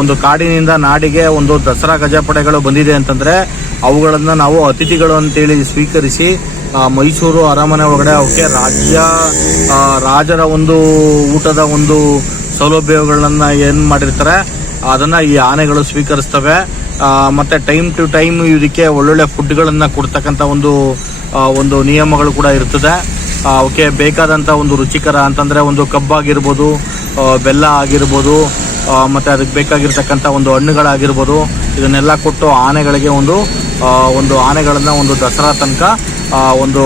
ಒಂದು ಕಾಡಿನಿಂದ ನಾಡಿಗೆ ಒಂದು ದಸರಾ ಗಜಪಡೆಗಳು ಬಂದಿದೆ ಅಂತಂದರೆ ಅವುಗಳನ್ನು ನಾವು ಅತಿಥಿಗಳು ಅಂತೇಳಿ ಸ್ವೀಕರಿಸಿ ಮೈಸೂರು ಅರಮನೆ ಒಳಗಡೆ ಅವಕ್ಕೆ ರಾಜರ ಒಂದು ಊಟದ ಒಂದು ಸೌಲಭ್ಯಗಳನ್ನು ಏನು ಮಾಡಿರ್ತಾರೆ ಅದನ್ನು ಈ ಆನೆಗಳು ಸ್ವೀಕರಿಸ್ತವೆ. ಮತ್ತು ಟೈಮ್ ಟು ಟೈಮ್ ಇದಕ್ಕೆ ಒಳ್ಳೊಳ್ಳೆ ಫುಡ್ಗಳನ್ನು ಕೊಡ್ತಕ್ಕಂಥ ಒಂದು ನಿಯಮಗಳು ಕೂಡ ಇರ್ತದೆ. ಅವಕ್ಕೆ ಬೇಕಾದಂಥ ಒಂದು ರುಚಿಕರ ಅಂತಂದರೆ ಒಂದು ಕಬ್ಬಾಗಿರ್ಬೋದು, ಬೆಲ್ಲ ಆಗಿರ್ಬೋದು, ಮತ್ತು ಅದಕ್ಕೆ ಬೇಕಾಗಿರ್ತಕ್ಕಂಥ ಒಂದು ಹಣ್ಣುಗಳಾಗಿರ್ಬೋದು, ಇದನ್ನೆಲ್ಲ ಕೊಟ್ಟು ಆನೆಗಳಿಗೆ ಒಂದು ಆನೆಗಳನ್ನು ಒಂದು ದಸರಾ ತನಕ ಒಂದು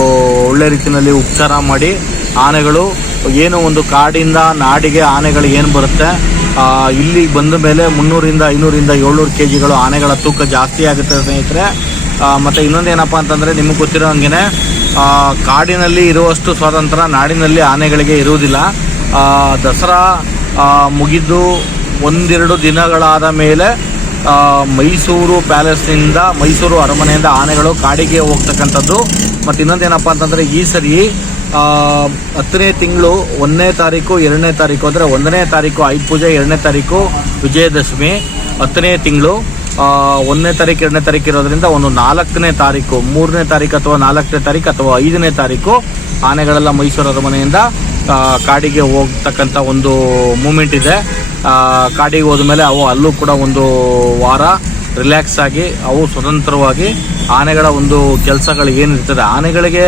ಒಳ್ಳೆ ರೀತಿಯಲ್ಲಿ ಉಪಚಾರ ಮಾಡಿ ಆನೆಗಳು ಏನು ಒಂದು ಕಾಡಿಂದ ನಾಡಿಗೆ ಆನೆಗಳು ಏನು ಬರುತ್ತೆ ಇಲ್ಲಿಗೆ ಬಂದ ಮೇಲೆ 300ರಿಂದ 500ರಿಂದ 700 kgಗಳು ಆನೆಗಳ ತೂಕ ಜಾಸ್ತಿ ಆಗುತ್ತೆ ಸ್ನೇಹಿತರೆ. ಮತ್ತು ಇನ್ನೊಂದೇನಪ್ಪ ಅಂತಂದರೆ ನಿಮಗೆ ಗೊತ್ತಿರೋ ಹಂಗೆ ಕಾಡಿನಲ್ಲಿ ಇರುವಷ್ಟು ಸ್ವಾತಂತ್ರ್ಯ ನಾಡಿನಲ್ಲಿ ಆನೆಗಳಿಗೆ ಇರುವುದಿಲ್ಲ. ದಸರಾ ಮುಗಿದು 1-2 ದಿನಗಳಾದ ಮೇಲೆ ಮೈಸೂರು ಪ್ಯಾಲೇಸ್ನಿಂದ ಮೈಸೂರು ಅರಮನೆಯಿಂದ ಆನೆಗಳು ಕಾಡಿಗೆ ಹೋಗ್ತಕ್ಕಂಥದ್ದು. ಮತ್ತು ಇನ್ನೊಂದೇನಪ್ಪ ಅಂತಂದರೆ ಈ ಸರಿ 10ನೇ ತಿಂಗಳು 1ನೇ ತಾರೀಕು 2ನೇ ತಾರೀಕು ಅಂದರೆ 1ನೇ ತಾರೀಕು ಆಯುಧ ಪೂಜೆ, 2ನೇ ತಾರೀಕು ವಿಜಯದಶಮಿ, 10ನೇ ತಿಂಗಳು 1ನೇ ತಾರೀಕು 2ನೇ ತಾರೀಕು ಇರೋದ್ರಿಂದ ಒಂದು 4ನೇ ತಾರೀಕು 3ನೇ ತಾರೀಕು ಅಥವಾ 4ನೇ ತಾರೀಕು ಅಥವಾ 5ನೇ ತಾರೀಕು ಆನೆಗಳೆಲ್ಲ ಮೈಸೂರು ಅರಮನೆಯಿಂದ ಕಾಡಿಗೆ ಹೋಗ್ತಕ್ಕಂಥ ಒಂದು ಮೂಮೆಂಟ್ ಇದೆ. ಕಾಡಿಗೆ ಹೋದ್ಮೇಲೆ ಅವು ಅಲ್ಲೂ ಕೂಡ ಒಂದು ವಾರ ರಿಲ್ಯಾಕ್ಸ್ ಆಗಿ ಅವು ಸ್ವತಂತ್ರವಾಗಿ ಆನೆಗಳ ಒಂದು ಕೆಲಸಗಳು ಏನಿರ್ತದೆ, ಆನೆಗಳಿಗೆ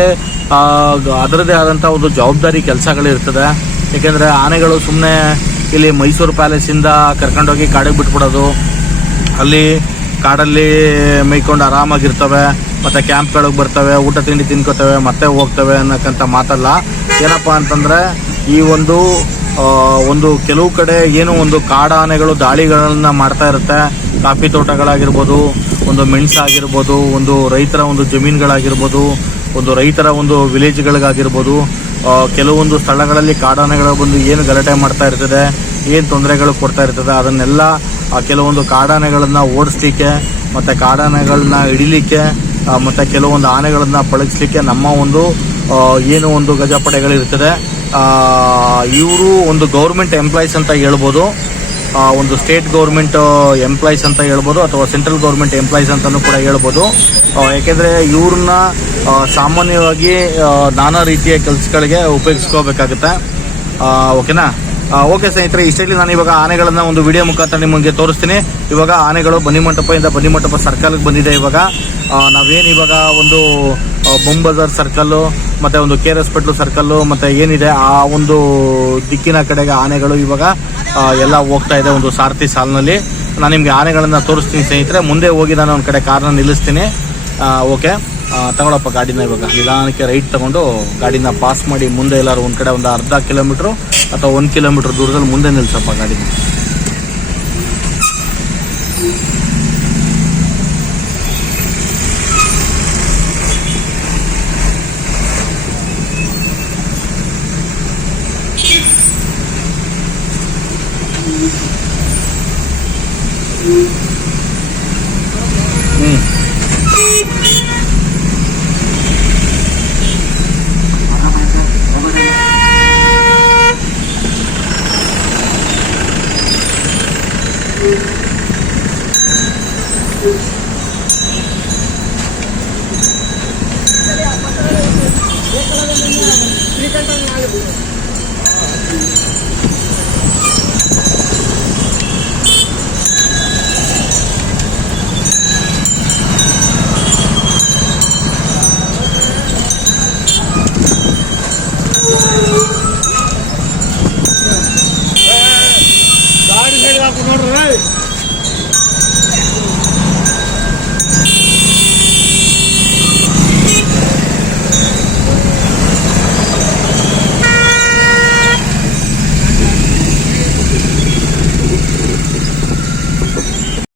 ಅದರದ್ದೇ ಆದಂಥ ಒಂದು ಜವಾಬ್ದಾರಿ ಕೆಲಸಗಳಿರ್ತದೆ. ಏಕೆಂದರೆ ಆನೆಗಳು ಸುಮ್ಮನೆ ಇಲ್ಲಿ ಮೈಸೂರು ಪ್ಯಾಲೇಸಿಂದ ಕರ್ಕೊಂಡೋಗಿ ಕಾಡಿಗೆ ಬಿಟ್ಬಿಡೋದು, ಅಲ್ಲಿ ಕಾಡಲ್ಲಿ ಮೇಯ್ಕೊಂಡು ಆರಾಮಾಗಿರ್ತವೆ, ಮತ್ತು ಕ್ಯಾಂಪ್ಗಳಿಗೆ ಬರ್ತವೆ, ಊಟ ತಿಂಡಿ ತಿನ್ಕೋತವೆ, ಮತ್ತೆ ಹೋಗ್ತವೆ ಅನ್ನೋಕ್ಕಂಥ ಮಾತಲ್ಲ. ಏನಪ್ಪ ಅಂತಂದರೆ ಈ ಒಂದು ಕೆಲವು ಕಡೆ ಏನು ಒಂದು ಕಾಡಾನೆಗಳು ದಾಳಿಗಳನ್ನು ಮಾಡ್ತಾ ಇರುತ್ತೆ. ಕಾಫಿ ತೋಟಗಳಾಗಿರ್ಬೋದು, ಒಂದು ಮೆಣಸಾಗಿರ್ಬೋದು, ಒಂದು ರೈತರ ಒಂದು ಜಮೀನುಗಳಾಗಿರ್ಬೋದು, ಒಂದು ರೈತರ ಒಂದು ವಿಲೇಜ್ಗಳಿಗಾಗಿರ್ಬೋದು, ಕೆಲವೊಂದು ಸ್ಥಳಗಳಲ್ಲಿ ಕಾಡಾನೆಗಳು ಬಂದು ಏನು ಗಲಾಟೆ ಮಾಡ್ತಾ ಇರ್ತದೆ, ಏನು ತೊಂದರೆಗಳು ಕೊಡ್ತಾ ಇರ್ತದೆ, ಅದನ್ನೆಲ್ಲ ಕೆಲವೊಂದು ಕಾಡಾನೆಗಳನ್ನು ಓಡಿಸ್ಲಿಕ್ಕೆ ಮತ್ತು ಕಾಡಾನೆಗಳನ್ನ ಹಿಡಿಲಿಕ್ಕೆ ಮತ್ತು ಕೆಲವೊಂದು ಆನೆಗಳನ್ನು ಪಳಗಿಸ್ಲಿಕ್ಕೆ ನಮ್ಮ ಏನು ಒಂದು ಗಜಪಡೆಗಳಿರ್ತದೆ ಇವರು ಒಂದು ಗೌರ್ಮೆಂಟ್ ಎಂಪ್ಲಾಯೀಸ್ ಅಂತ ಹೇಳ್ಬೋದು, ಒಂದು ಸ್ಟೇಟ್ ಗೌರ್ಮೆಂಟ್ ಎಂಪ್ಲಾಯೀಸ್ ಅಂತ ಹೇಳ್ಬೋದು, ಅಥವಾ ಸೆಂಟ್ರಲ್ ಗೌರ್ಮೆಂಟ್ ಎಂಪ್ಲಾಯೀಸ್ ಅಂತಲೂ ಕೂಡ ಹೇಳ್ಬೋದು. ಯಾಕೆಂದರೆ ಇವ್ರನ್ನ ಸಾಮಾನ್ಯವಾಗಿ ನಾನಾ ರೀತಿಯ ಕೆಲಸಗಳಿಗೆ ಉಪಯೋಗಿಸ್ಕೋಬೇಕಾಗುತ್ತೆ. ಓಕೆನಾ? ಓಕೆ ಸ್ನೇಹಿತರೆ, ಇಷ್ಟರಲ್ಲಿ ನಾನು ಇವಾಗ ಆನೆಗಳನ್ನು ಒಂದು ವಿಡಿಯೋ ಮುಖಾಂತರ ನಿಮಗೆ ತೋರಿಸ್ತೀನಿ. ಇವಾಗ ಆನೆಗಳು ಬನ್ನಿಮಂಟಪ ಸರ್ಕಲ್ಗೆ ಬಂದಿದೆ. ಇವಾಗ ನಾವೇನು ಇವಾಗ ಒಂದು ಬೊಂಬ್ ಬಜಾರ್ ಸರ್ಕಲ್ಲು ಮತ್ತು ಒಂದು KR ಹಾಸ್ಪಿಟ್ಲು ಸರ್ಕಲ್ಲು ಮತ್ತು ಏನಿದೆ ಆ ಒಂದು ದಿಕ್ಕಿನ ಕಡೆಗೆ ಆನೆಗಳು ಇವಾಗ ಎಲ್ಲ ಹೋಗ್ತಾ ಇದೆ ಒಂದು ಸಾರಥಿ ಸಾಲಿನಲ್ಲಿ. ನಾನು ನಿಮಗೆ ಆನೆಗಳನ್ನು ತೋರಿಸ್ತೀನಿ ಸ್ನೇಹಿತರೆ. ಮುಂದೆ ಹೋಗಿ ನಾನು ಒಂದು ಕಡೆ ಕಾರ್ನ ನಿಲ್ಲಿಸ್ತೀನಿ. ಓಕೆ. ತಗೊಳಪ್ಪ ಗಾಡಿನ ಇವಾಗ ನಿಧಾನಕ್ಕೆ ರೈಟ್ ತಗೊಂಡು ಗಾಡಿನ ಪಾಸ್ ಮಾಡಿ ಮುಂದೆ ಎಲ್ಲಾರು ಒಂದು ಕಡೆ ಒಂದು ಅರ್ಧ ಕಿಲೋಮೀಟ್ರು ಅಥವಾ 1 ಕಿಲೋಮೀಟ್ರ್ ದೂರದಲ್ಲಿ ಮುಂದೆ ನಿಲ್ಸಪ್ಪ ಗಾಡಿನ.